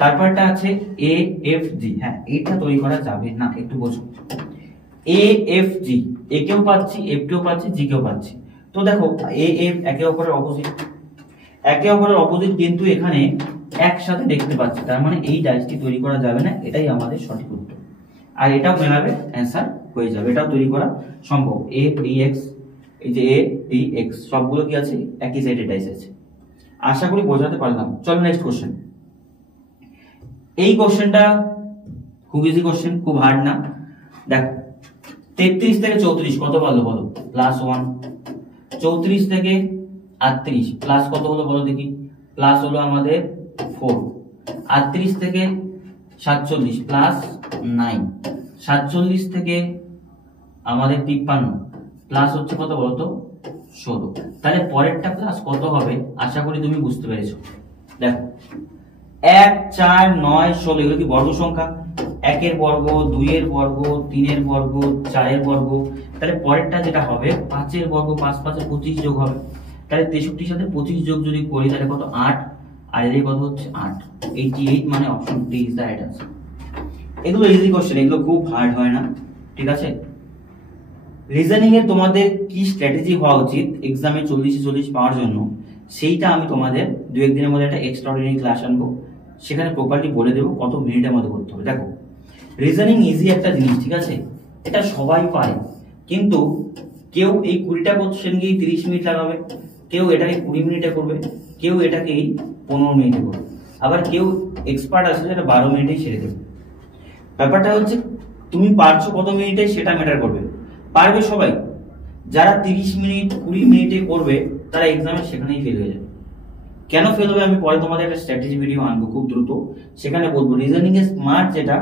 তারপরটা আছে এ এফ জি, হ্যাঁ এটা তৈরি করা যাবে না, একটু বোঝো। এ এফ জি, এ কেও পাচ্ছি, এফ কেও পাচ্ছি, জি কেও পাচ্ছি। তো দেখো এ এফ একে অপরের অপোজিট, একে অপরের অপোজিট কিন্তু এখানে একসাথে দেখতে পাচ্ছি, তার মানে এই ডাইসটি তৈরি করা যাবে না, এটাই আমাদের সঠিক উত্তর। আর এটাও মেলাবে, অ্যান্সার হয়ে যাবে, এটাও তৈরি করা সম্ভব। এ ডি এক্স, এই যে এ ডি এক্স সবগুলো কি আছে একই সাইডে ডাইস আছে। আশা করি বোঝাতে পারলাম। চলো নেক্সট কোশ্চেন। এই কোশ্চেনটা খুব ইজি কোশ্চেন, খুব হার্ড না। দেখো 33 থেকে 34 কত পারলো বলো, +1। 34 থেকে 38 প্লাস কত হলো বলো দেখি, প্লাস হলো আমাদের 4। 38 থেকে 47 প্লাস 9। 47 থেকে আমাদের 53 প্লাস হচ্ছে কত বলতো 16। তাহলে পরেরটা প্লাস কত হবে আশা করি তুমি বুঝতে পেরেছো। দেখো 1 4 9 16 এগুলো কি বর্গ সংখ্যা, 1 এর বর্গ, 2 এর বর্গ, 3 এর বর্গ, 4 এর বর্গ। তাহলে পরেরটা যেটা হবে 5 এর বর্গ, 5 5 এ 25 যোগ হবে। তাহলে 63 সাথে 25 যোগ যদি করি তাহলে কত 8, আর এর কত হচ্ছে 8। 88 মানে option D is the right answer. এগুলো ইজি কোশ্চেন, এগুলো খুব হার্ড হয় না, ঠিক আছে। রিজনিং এ তোমাদের কি স্ট্র্যাটেজি হওয়া উচিত এক্সামে 40-40 পাওয়ার জন্য, সেইটা আমি তোমাদের 2-1 দিনের মধ্যে একটা এক্সট্রাঅর্ডিনারি ক্লাস আনবো, সেখানে প্রপারলি বলে দেবো কত মিনিটের মধ্যে করতে হবে। দেখো রিজনিং ইজি একটা জিনিস, ঠিক আছে, এটা সবাই পারে, কিন্তু কেউ এই 20টা কোশ্চেনকেই 30 মিনিট লাগাবে, কেউ এটাকে 20 মিনিটে করবে, কেউ এটাকেই 15 মিনিটে করবে, আবার কেউ এক্সপার্ট আছে যেটা 12 মিনিটেই ছেড়ে দেবে। ব্যাপারটা হচ্ছে তুমি পারছো কত মিনিটে সেটা ম্যাটার করবে। পারবে সবাই, যারা 30 মিনিট 20 মিনিটে করবে তারা এক্সামে সেখানেই ফেল হয়ে যাবে। কেন ফেল হবে আমি পরে তোমাদের একটা স্ট্র্যাটেজি ভিডিও আনবো খুব দ্রুত, সেখানে বলবো রিজনিং এ স্মার্ট যেটা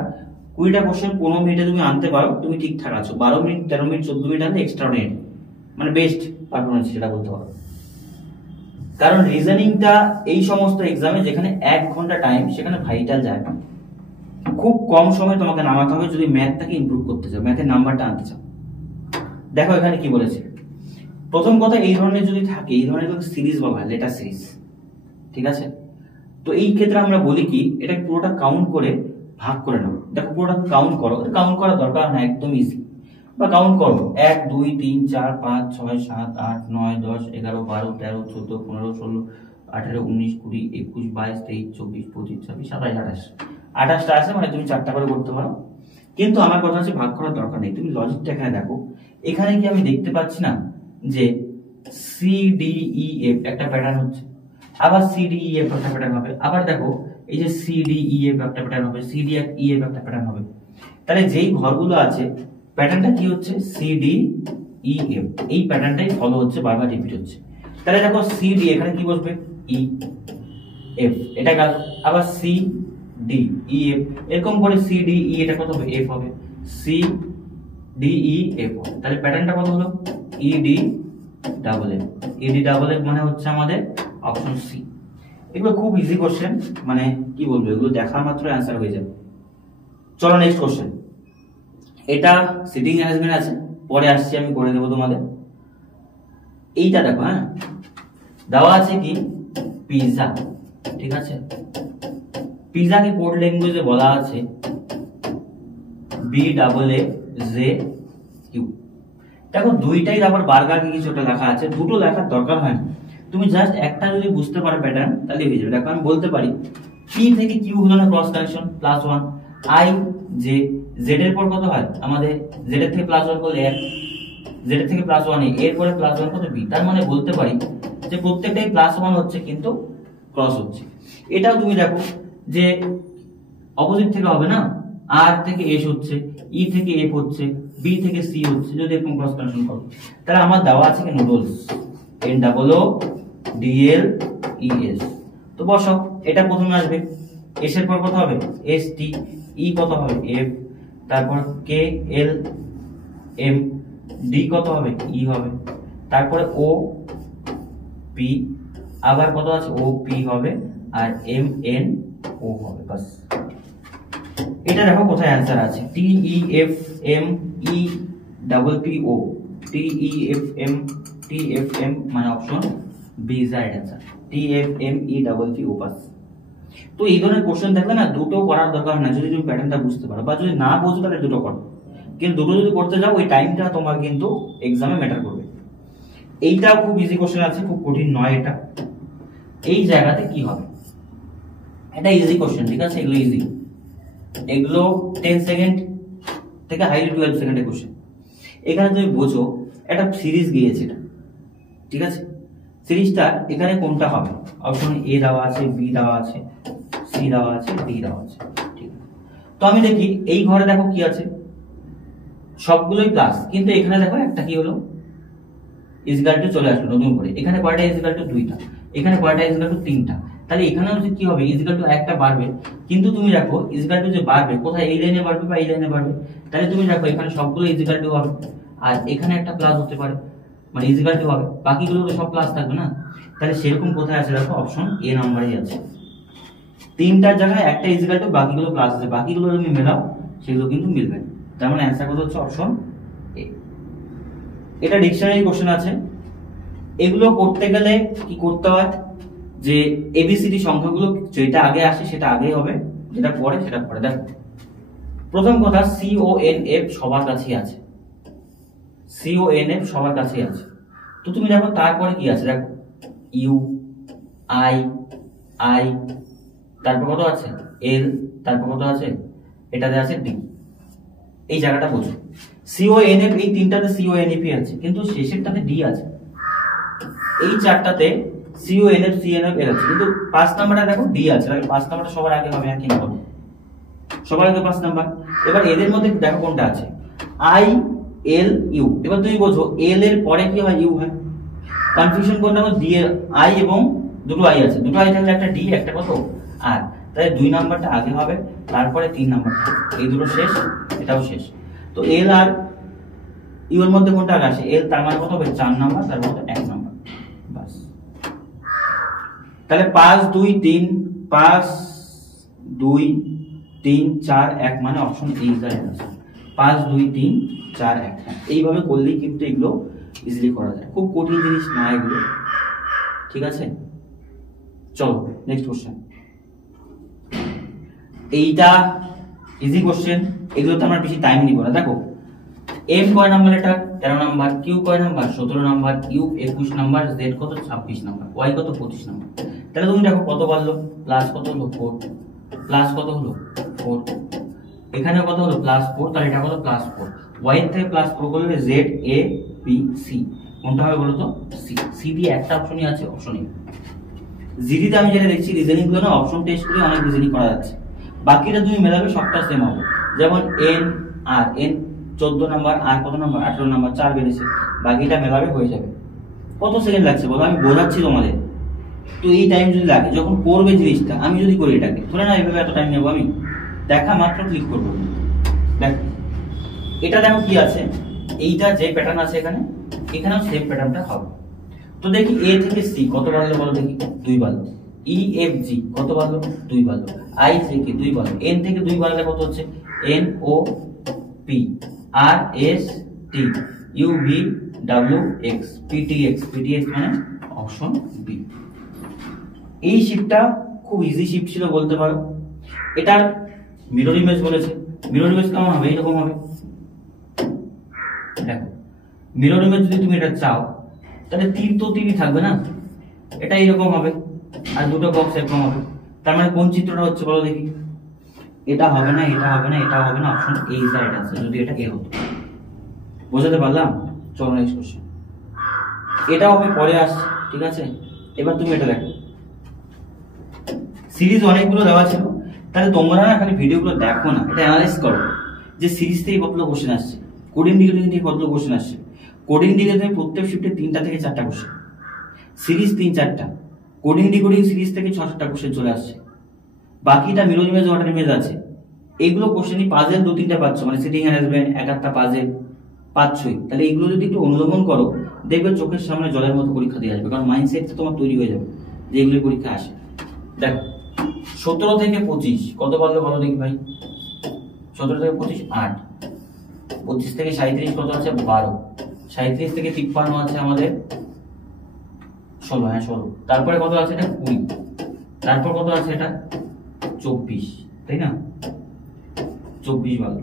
20টা কোশ্চেন 15 মিনিটে তুমি আনতে পারো, তুমি ঠিকঠাক আছো। 12 মিনিট 13 মিনিট 14 মিনিট আনতে এক্সট্রাঅর্ডিনারি, মানে বেস্ট পারফরমেন্স সেটা বলতে পারো। কারণ রিজনিংটা এই সমস্ত এক্সামে যেখানে 1 ঘন্টা টাইম, সেখানে ভাইটাল যায়, খুব কম সময় তোমাকে নামাতে হবে যদি ম্যাথটাকে ইমপ্রুভ করতে চাও, ম্যাথের নাম্বারটা আনতে চাও। দেখো এখানে কি বলেছে, প্রথম কথা এই ধরনের যদি থাকে, এই ধরনের সিরিজ বলা হয় লেটার সিরিজ, ঠিক আছে। তো এই ক্ষেত্রে আমরা বলি কি, এটা পুরোটা কাউন্ট করে ভাগ করে নাও। দেখো পুরোটা কাউন্ট করো, কাউন্ট করার দরকার না, একদম ইজি। বা কাউন্ট করো 1 2 3 4 5 6 7 8 9 10 11 12 13 14 15 16 18 19 20 21 22 23 24 25 26 27 28টা আছে, মানে তুমি 4টা করে করতে পারো। কিন্তু আমার কথা হচ্ছে ভাগ করার দরকার নেই, তুমি লজিকটা এখানে দেখো। এখানে কি আমি দেখতে পাচ্ছি না যে সি ডি ই এফ একটা প্যাটার্ন হচ্ছে, আবার সি ডি ই এফ একটা প্যাটার্ন হবে, আবার দেখো এই যে সি ডি ই এফ একটা প্যাটার্ন হবে, সি ডি ই এফ একটা প্যাটার্ন হবে। তাহলে যেই ঘরগুলো আছে প্যাটার্নটা কি হচ্ছে, সি ডি ই এফ, এই প্যাটার্নটাই ফলো হচ্ছে, বারবার রিপিট হচ্ছে। তাহলে দেখো সি ডি এখানে কি বসবে, ই এফ, এটা গেল। আবার সি ডি ই এফ, এরকম করে সি ডি ই, এটা কত হবে, এফ হবে, সি ডি ই এফ। তাহলে প্যাটার্নটা কত হলো, E D double F. E D double F মানে হচ্ছে আমাদের অপশন সি। এগুলো খুব ইজি কোশ্চেন, মানে কি বলবো, এগুলো দেখা মাত্র অ্যান্সার হয়ে যাবে। চলো নেক্সট কোশ্চেন। এটা সিটিং অ্যারেঞ্জমেন্ট আছে, পরে আসছি আমি করে দেবো তোমাদের। এইটা দেখো, হ্যাঁ দেওয়া আছে কি, পিজা, ঠিক আছে। পিজাকে কোড ল্যাঙ্গুয়েজে বলা আছে BAAJ। দেখো দুইটাই আবার বার্গারকে কিছু একটা লেখা আছে, দুটো লেখার দরকার হয় না, তুমি জাস্ট একটা যদি বুঝতে পারো প্যাটার্ন তাহলে হয়ে যাবে। দেখো আমি বলতে পারি পি থেকে কিউ হলো না cross connection +1, I J, Z এর পর কত হয় আমাদের, জেড এর থেকে +1 করলে 1, জেড এর থেকে +1 এর পরে +1 কত বি। তার মানে বলতে পারি যে প্রত্যেকটাই +1 হচ্ছে কিন্তু ক্রস হচ্ছে। এটাও তুমি দেখো যে অপোজিট থেকে হবে না, আর থেকে এস হচ্ছে, ই থেকে এফ হচ্ছে, বি থেকে সি হচ্ছে, যদি এরকম ক্রস কানেকশন করো। তাহলে আমার দেওয়া আছে কি নুডলস, NOODLES। তো বসাও, এটা প্রথমে আসবে, এস এর পর কত হবে, ST, ই কত হবে, এফ, তারপর কে এল এম, ডি কত হবে, ই হবে, তারপরে ও পি, আবার কত আছে, ও পি হবে, আর এম এন ও হবে। বাস এটা দেখো কোথায় অ্যান্সার আছে, TEFMEPPO, TEFM মানে option B is right answer, TFMEPPO। বাস তো এই ধরনের কোশ্চেন থাকলে না দুটো করার দরকার না, যদি তুমি প্যাটার্নটা বুঝতে পারো, বা যদি না বুঝো তাহলে দুটো করো। কিন্তু দুটো যদি করতে যাও ওই টাইমটা তোমার কিন্তু এক্সামে ম্যাটার করবে। এইটাও খুব ইজি কোশ্চেন আছে, খুব কঠিন নয় এটা। এই জায়গাতে কি হবে, এটা ইজি কোশ্চেন, ঠিক আছে, এগুলো ইজি, এগুলো 10 সেকেন্ড থেকে হাইলি 12 সেকেন্ডের কোশ্চেন। এখানে তুমি বোঝো একটা সিরিজ গিয়েছে এটা, ঠিক আছে। সিরিজটা এখানে কোনটা হবে, অপশন এ দেওয়া আছে, বি দেওয়া আছে, সি দেওয়া আছে, ডি দেওয়া আছে, ঠিক আছে। তো আমি দেখি এই ঘরে দেখো কি আছে, সবগুলোই প্লাস, কিন্তু এখানে দেখো একটা কি হলো, ইজিক্যাল টু চলে আসলো নতুন করে। এখানে কয়টা ইজিক্যাল টু 2টা, এখানে কয়টা ইজিক্যাল টু 3টা। তাহলে এখানেও যে কি হবে, ইজিক্যাল টু একটা বাড়বে, কিন্তু তুমি দেখো ইজিক্যাল টু যে বাড়বে কোথায়, এই লাইনে বাড়বে বা এই লাইনে বাড়বে। তাহলে তুমি দেখো এখানে সবগুলো ইজিক্যাল টু হবে, আর এখানে একটা প্লাস হতে পারে, মানে ইজিক্যাল টু হবে, বাকিগুলো তো সব প্লাস থাকবে না। তাহলে সেরকম কোথায় আছে দেখো, অপশন এ নাম্বারই আছে। 3টার জায়গায় একটা ইজিক্যাল টু, বাকিগুলো প্লাস আছে, বাকিগুলো তুমি মেলাও সেগুলো কিন্তু মিলবে না। তার মানে অ্যান্সার কত হচ্ছে, অপশন এ। এটা ডিকশনারি কোশ্চেন আছে। এগুলো করতে গেলে কি করতে হয়, যে এবিসিডি সংখ্যাগুলো যেটা আগে আসে সেটা আগেই হবে, যেটা পরে সেটা পরে। দেখো প্রথম কথা, CONF সবার কাছেই আছে, CONF সবার কাছেই আছে। তো তুমি দেখো তারপরে কি আছে, দেখো ইউ, আই, আই, তারপর কত আছে এল, তারপর কত আছে এটাতে আছে ডি। এই জায়গাটা বোঝো, CONF এই তিনটাতে CONF আছে, কিন্তু শেষেরটাতে ডি আছে। এই চারটাতে CONF CNF এর আছে, কিন্তু 5 নাম্বারটা দেখো ডি আছে, তাহলে 5 নাম্বারটা সবার আগে হবে, একই হবে সবার আগে 5 নাম্বার। এবার এদের মধ্যে দেখো কোনটা আছে, আই, এল, ইউ। এবার তুমি বোঝো এল এর পরে কি হয়, ইউ হয়। কনফিউশন কোনটা, ডি এর আই এবং দুটো আই আছে, দুটো আই থাকলে একটা ডি একটা কত আর, তাই 2 নাম্বারটা আগে হবে, তারপরে 3 নাম্বারটা, এই দুটো শেষ, এটাও শেষ। তো এল আর ইউ এর মধ্যে কোনটা আগে আসে, এল, তার মানে কত হবে 4 নাম্বার, তার মধ্যে 1 নাম্বার, বাস। তাহলে 5 2 3, 5 2 3 4 1 মানে option A is the answer. 5 2 3 4 1। এইভাবে করলেই কিন্তু এগুলো ইজিলি করা যায়, খুব কঠিন জিনিস না এগুলো, ঠিক আছে। চলো নেক্সট কোশ্চেন। এইটা ইজি কোশ্চেন, এগুলোতে আমরা বেশি টাইম নিব না। দেখো এম কয় নাম্বার, এটা 13 নাম্বার, কিউ কয় number 17 number, U 21 number, Z কত 26 নাম্বার, ওয়াই কত 25 নাম্বার। তাহলে তুমি দেখো কত বাড়লো, প্লাস কত হলো 4, প্লাস কত হলো 4, এখানে কত হলো প্লাস 4, তাহলে এটা কত প্লাস 4। ওয়াই এর থেকে প্লাস 4 করলে জেড, এ, বি, সি, কোনটা হবে বলো তো, সি। সি দিয়ে একটা অপশনই আছে, অপশন এ। জিডিতে আমি যেটা দেখছি রিজনিং গুলো না অপশন টেস্ট করে অনেক রিজনিং করা যাচ্ছে, বাকিটা তুমি মেলাবে সবটা সেম হবে। যেমন এন আর এন 14 নাম্বার, আর কত নাম্বার 18 নাম্বার, 4 বেড়েছে, বাকিটা মেলাবে হয়ে যাবে। কত সেকেন্ড লাগছে বলো, আমি বোঝাচ্ছি তোমাদের। তো এই টাইম যদি লাগে যখন করবে জিনিসটা, আমি যদি করি এটাকে ধরে না এইভাবে এত টাইম নেবো, আমি দেখা মাত্র ক্লিক করবো। দেখো এটা দেখো কি আছে, এইটা যে প্যাটার্ন আছে এখানে, এখানেও সেম প্যাটার্নটা হবে। তো দেখি এ থেকে সি কত বাড়লো বলো দেখি, 2 বাড়লো। ই এফ জি কত বাড়লো, 2 বাড়লো। আই থেকে 2 বাড়লো, এন থেকে 2 বাড়লে কত হচ্ছে, N O P, R S T, U V W X, PTX, PTX মানে অপশন বি। এই শিফটটা খুব ইজি শিফট ছিল বলতে পারো। এটার মিরর ইমেজ বলেছে, মিরর ইমেজ কেমন হবে, এইরকম হবে। দেখো মিরর ইমেজ যদি তুমি এটা চাও তাহলে তীর তো তীরই থাকবে না, এটা এইরকম হবে, আর দুটো বক্স এরকম হবে। তার মানে কোন চিত্রটা হচ্ছে বলো দেখি, এটা হবে না, এটা হবে না, এটা হবে না, option A is the right answer. যদি এটা এ হতো, বোঝাতে পারলাম? চলো নেক্সট কোশ্চেন। এটাও আমি পরে আসছি, ঠিক আছে। এবার তুমি এটা দেখো, সিরিজ অনেকগুলো দেওয়া ছিল, তাহলে তোমরা না খালি ভিডিওগুলো দেখো না, এটা অ্যানালাইজ করো যে সিরিজ থেকে কতগুলো কোশ্চেন আসছে, কোডিং ডিকোডিং থেকে কতগুলো কোশ্চেন আসছে। কোডিং ডিকোডিং প্রত্যেক শিফটে 3টা থেকে 4টা কোশ্চেন, সিরিজ 3-4টা, কোডিং ডিকোডিং সিরিজ থেকে 6-7টা কোশ্চেন চলে আসছে। বাকিটা মিরর ইমেজ, ওয়াটার ইমেজ আছে। এইগুলো কোশ্চেনই পাজেল 2-3টা পাচ্ছ, মানে সিটিং অ্যারেঞ্জমেন্ট, একটা পাজেল পাচ্ছই। তাহলে এগুলো যদি একটু অনুধাবন করো, দেখবে চোখের সামনে জলের মতো পরীক্ষা দিয়ে আসবে, কারণ মাইন্ডসেট তোমার তৈরি হয়ে যাবে যে এগুলো পরীক্ষা আসে। দেখো 17 থেকে 25 কত পারলে বলো দেখি ভাই, 17 থেকে 25 8, 25 থেকে 37 কত আছে 12, 37 থেকে 53 আছে আমাদের 16, হ্যাঁ 16। তারপরে কত আছে এটা 20, তারপর কত আছে এটা 24, তাই না, 24 বাড়লো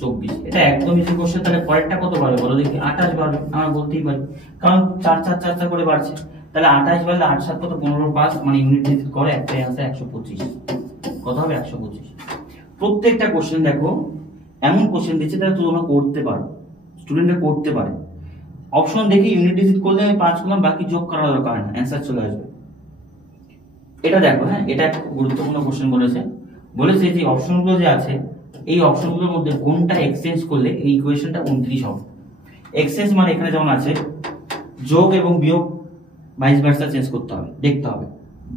24। এটা একদম ইজি কোশ্চেন। তাহলে পরেরটা কত বাড়বে বলো দেখি, 28 বাড়বে, আমরা বলতেই পারি, কারণ 4-4-4 করে বাড়ছে। তাহলে 28 বাড়লে 8-7 কত 15-5, মানে ইউনিট ডিজিট করে একটাই আছে 125। কত হবে 125। প্রত্যেকটা কোশ্চেন দেখো এমন কোশ্চেন দিচ্ছে তাহলে তোমরা করতে পারো, স্টুডেন্টরা করতে পারে। অপশন দেখি ইউনিট ডিজিট করলে আমি 5 করলাম, বাকি যোগ করার দরকার হয় না, অ্যান্সার চলে আসবে। এটা দেখো, হ্যাঁ এটা একটা গুরুত্বপূর্ণ কোশ্চেন বলেছে যে অপশনগুলো যে আছে, এই অপশনগুলোর মধ্যে কোনটা এক্সচেঞ্জ করলে এই ইকুয়েশনটা 29 হবে। এক্সচেঞ্জ মানে এখানে যেমন আছে যোগ এবং বিয়োগ, ভাইস ভার্সা চেঞ্জ করতে হবে, দেখতে হবে।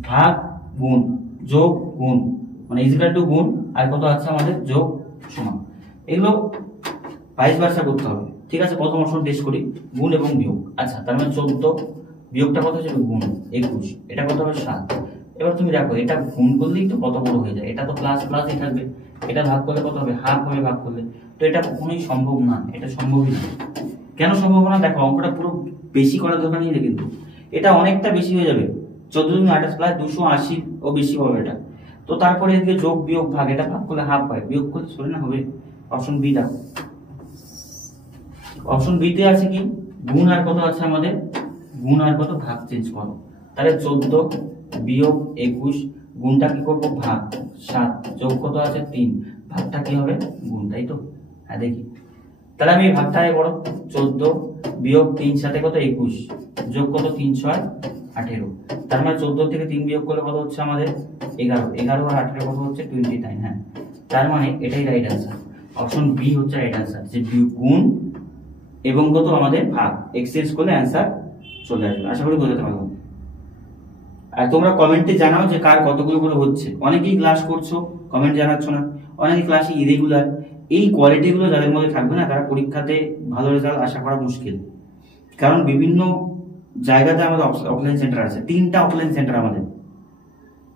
ভাগ গুণ, যোগ গুণ মানে ইজিক্যাল টু গুণ, আর কত আছে আমাদের যোগ সমান, এগুলো ভাইস ভার্সা করতে হবে, ঠিক আছে। প্রথম অপশন টেস্ট করি, গুণ এবং বিয়োগ। আচ্ছা তার মানে 14, বিয়োগটা কত হচ্ছে গুণ 21, এটা কত হবে 7। এবার তুমি দেখো এটা গুণ করলেই তো কত বড় হয়ে যায়, এটা তো প্লাস প্লাসই থাকবে, এটা ভাগ করলে কত হবে হাফ হবে, ভাগ করলে তো এটা কখনোই সম্ভব না, এটা সম্ভবই না। কেন সম্ভব না, দেখো অঙ্কটা পুরো বেশি করার দরকার নেই, কিন্তু এটা অনেকটা বেশি হয়ে যাবে। 14 × 28 + 280 ও বেশি হবে এটা। তো তারপরে এদিকে যোগ বিয়োগ ভাগ, এটা ভাগ করলে হাফ হয়, বিয়োগ করলে সরে না হবে। অপশন বি দেখো, অপশন বি তে আছে কি গুণ আর কত আছে আমাদের, গুণ আর কত ভাগ চেঞ্জ করো, তাহলে 14 বিয়োগ 21, গুণটা কি করবো ভাগ, 7 যোগ কত আছে 3, ভাগটা কি হবে গুণ, তাই তো। হ্যাঁ দেখি, তাহলে আমি ভাগটা আগে করো, 14 বিয়োগ 3 সাথে কত 21, যোগ কত 3 6 18, তার মানে 14 থেকে 3 বিয়োগ করলে কত হচ্ছে আমাদের 11, 11 আর 18 কত হচ্ছে 29। হ্যাঁ, তার মানে এটাই রাইট অ্যান্সার, অপশন বি হচ্ছে রাইট অ্যান্সার, যে গুণ এবং কত আমাদের ভাগ এক্সচেঞ্জ করলে অ্যান্সার চলে আসবে। আশা করি বোঝাতে পারবো। আর তোমরা কমেন্টে জানাও যে কার কতগুলো করে হচ্ছে, অনেকেই ক্লাস করছো কমেন্ট জানাচ্ছ না, অনেকে ক্লাসে ইরেগুলার। এই কোয়ালিটি গুলো যাদের মধ্যে থাকবে না তারা পরীক্ষাতে ভালো রেজাল্ট আশা করা মুশকিল, কারণ বিভিন্ন জায়গাতে আমাদের অফলাইন সেন্টার আছে, 3টা অফলাইন সেন্টার আমাদের,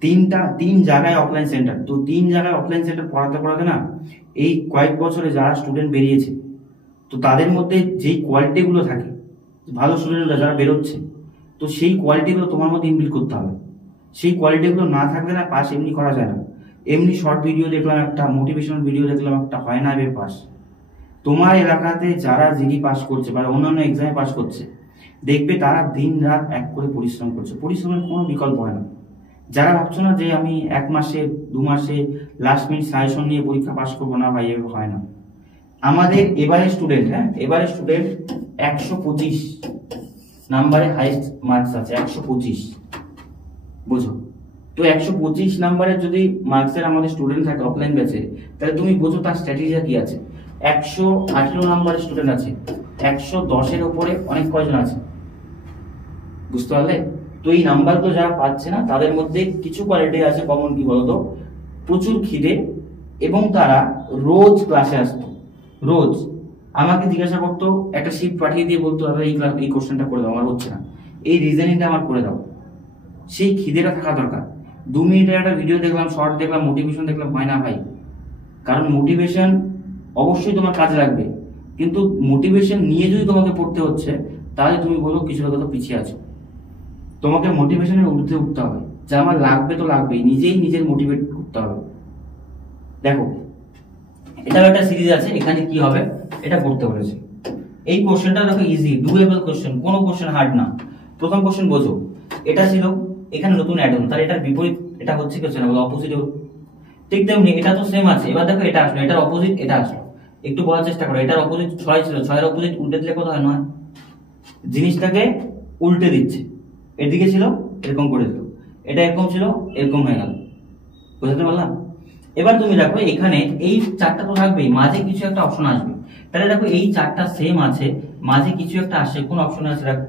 3 জায়গায় অফলাইন সেন্টার। তো 3 জায়গায় অফলাইন সেন্টার পড়াতে পড়াতে না এই কয়েক বছরে যারা স্টুডেন্ট বেরিয়েছে, তো তাদের মধ্যে যেই কোয়ালিটি গুলো থাকে, ভালো স্টুডেন্টরা যারা বেরোচ্ছে, তো সেই কোয়ালিটি গুলো তোমার মধ্যে ইনবিল্ড করতে হবে। সেই কোয়ালিটি গুলো না থাকলে না পাস এমনি করা যায় না। এমনি শর্ট ভিডিও দেখলাম একটা, মোটিভেশনাল ভিডিও দেখলাম একটা, হয় না এবার পাস। তোমার এলাকাতে যারা জিডি পাস করছে বা অন্যান্য এক্সামে পাস করছে, দেখবে তারা দিন রাত এক করে পরিশ্রম করছে, পরিশ্রমের কোনো বিকল্প হয় না। যারা ভাবছো না যে আমি 1 মাসে 2 মাসে লাস্ট মিনিট সাজেশন নিয়ে পরীক্ষা পাস করবো, না ভাই, এভাবে হয় না। আমাদের এবারে স্টুডেন্ট, হ্যাঁ এবারে স্টুডেন্ট 125 নাম্বারে হাইস্ট মার্কস আছে, 125, বুঝো তো 125 নাম্বারের যদি মার্কসের আমাদের স্টুডেন্ট থাকে অফলাইন ব্যাচে, তাহলে তুমি বুঝো তার স্ট্র্যাটেজি কি আছে। 118 নাম্বারের স্টুডেন্ট আছে, 110-এর উপরে অনেক কয়জন আছে, বুঝতে পারলে। তো এই নাম্বারগুলো যারা পাচ্ছে না তাদের মধ্যে কিছু কোয়ালিটি আছে কমন, কি বলতো, প্রচুর খিদে, এবং তারা রোজ ক্লাসে আসতো, রোজ আমাকে জিজ্ঞাসা করতো, একটা শিফট পাঠিয়ে দিয়ে বলতো দাদা এই কোশ্চেনটা করে দাও, আমার হচ্ছে না, এই রিজনিংটা আমার করে দাও। সেই খিদেটা থাকা দরকার। 2 মিনিটের একটা ভিডিও দেখলাম, শর্ট দেখলাম, মোটিভেশন দেখলাম, হয় না ভাই। কারণ মোটিভেশন অবশ্যই তোমার কাজে লাগবে, কিন্তু মোটিভেশন নিয়ে যদি তোমাকে পড়তে হচ্ছে, তাহলে তুমি বলো কিছু কথা পিছিয়ে আছো। তোমাকে মোটিভেশনের ঊর্ধ্বে উঠতে হবে, যা আমার লাগবে তো লাগবেই, নিজেই নিজের মোটিভেট করতে হবে। দেখো এটাও একটা সিরিজ আছে, এখানে কি হবে এটা পড়তে বলেছে। এই কোশ্চেনটা দেখো ইজি, ডুয়েবল কোশ্চেন, কোনো কোশ্চেন হার্ড না। প্রথম কোশ্চেন বোঝো, এটা ছিল, এখানে নতুন অ্যাড হলো, তাহলে এটার বিপরীত এটা হচ্ছে কোশ্চেন বলো অপোজিট। ঠিক তেমনি এটা তো সেম আছে, এবার দেখো এটা আসলো, এটার অপোজিট এটা আসলো, একটু বলার চেষ্টা করো। এটার অপোজিট 6 ছিল, 6-এর অপোজিট উল্টে দিলে কত হয় 9, জিনিসটাকে উল্টে দিচ্ছে, এদিকে ছিল এরকম করে দিল, এটা এরকম ছিল এরকম হয়ে গেল, বুঝতে পারলাম। এবার তুমি দেখো এখানে এই 4টা তো থাকবেই, মাঝে কিছু একটা অপশন আসবে, তাহলে দেখো এই 4টা সেম আছে, মাঝে কিছু একটা আসে, কোন অপশন আছে দেখো।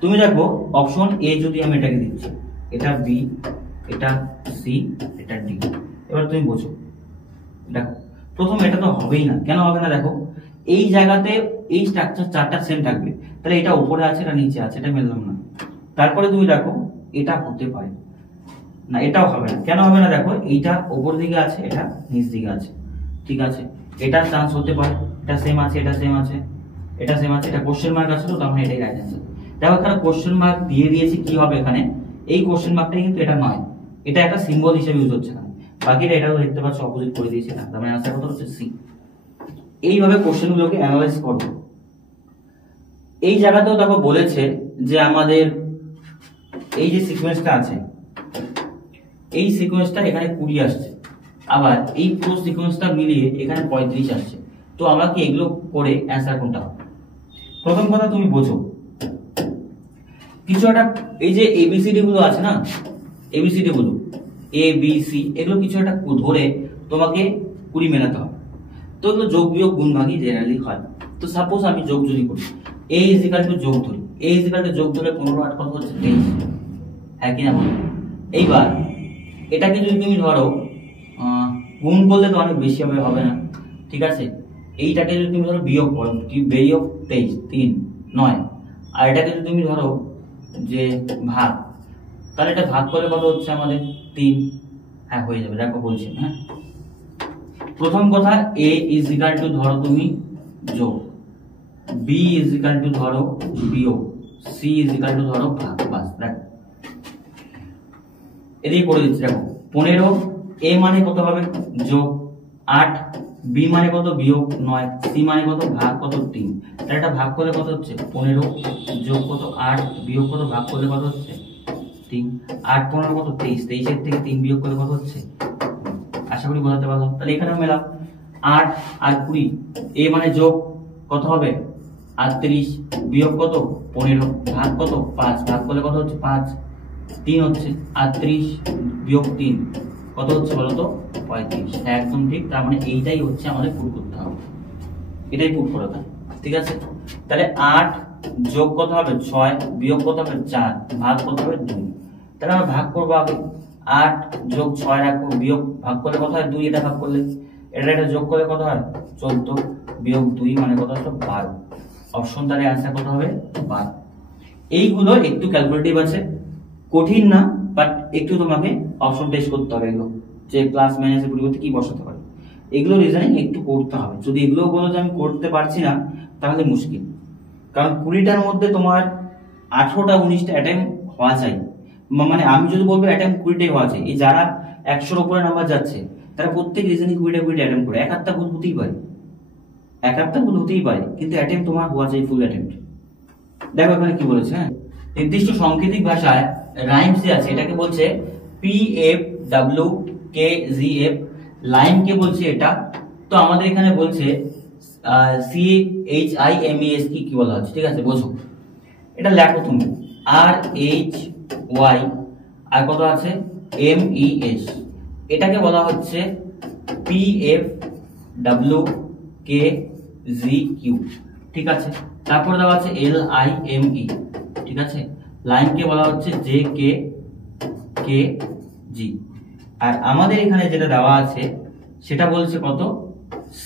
তুমি দেখো অপশন এ যদি আমি এটাকে দিচ্ছি, এটা বি, এটা সি, এটা ডি। এবার তুমি বোঝো, দেখো প্রথম এটা তো হবেই না, কেন হবে না দেখো, এই জায়গাতে এই স্ট্রাকচার 4টা সেম থাকবে, তাহলে এটা উপরে আছে এটা নিচে আছে, এটা মিললাম না। তারপরে তুমি দেখো এটা হতে পারে না, এটাও হবে না, কেন হবে না দেখো, এইটা উপর দিকে আছে এটা নিচ দিকে আছে, ঠিক আছে, এটা চান্স হতে পারে, এটা সেম আছে, এটা সেম আছে, এটা সেম আছে, এটা কোশ্চেন মার্ক আছে, তো তার মানে এটাই রাইট অ্যান্সার। দেখো এখানে কোশ্চেন মার্ক দিয়ে দিয়েছি, কি হবে এখানে, এই কোশ্চেন মার্কটাই কিন্তু এটা নয়, এটা একটা সিম্বল হিসেবে ইউজ হচ্ছে এখানে, বাকিটা এটাও দেখতে পাচ্ছ অপোজিট করে দিয়েছে না, তার মানে আনসার কত হচ্ছে সি। এইভাবে কোশ্চেনগুলোকে অ্যানালাইজ করব। এই জায়গাতেও দেখো বলেছে যে আমাদের এই যে সিকোয়েন্সটা আছে, এই সিকোয়েন্সটা এখানে 20 আসছে, আবার এই পুরো সিকোয়েন্সটা মিলিয়ে এখানে 35 আসছে, তো আমরা কি এগুলো করে অ্যান্সার কোনটা হবে। প্রথম কথা তুমি বোঝো, কিছু একটা এই যে এবিসিডি গুলো আছে না, এবিসিডি গুলো এ বি সি, এগুলো কিছু একটা ধরে তোমাকে 20 মেলাতে হবে। তো এগুলো যোগ বিয়োগ গুণ ভাগই জেনারেলি হয়। তো সাপোজ আমি যোগ যদি করি, a ইজিক্যাল টু যোগ ধরি, a ইজিক্যাল টু যোগ ধরে 15 8 কত হচ্ছে 23, হ্যাঁ কিনা বলো। এইবার এটাকে যদি তুমি ধরো গুণ করলে তো অনেক বেশি হবে না, ঠিক আছে। এইটাকে যদি তুমি ধরো বিয়োগ করো, কি বিয়োগ 23 3 9, আর এটাকে যদি তুমি ধরো যে ভাগ, তাহলে এটা ভাগ করলে কত হচ্ছে আমাদের 3, হ্যাঁ হয়ে যাবে, দেখো বলছি। হ্যাঁ প্রথম কথা, a ইজিক্যাল টু ধরো তুমি যোগ, b ইজিক্যাল টু ধরো বিয়োগ, c ইজিক্যাল টু ধরো ভাগ, বাস দেখো এদিকে করে দিচ্ছি। দেখো 15, এ মানে কত হবে যোগ 8, বি মানে কত বিয়োগ 9, সি মানে কত ভাগ কত 3। তাহলে এটা ভাগ করলে কত হচ্ছে 15 যোগ কত 8 বিয়োগ কত ভাগ করলে কত হচ্ছে 3, 8 15 কত 23, 23 এর থেকে 3 বিয়োগ করলে কত হচ্ছে। আশা করি বোঝাতে পারলাম। তাহলে এখানেও মেলাম 8 আর 20, এ মানে যোগ কত হবে 38 বিয়োগ কত 15 ভাগ কত 5, ভাগ করলে কত হচ্ছে 5, 3 হচ্ছে 38 বিয়োগ 3 কত হচ্ছে বলতো 35। একদম ঠিক। তার মানে এইটাই হচ্ছে আমাদের পুট করতে হবে, এটাই পুট করা থাকে। ঠিক আছে, তাহলে 8 যোগ কত হবে 6 বিয়োগ কত হবে 4 ভাগ কত হবে 2। তাহলে আমরা ভাগ করবো আগে, 8 যোগ 6 রাখবো বিয়োগ ভাগ করলে কত হয় 2, এটা ভাগ করলে এটা যোগ করলে কত হয় 14 বিয়োগ 2 মানে কত হচ্ছে 12। অপশন তাহলে आंसर কত হবে 12। এইগুলো একটু ক্যালকুলেটিভ আছে, কঠিন না, বাট একটু তোমাকে অপশন টেস্ট করতে হবে এগুলো, যে প্লাস মাইনাসের পরিবর্তে কি বসাতে পারে, এগুলো রিজনিং একটু করতে হবে। যদি এগুলো বলো যে আমি করতে পারছি না তাহলে মুশকিল, কারণ 20টার মধ্যে তোমার 18টা 19টা অ্যাটেম্প হওয়া চাই। মানে আমি যদি বলবো অ্যাটেম্প 20টাই হওয়া চাই। এই যারা 100-র উপরে নাম্বার যাচ্ছে তারা প্রত্যেক রিজনিং 20টা অ্যাটেম্প করে, এক আধটা ভুল হতেই পারে, এক আধটা ভুল হতেই পারে, কিন্তু অ্যাটেম্প তোমার হওয়া চাই ফুল অ্যাটেম্প। দেখো এখানে কি বলেছে, হ্যাঁ, নির্দিষ্ট সাংকেতিক ভাষায় রাইমস যে আছে এটাকে বলছে PFWKGF, লাইন কে বলছে এটা। তো আমাদের এখানে বলছে CHIMES কি বলা হচ্ছে, ঠিক আছে বোঝো। এটা লেখো তুমি RHY আর কত আছে MES, এটাকে বলা হচ্ছে PFWKGQ, ঠিক আছে। তারপর দেওয়া আছে LIME, ঠিক আছে। লাইনকে বলা হচ্ছে JKKG। আর আমাদের এখানে যেটা দেওয়া আছে সেটা বলছে কত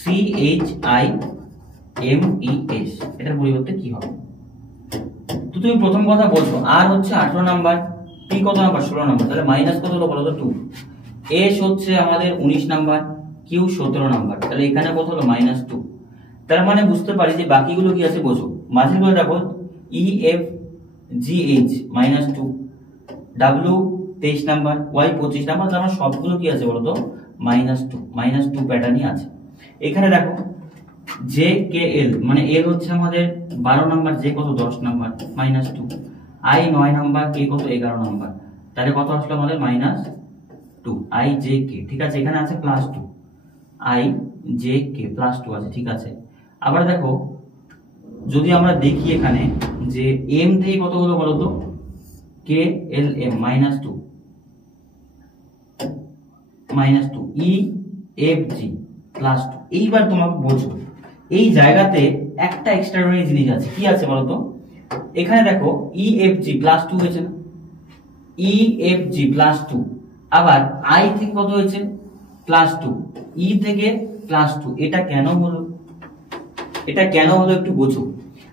CHIMES, এটার পরিবর্তে কি হবে। তো তুমি প্রথম কথা বলছো আর হচ্ছে 18 নাম্বার, পি কত নাম্বার 16 নাম্বার, তাহলে মাইনাস কত হলো বলো তো 2। এস হচ্ছে আমাদের 19 নাম্বার, কিউ 17 নাম্বার, তাহলে এখানে কত হলো -2। তার মানে বুঝতে পারি যে বাকিগুলো কি আছে বোঝো। মাঝের গুলো দেখো EFGH -2, W 23 number, Y 25 number, তার মানে সবগুলো কি আছে বলতো -2 প্যাটার্নই আছে। এখানে দেখো JKL মানে L হচ্ছে আমাদের 12 নাম্বার, J কত 10 নাম্বার -2, I 9 নাম্বার, K কত 11 নাম্বার, তাহলে কত আসলো আমাদের -2 IJK, ঠিক আছে। এখানে আছে +2 IJK +2 আছে, ঠিক আছে। আবার দেখো যদি আমরা দেখি এখানে যে M থেকে কত হলো বলতো KLM -2 EFG +2। এইবার তোমাকে বোঝো এই জায়গাতে একটা এক্সট্রাঅর্ডিনারি জিনিস আছে, কি আছে বলতো। এখানে দেখো EFG +2 হয়েছে না, EFG +2, আবার I থেকে কত হয়েছে +2, E থেকে +2। এটা কেন হলো, এটা কেন হলো একটু বোঝো।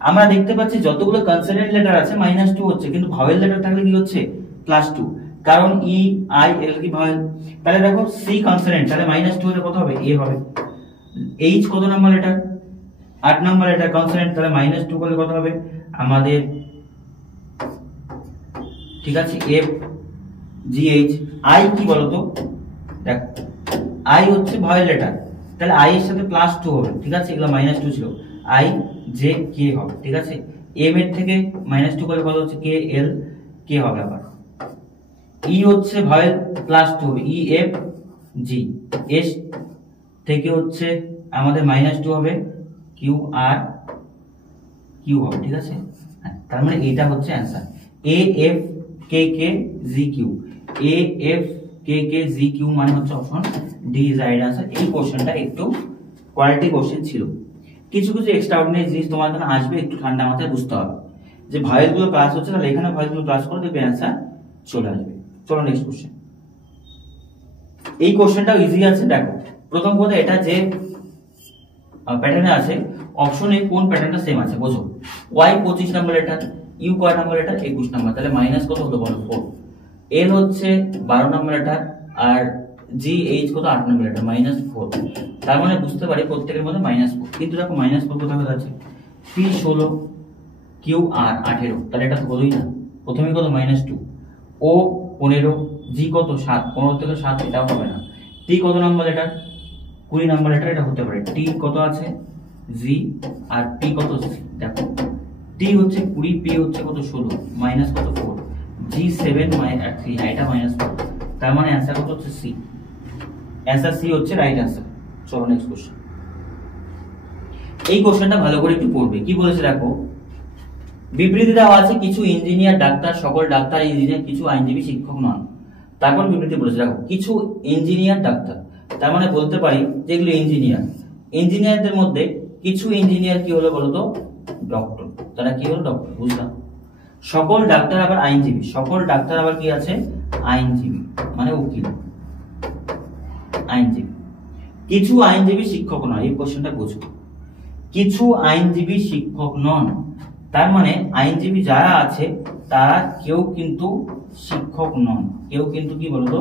আমরা দেখতে পাচ্ছি যতগুলো কনসোনেন্ট লেটার আছে -2 হচ্ছে, কিন্তু ভাওয়েল লেটার থাকলে কি হচ্ছে +2, কারণ E I L কি ভাওয়েল। তাহলে দেখো C কনসোনেন্ট, তাহলে -2 হলে কত হবে A হবে। H কত number letter 8 number letter consonant, তাহলে -2 করলে কত হবে আমাদের, ঠিক আছে F G H। I কি বলতো, দেখো I হচ্ছে ভাওয়েল লেটার, তাহলে I এর সাথে +2 হবে, ঠিক আছে। এগুলো -2 ছিল, I J K হবে, ঠিক আছে। M এর থেকে -2 করলে কত হচ্ছে K L K হবে। আবার E হচ্ছে ভাওয়েল +2 হবে, E F G। S থেকে হচ্ছে আমাদের -2 হবে, Q R Q হবে, ঠিক আছে। তার মানে এটা হচ্ছে answer A F K K G Q, A F K K G Q মানে হচ্ছে option D is right answer. এই কোশ্চেনটা একটু কোয়ালিটি কোশ্চেন ছিল, কিছু কিছু এক্সট্রাঅর্ডিনারি জিনিস তোমার এখানে আসবে, একটু ঠান্ডা মাথায় বুঝতে হবে যে ভাইয়েল গুলো প্লাস হচ্ছে, তাহলে এখানে ভাইয়েল গুলো প্লাস করে দেখবে অ্যানসার চলে আসবে। চলো নেক্সট কোশ্চেন। এই কোশ্চেনটাও ইজি আছে। দেখো প্রথম কথা এটা যে প্যাটার্নে আছে অপশনে কোন প্যাটার্নটা সেম আছে বোঝো। Y 25 নাম্বার লেটার, U কয় নাম্বার লেটার 21 নাম্বার, তাহলে মাইনাস কত হলো বলো 4। L হচ্ছে 12 নাম্বার লেটার আর GH কত 8 নাম্বার লেটার -4। তার মানে বুঝতে পারি প্রত্যেকের মধ্যে -4, কিন্তু দেখো -4 কোথায় আছে P 16 Q R 18, তাহলে এটা তো হলোই না। প্রথমে কত -2, O 15 জি কত 7, 15 থেকে 7 এটাও হবে না। টি কত নাম্বার লেটার? 20 নাম্বার লেটার, এটা হতে পারে। টি কত আছে? জি। আর পি কত? সি। দেখো টি হচ্ছে 20, পি হচ্ছে কত? 16, মাইনাস কত? 4, জি 7 মাইনাস 3, এটা মাইনাস 4। তার মানে অ্যান্সার কত হচ্ছে? সি। অ্যান্সার সি হচ্ছে রাইট অ্যান্সার। চলো নেক্সট কোশ্চেন। এই কোশ্চেনটা ভালো করে একটু পড়বে। কি বলেছে দেখো, বিবৃতি দেওয়া আছে কিছু ইঞ্জিনিয়ার ডাক্তার, সকল ডাক্তার ইঞ্জিনিয়ার, কিছু আইনজীবী শিক্ষক নন। তারপর বিবৃতি বলেছে দেখো কিছু ইঞ্জিনিয়ার ডাক্তার, তার মানে বলতে পারি যেগুলো ইঞ্জিনিয়ার, ইঞ্জিনিয়ারদের মধ্যে কিছু ইঞ্জিনিয়ার কি হলো বলতো? ডক্টর। তারা কি হলো? ডক্টর। বুঝলাম। সকল ডাক্তার আবার আইনজীবী, সকল ডাক্তার আবার কি আছে? আইনজীবী, মানে উকিল, আইনজীবী। কিছু আইনজীবী শিক্ষক নয়, এই কোশ্চেনটা বুঝো। কিছু আইনজীবী শিক্ষক নন, তার মানে আইনজীবী যারা আছে তারা কেউ কিন্তু শিক্ষক নন, কেউ কিন্তু কি বলতো?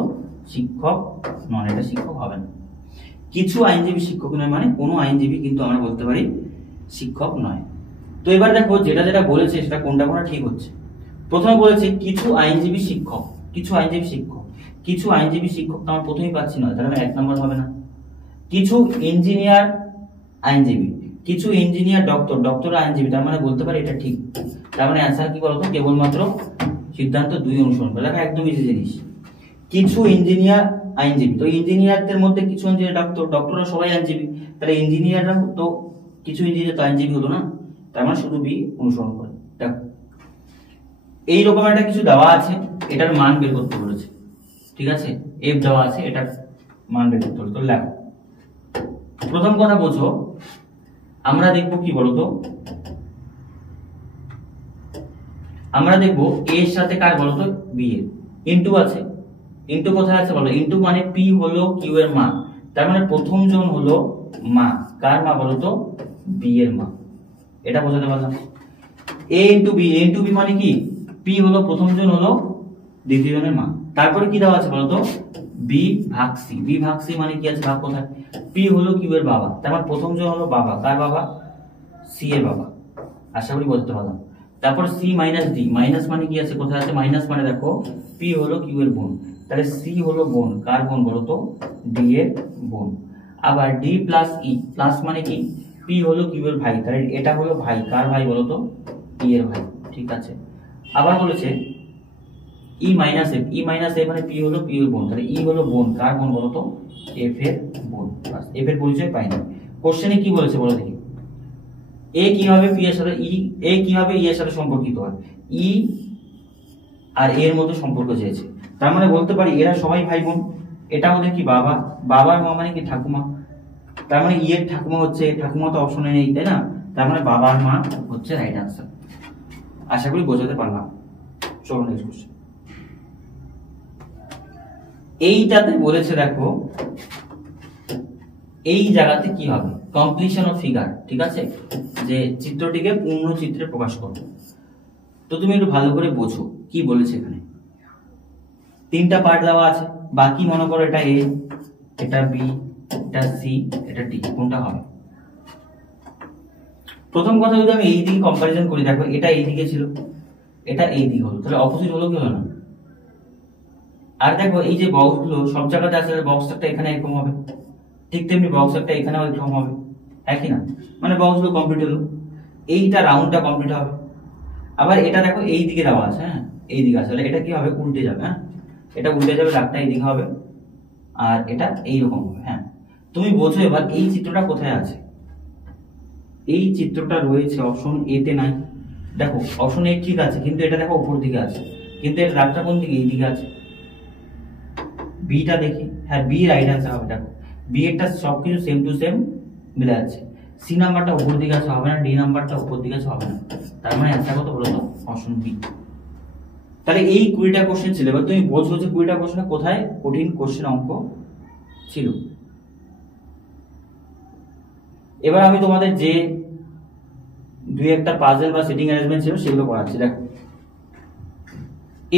শিক্ষক নন, এটা শিক্ষক হবে না। কিছু আইনজীবী শিক্ষক নয় মানে কোনো আইনজীবী কিন্তু আমরা বলতে পারি শিক্ষক নয়। তো এবার দেখো যেটা যেটা বলেছে সেটা কোনটা কোনটা ঠিক হচ্ছে। প্রথমে বলেছে কিছু আইনজীবী শিক্ষক, কিছু আইনজীবী শিক্ষক, কিছু আইনজীবী শিক্ষক তো আমরা প্রথমেই পাচ্ছি না, তাহলে 1 নম্বর হবে না। কিছু ইঞ্জিনিয়ার আইনজীবী, কিছু ইঞ্জিনিয়ার ডক্টর, ডক্টর আইনজীবী, তার মানে বলতে পারি এটা ঠিক। তার মানে অ্যান্সার কি বলতো? কেবলমাত্র সিদ্ধান্ত 2 অনুসরণ করে। দেখো একদম ইজি জিনিস। কিছু ইঞ্জিনিয়ার আইনজীবী, তো ইঞ্জিনিয়ারদের মধ্যে কিছু ইঞ্জিনিয়ার ডক্টর, ডক্টররা সবাই আইনজীবী, তাহলে ইঞ্জিনিয়াররা তো কিছু ইঞ্জিনিয়ার তো আইনজীবী হলো না, তার মানে শুধু বি অনুসরণ করে। দেখো এইরকম একটা কিছু দেওয়া আছে, এটার মান বের করতে বলেছে, ঠিক আছে? এফ দেওয়া আছে, এটার মান বের করতে হবে। তো লেখো। প্রথম কথা বোঝো, আমরা দেখবো কি বলতো, আমরা দেখবো এর সাথে কার বলতো? বি এর ইনটু আছে। ইনটু কোথায় আছে বলো? ইনটু মানে পি হলো কিউ এর মান, তার মানে প্রথম জন হলো মা, কার মা বলতো? বি এর মা। এটা বোঝাতে পারলাম। এ ইনটু বি, এ ইনটু বি মানে কি? পি হলো প্রথম জন হলো দ্বিতীয় জনের মা। তারপরে কি দেওয়া আছে বলতো? বি ভাগ সি। বি ভাগ সি মানে কি আছে? ভাগ কোথায়? পি হলো কিউ এর বাবা, তার মানে প্রথম জন হলো বাবা, কার বাবা? সি এর বাবা। আশা করি বুঝতে পারলাম। তারপর সি মাইনাস ডি, মাইনাস মানে কি আছে? কোথায় আছে মাইনাস? মানে দেখো পি হলো কিউ এর বোন, তাহলে সি হলো বোন, কার বোন বলতো? ডি এর বোন। আবার ডি প্লাস ই, প্লাস মানে কি? পি হলো কিউ এর ভাই, তাহলে এটা হলো ভাই, কার ভাই বলতো? ই এর ভাই, ঠিক আছে? আবার বলেছে ই মাইনাস এফ, ই মাইনাস এফ মানে পি হলো পি এর বোন, তাহলে ই হলো বোন, কার বোন বলতো? এফ এর বোন। বাস, এফ এর পরিচয় পাইনি। কোশ্চেনে কি বলেছে বলো দেখি? এ কিভাবে পি এর সাথে এ কিভাবে ই এর সাথে সম্পর্কিত হয়? ই আর এর মধ্যে সম্পর্ক চেয়েছে, তার মানে বলতে পারি এরা সবাই ভাই বোন। এটা ওদের কি বাবা, বাবার মা মানে কি? ঠাকুমা, তার মানে ই এর ঠাকুমা হচ্ছে, ঠাকুমা তো অপশনে নেই তাই না, তার মানে বাবার মা হচ্ছে রাইট আনসার। আশা করি বোঝাতে পারলাম। চলো নেক্সট কোশ্চেন। এইটাতে বলেছে দেখো এই জায়গাতে কি হবে? কমপ্লিশন অফ ফিগার, ঠিক আছে? যে চিত্রটিকে পূর্ণ চিত্রে প্রকাশ করবে। তো তুমি একটু ভালো করে বোঝো কি বলেছে এখানে। 3টা পার্ট দেওয়া আছে, বাকি মনে করো এটা এ, এটা বি, এটা সি, এটা ডি, কোনটা হবে? প্রথম কথা যদি আমি এই দিকে কম্পারিজন করি, দেখো এটা এই দিকে ছিল, এটা এই দিকে হলো, তাহলে অপোজিট হলো কি হলো না? আর দেখো এই যে বক্স গুলো সব জায়গাতে আছে, বক্স একটা এখানে এরকম হবে, ঠিক তেমনি বক্স একটা এখানেও এরকম হবে, একই না? মানে বক্স গুলো কমপ্লিট হলো, এইটা রাউন্ডটা কমপ্লিট হবে। আবার এটা দেখো এই দিকে দেওয়া আছে, হ্যাঁ এই দিকে আছে, এটা কি হবে? উল্টে যাবে, হ্যাঁ এটা উল্টে যাবে, দাগটা এইদিকে হবে আর এটা এইরকম হবে। হ্যাঁ তুমি বোঝো এবার এই চিত্রটা কোথায় আছে? এই চিত্রটা রয়েছে অপশন এ তে নাই। দেখো অপশন এ ঠিক আছে, কিন্তু এটা দেখো উপর দিকে আছে, কিন্তু এর দাগটা কোন দিকে? এই দিকে আছে। বিটা দেখি, হ্যাঁ বি রাইট আনসার হবে। দেখো বি এরটা সবকিছু সেম টু সেম মিলে যাচ্ছে। সি নাম্বারটা উপর দিকে আছে, হবে না। ডি নাম্বারটা উপর দিকে আছে, হবে না। তার মানে অ্যান্সার কত বলো তো? Option B. তাহলে এই 20টা কোশ্চেন ছিল। এবার তুমি বোঝো যে 20টা কোশ্চেনে কোথায় কঠিন কোশ্চেন অঙ্ক ছিল। এবার আমি তোমাদের যে 2-1টা পাজল বা সিটিং অ্যারেঞ্জমেন্ট ছিল সেগুলো করাচ্ছি। দেখো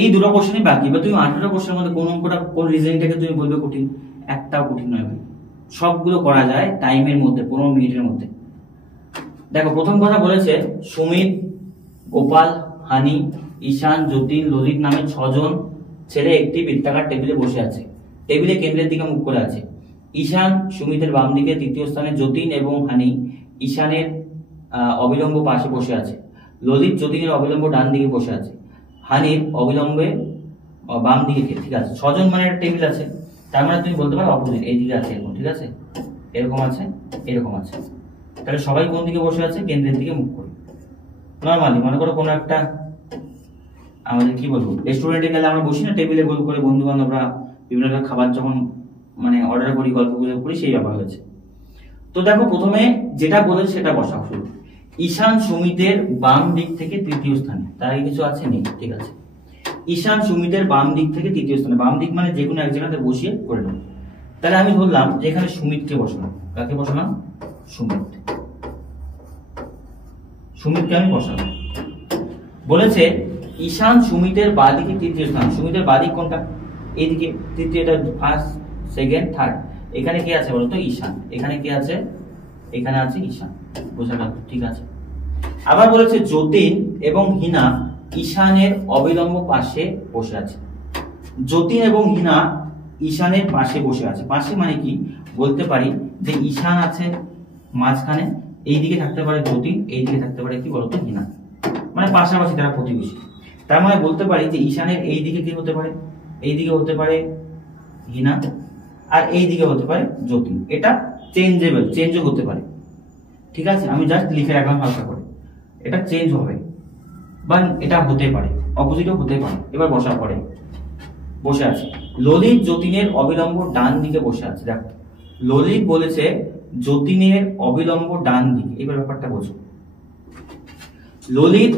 এই দুটো কোশ্চেনই বাকি। এবার তুমি 18টা কোশ্চেনের মধ্যে কোন অঙ্কটা, কোন রিজনিংটাকে তুমি বলবে কঠিন? একটাও কঠিন নয় ভাই, সবগুলো করা যায় টাইমের মধ্যে, 15 মিনিটের মধ্যে। দেখো প্রথম কথা বলেছে সুমিত, গোপাল, হানি, ঈশান, যতীন, ললিত নামে 6 জন ছেলে একটি বৃত্তাকার টেবিলে বসে আছে, টেবিলে কেন্দ্রের দিকে মুখ করে আছে। ঈশান সুমিতের বাম দিকে, তৃতীয় স্থানে যতীন এবং হানি ঈশানের অবিলম্ব পাশে বসে আছে। ললিত যতীনের অবিলম্ব ডান দিকে বসে আছে, হানির অবিলম্বে বাম দিকে। ঠিক আছে, 6 জন মানে একটা টেবিল আছে, তার মানে তুমি বলতে পারো অপোজিট, এইদিকে আছে এরকম। ঠিক আছে, এরকম আছে, এরকম আছে। তাহলে সবাই কোন দিকে বসে আছে? কেন্দ্রের দিকে মুখ করে। নর্মালি মনে করো কোনো একটা আমাদের কি বলবো, রেস্টুরেন্টে গেলে আমরা বসি না টেবিলে গোল করে, বন্ধু বান্ধবরা বিভিন্ন ধরনের খাবার যখন মানে অর্ডার করি, গল্প গুজব করি, সেই ব্যাপার হয়েছে। তো দেখো প্রথমে যেটা বলেছে সেটা বসাও শুরু। ঈশান সুমিতের বাম দিক থেকে তৃতীয় স্থানে, তার আগে কিছু আছে নেই? ঠিক আছে, ঈশান সুমিতের বাম দিক থেকে তৃতীয় স্থানে, বাম দিক মানে যে কোনো এক জায়গাতে বসিয়ে করে নেব। তাহলে আমি ধরলাম যে এখানে সুমিতকে বসালাম। কাকে বসালাম? সুমিত। সুমিতকে আমি বসালাম। বলেছে ঈশান সুমিতের বাদিকে তৃতীয় স্থান। সুমিতের বাদিক কোনটা? এইদিকে, তৃতীয়টা ফার্স্ট, সেকেন্ড, থার্ড। এখানে কি আছে বলতো? ঈশান। এখানে কি আছে? এখানে আছে ঈশান। বোঝা গেল? ঠিক আছে। আবার বলেছে যতীন এবং হিনা ঈশানের অবিলম্ব পাশে বসে আছে। যতীন এবং হিনা ঈশানের পাশে বসে আছে। পাশে মানে কি বলতে পারি যে ঈশান আছে মাঝখানে, এইদিকে থাকতে পারে যতীন, এইদিকে থাকতে পারে কি বলতো? হিনা। মানে পাশাপাশি, তারা প্রতিবেশী। তার মানে বলতে পারি যে ঈশানের এই দিকে কি হতে পারে? এই দিকে হতে পারে হিনা, আর এই দিকে হতে পারে যতীন। এটা চেঞ্জেবল, চেঞ্জও হতে পারে। ঠিক আছে, আমি জাস্ট লিখে রাখলাম হালকা করে। এটা চেঞ্জ হবে বা এটা হতে পারে, অপোজিটও হতে পারে। এবার বসার পরে বসে আছে ললিত যতীনের অবিলম্ব ডান দিকে বসে আছে। দেখো ললিত বলেছে যতীনের অবিলম্ব ডান দিকে। এবার ব্যাপারটা বোঝো, ললিত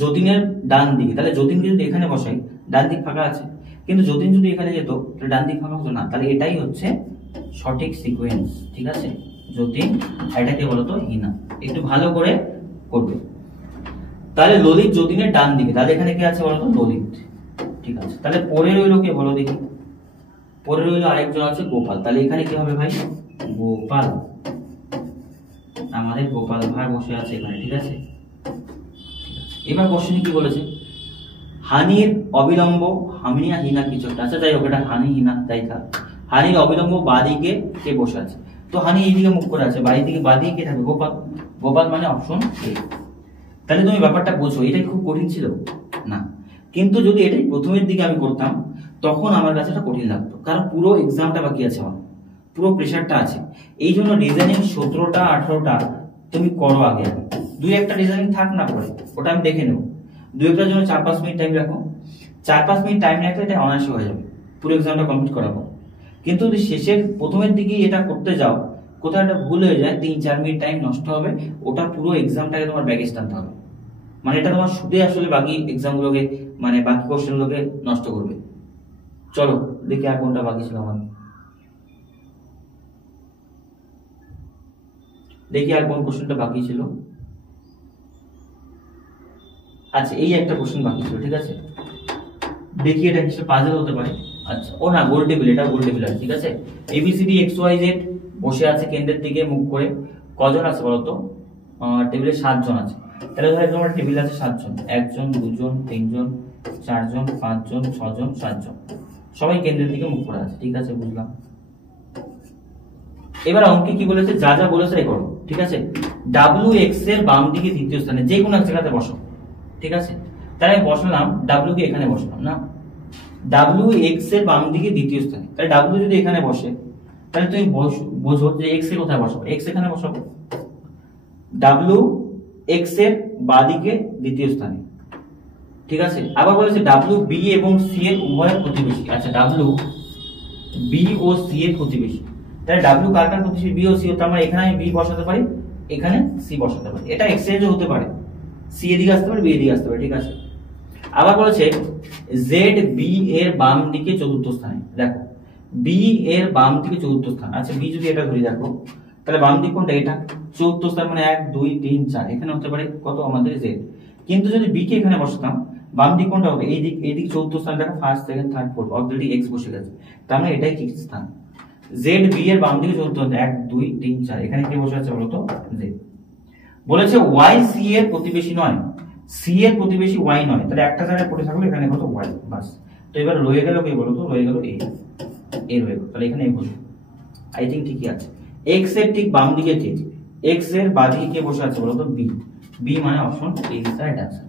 যতীনের ডান দিকে, তাহলে যতীনকে যদি এখানে বসাই ডান দিক ফাঁকা আছে, কিন্তু যতীন যদি এখানে যেত তাহলে ডান দিক ফাঁকা হতো না। তাহলে এটাই হচ্ছে সঠিক সিকোয়েন্স। ঠিক আছে, যতীন, এটাকে বলতো হিনা। একটু ভালো করে করবে। তাহলে ললিত যতীনের ডান দিকে, তাহলে এখানে কি আছে বলতো? ললিত। ঠিক আছে, তাহলে পরে রইল কে বলো দেখি? পরে রইল আরেকজন আছে গোপাল। তাহলে এখানে কি হবে ভাই? গোপাল। আমাদের গোপাল ভাই বসে আছে এখানে। ঠিক আছে, এবার কোশ্চেনে কি বলেছে? হানির অবিলম্ব, হামিয়া হিনা কিছু একটা। আচ্ছা যাই হোক, এটা হানি হিনা তাই থাক। হানির অবিলম্ব বাদিকে কে বসে আছে? তো হানি এইদিকে মুখ করে আছে, বাদিকে বাদিকে কে থাকবে? গোপাল। গোপাল মানে অপশন এ। তাহলে তুমি ব্যাপারটা বোঝো, এটাই খুব কঠিন ছিল না। কিন্তু যদি এটাই প্রথমের দিকে আমি করতাম তখন আমার কাছে এটা কঠিন লাগতো, কারণ পুরো এক্সামটা বাকি আছে, আমার পুরো প্রেশারটা আছে। এই জন্য রিজনিং 17টা 18টা তুমি করো আগে। দুই একটা রিজনিং থাক না পড়ে, ওটা আমি দেখে নেবো। দুই একটার জন্য 4-5 মিনিট টাইম রাখো। 4-5 মিনিট টাইম রাখলে এটা অনায়াসে হয়ে যাবে, পুরো এক্সামটা কমপ্লিট করাবো। কিন্তু যদি শেষের প্রথমের দিকে এটা করতে যাও, কোথাও একটা ভুল হয়ে যায়, 3-4 মিনিট টাইম নষ্ট হবে। ওটা পুরো এক্সামটাকে তোমার ব্যাগেজ টানতে হবে। মানে এটা তোমার শুধু আসলে বাকি এক্সামগুলোকে, মানে বাকি কোশ্চেনগুলোকে নষ্ট করবে। চলো দেখি আর কোনটা বাকি ছিল আমার। দেখি আর কোন কোশ্চেনটা বাকি ছিল। আচ্ছা, এই একটা কোশ্চেন বাকি ছিল। ঠিক আছে, দেখি এটা কিসের পাজল হতে পারে। আচ্ছা, ও না, গোল টেবিল। এটা গোল টেবিল আছে। ঠিক আছে, এবিসিডি এক্স ওয়াই জেড বসে আছে কেন্দ্রের দিকে মুখ করে। কজন আছে বলতো? টেবিলে 7 জন আছে। তাহলে ধরো তোমার টেবিল আছে 7 জন, 1 জন 2 জন 3 জন 4 জন 5 জন 6 জন 7 জন, সবাই কেন্দ্রের দিকে মুখ করে আছে। ঠিক আছে, বুঝলাম। এবার অঙ্কে কি বলেছে? যা যা বলেছে তাই করো। ঠিক আছে, ডাব্লিউ এক্স এর বাম দিকে দ্বিতীয় স্থানে, যে কোনো এক জায়গাতে বসো। ঠিক আছে, তাহলে আমি বসালাম ডাব্লিউ কে এখানে বসালাম না, ডাব্লিউ এক্স এর বাম দিকে দ্বিতীয় স্থানে। তাহলে ডাব্লিউ যদি এখানে বসে, তাহলে তুমি বোঝো যে এক্স এ কোথায় বসাবো? এক্স এখানে বসাবো। ডাব্লিউ এক্স এর বাদিকে দ্বিতীয় স্থানে। ঠিক আছে, আবার বলেছে ডাব্লিউ বি এবং সি এর উভয়ের প্রতিবেশী। আচ্ছা, ডাব্লিউ বি ও সি এর প্রতিবেশী, তাহলে ডাব্লিউ কার কার প্রতিবেশী? বি ও সি। তো আমরা এখানে আমি বি বসাতে পারি, এখানে সি বসাতে পারি। এটা এক্সচেঞ্জও হতে পারে, সি এদিকে আসতে পারে, বি এদিকে আসতে পারে। ঠিক আছে, আবার বলেছে জেড বি এর বাম দিকে চতুর্থ স্থানে। দেখো বি এর বাম দিকে চতুর্থ স্থান। আচ্ছা, বি যদি এটা ধরি, দেখো তাহলে বাম দিক কোনটা? এটা চতুর্থ স্থান, মানে 1 2 3 4। এখানে হতে পারে কত? আমাদের জেড। কিন্তু যদি বি কে এখানে বসাতাম, বাম দিক কোনটা হবে? এই দিক। এই দিক চতুর্থ স্থান। দেখো first second third fourth, already x বসে গেছে, তার মানে এটাই ঠিক স্থান। জেড বি এর বাম দিকে চতুর্থ স্থান, 1 2 3 4। এখানে কি বসে আছে বলতো? জেড। বলেছে ওয়াই সি এর প্রতিবেশী নয়, সি এর প্রতিবেশী ওয়াই নয়। তাহলে একটা জায়গায় পড়ে থাকলো, এখানে কত? ওয়াই। বাস। তো এবার রয়ে গেল কি বলো তো, রয়ে গেল এ, এ রয়ে গেল, তাহলে এখানে এ বসবে। আই থিঙ্ক ঠিকই আছে। এক্স এর ঠিক বাম দিকে কে, এক্স এর বাঁ দিকে কে বসে আছে বলো তো, বি। বি মানে option A is the right answer.